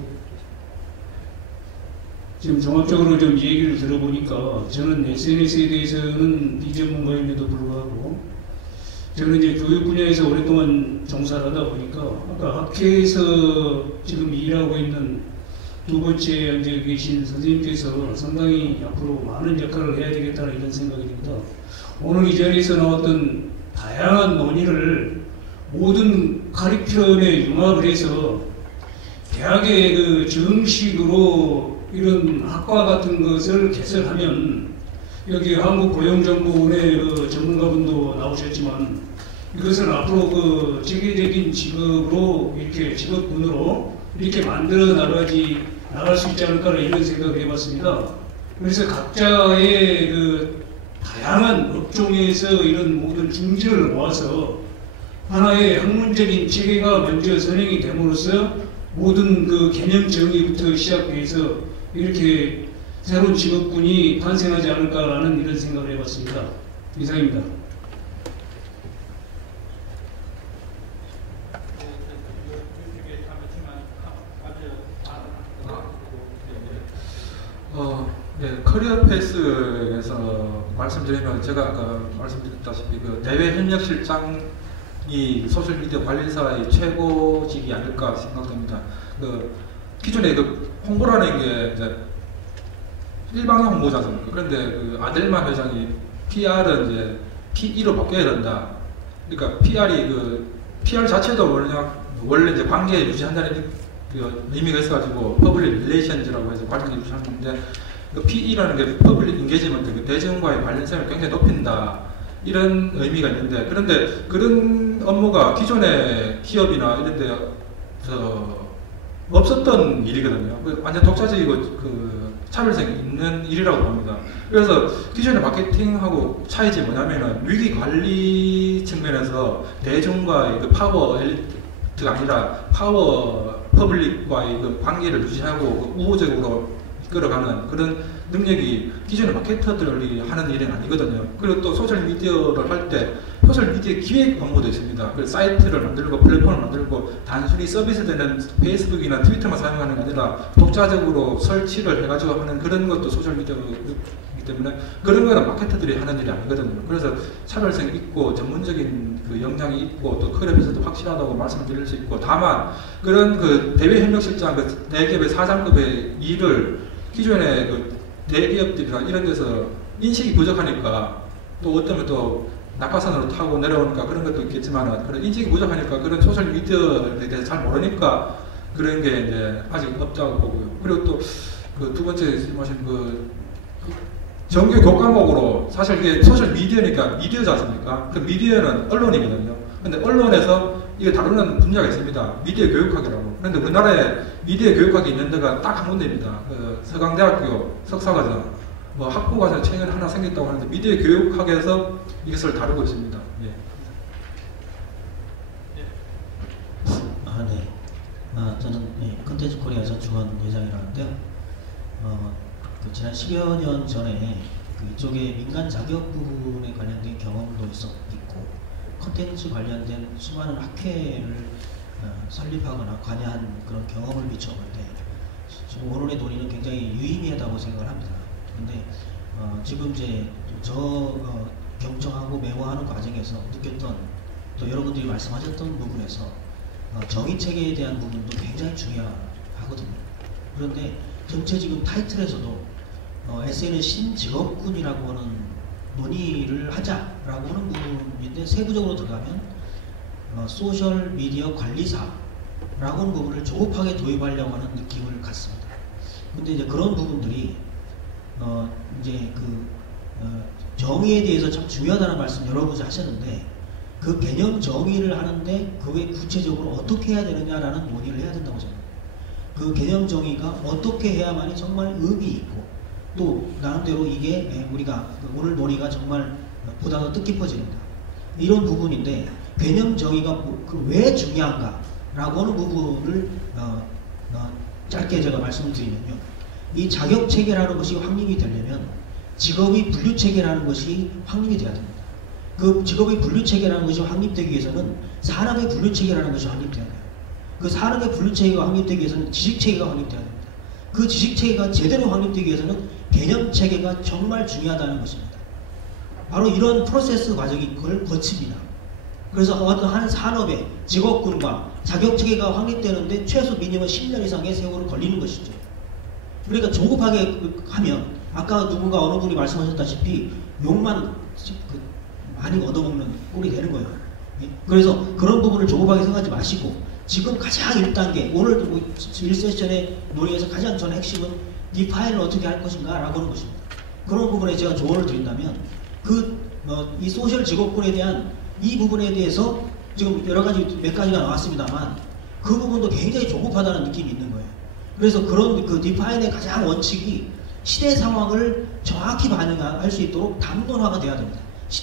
지금 종합적으로 좀 얘기를 들어보니까 저는 SNS에 대해서는 비전문가임에도 불구하고 저는 이제 교육 분야에서 오랫동안 종사를 하다 보니까 아까 학회에서 지금 일하고 있는 두 번째 앉아 계신 선생님께서 상당히 앞으로 많은 역할을 해야 되겠다는 이런 생각이 듭니다. 오늘 이 자리에서 나왔던 다양한 논의를 모든 카리큘럼에 융합을 해서 대학의 그 정식으로 이런 학과 같은 것을 개설하면 여기 한국고용정보원의 그 전문가분도 나오셨지만 이것을 앞으로 그 체계적인 직업으로 이렇게 직업군으로 이렇게 만들어 나갈 수 있지 않을까 이런 생각을 해봤습니다. 그래서 각자의 그 다양한 업종에서 이런 모든 중지를 모아서 하나의 학문적인 체계가 먼저 선행이 됨으로써 모든 그 개념 정의부터 시작해서 이렇게 새로운 직업군이 탄생하지 않을까라는 이런 생각을 해봤습니다. 이상입니다. 네, 커리어 패스에서 말씀드리면 제가 아까 말씀드렸다시피 그 대외 협력실장이 소셜미디어 관리사의 최고직이 아닐까 생각됩니다. 그 기존에 그 홍보라는 게 이제 일방형 홍보지 않습니까? 그런데 그 아델만 회장이 PR은 이제 PE로 바뀌어야 된다. 그러니까 PR 자체도 원래 이제 관계 유지한다는 그 의미가 있어가지고 퍼블릭 릴레이션즈라고 해서 관계 유지하는데 그 PE라는 게 퍼블릭 인게이지먼트, 그 대중과의 관련성을 굉장히 높인다. 이런 의미가 있는데 그런데 그런 업무가 기존의 기업이나 이런 데 없었던 일이거든요. 완전 독자적이고 그 차별성 있는 일이라고 봅니다. 그래서 기존의 마케팅하고 차이점이 뭐냐면은 위기 관리 측면에서 대중과의 그 파워 엘리트가 아니라 파워 퍼블릭과의 그 관계를 유지하고 그 우호적으로 이끌어가는 그런 능력이 기존의 마케터들이 하는 일은 아니거든요. 그리고 또 소셜미디어를 할 때 소셜미디어 기획 업무도 있습니다. 그래서 사이트를 만들고 플랫폼을 만들고 단순히 서비스되는 페이스북이나 트위터만 사용하는 게 아니라 독자적으로 설치를 해가지고 하는 그런 것도 소셜미디어이기 때문에 그런 거는 마케터들이 하는 일이 아니거든요. 그래서 차별성 있고 전문적인 그 역량이 있고 또 클럽에서도 확실하다고 말씀드릴 수 있고 다만 그런 그 대외협력실장 그 대기업의 사장급의 일을 기존의 그 대기업들이나 이런 데서 인식이 부족하니까 또 어쩌면 또 낙하산으로 타고 내려오니까 그런 것도 있겠지만 그런 인식이 부족하니까 그런 소셜미디어에 대해서 잘 모르니까 그런 게 이제 아직 없다고 보고요. 그리고 또 그 두 번째 말씀하신 그 정규 교과목으로 사실 이게 소셜미디어니까 미디어지 않습니까? 그 미디어는 언론이거든요. 근데 언론에서 이게 다루는 분야가 있습니다. 미디어 교육학이라고. 그런데 우리나라에 미디어 교육학이 있는 데가 딱 한 군데입니다. 그 서강대학교 석사과정, 뭐 학부과정 최근에 하나 생겼다고 하는데 미디어 교육학에서 이것을 다루고 있습니다. 예. 네. 저는 컨텐츠 코리아 저축원 회장이라는데요. 그 지난 10여 년 전에 이쪽에 민간 자격 부분에 관련된 경험도 있고 컨텐츠 관련된 수많은 학회를 설립하거나 관여한 그런 경험을 미쳐봤는데 지금 오늘의 논의는 굉장히 유의미하다고 생각을 합니다. 그런데 지금 이제 경청하고 메모하는 과정에서 느꼈던 또 여러분들이 말씀하셨던 부분에서 정의 체계에 대한 부분도 굉장히 중요하거든요. 그런데 전체 지금 타이틀에서도 SN은 신직업군이라고 하는 논의를 하자라고 하는 부분인데 세부적으로 들어가면 소셜 미디어 관리사라고 하는 부분을 조급하게 도입하려고 하는 느낌을 갖습니다. 근데 이제 그런 부분들이 이제 정의에 대해서 참 중요하다는 말씀 여러 번 하셨는데 그 개념 정의를 하는데 그게 구체적으로 어떻게 해야 되느냐라는 논의를 해야 된다고 생각합니다. 그 개념 정의가 어떻게 해야만이 정말 의미 있고 또 나름대로 이게 우리가 오늘 논의가 정말 보다 더 뜻깊어집니다. 이런 부분인데 개념 정의가 왜 중요한가라고 하는 부분을 짧게 제가 말씀을 드리면요. 이 자격 체계라는 것이 확립이 되려면 직업의 분류 체계라는 것이 확립이 돼야 됩니다. 그 직업의 분류 체계라는 것이 확립되기 위해서는 산업의 분류 체계라는 것이 확립돼야 돼요. 그 산업의 분류 체계가 확립되기 위해서는 지식 체계가 확립돼야 됩니다. 그 지식 체계가 제대로 확립되기 위해서는 개념 체계가 정말 중요하다는 것입니다. 바로 이런 프로세스 과정이 그걸 거칩니다. 그래서 어떤 한 산업의 직업군과 자격 체계가 확립되는데 최소 미니멈 10년 이상의 세월이 걸리는 것이죠. 그러니까 조급하게 하면 아까 누군가 어느 분이 말씀하셨다시피 욕만 많이 얻어먹는 꼴이 되는 거예요. 그래서 그런 부분을 조급하게 생각하지 마시고 지금 가장 1단계 오늘 1세션의 논의에서 가장 전 핵심은 디파일을 어떻게 할 것인가 라고 하는 것입니다. 그런 부분에 제가 조언을 드린다면 이 소셜 직업군에 대한 이 부분에 대해서 지금 여러 가지 몇 가지가 나왔습니다만 그 부분도 굉장히 조급하다는 느낌이 있는 거예요. 그래서 그런 디파일의 가장 원칙이 시대 상황을 정확히 반영할 수 있도록 담론화가 돼야 됩니다.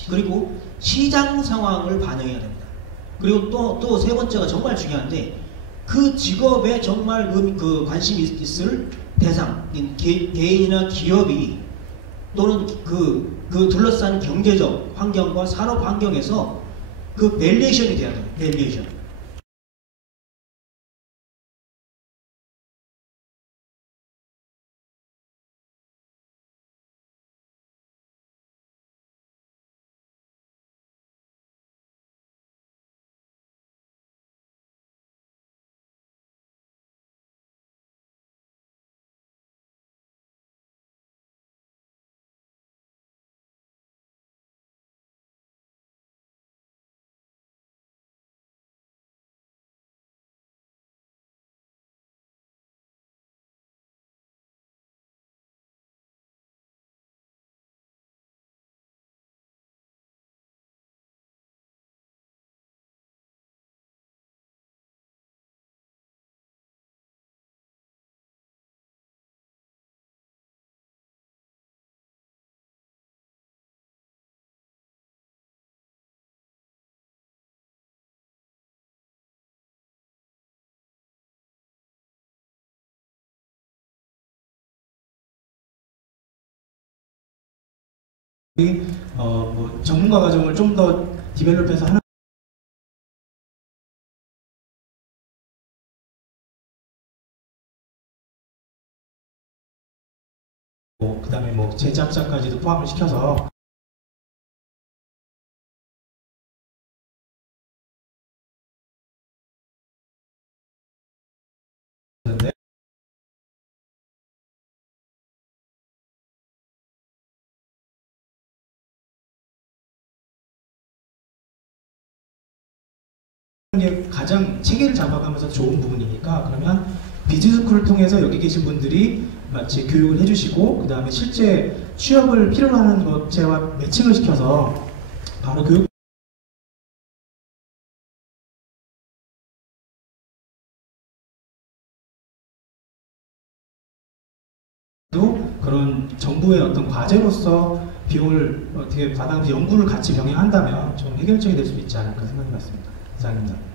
그리고 시장 상황을 반영해야 됩니다. 그리고 또 세 번째가 정말 중요한데 그 직업에 정말 관심이 있을 대상, 개인이나 기업이 또는 그 둘러싼 경제적 환경과 산업 환경에서 그 밸리에이션이 돼야 돼요. 밸리에이션. 전문가 과정을 좀 더 디벨롭해서 하는 그 다음에 제작자까지도 포함을 시켜서 게 가장 체계를 잡아가면서 좋은 부분이니까 그러면 비즈스쿨을 통해서 여기 계신 분들이 마치 교육을 해주시고 그 다음에 실제 취업을 필요로 하는 업체와 매칭을 시켜서 바로 교육 그런 정부의 어떤 과제로서 비용을 어떻게 받아가면서 연구를 같이 병행한다면 좀 해결책이 될 수 있지 않을까 생각이 났습니다. 이상입니다.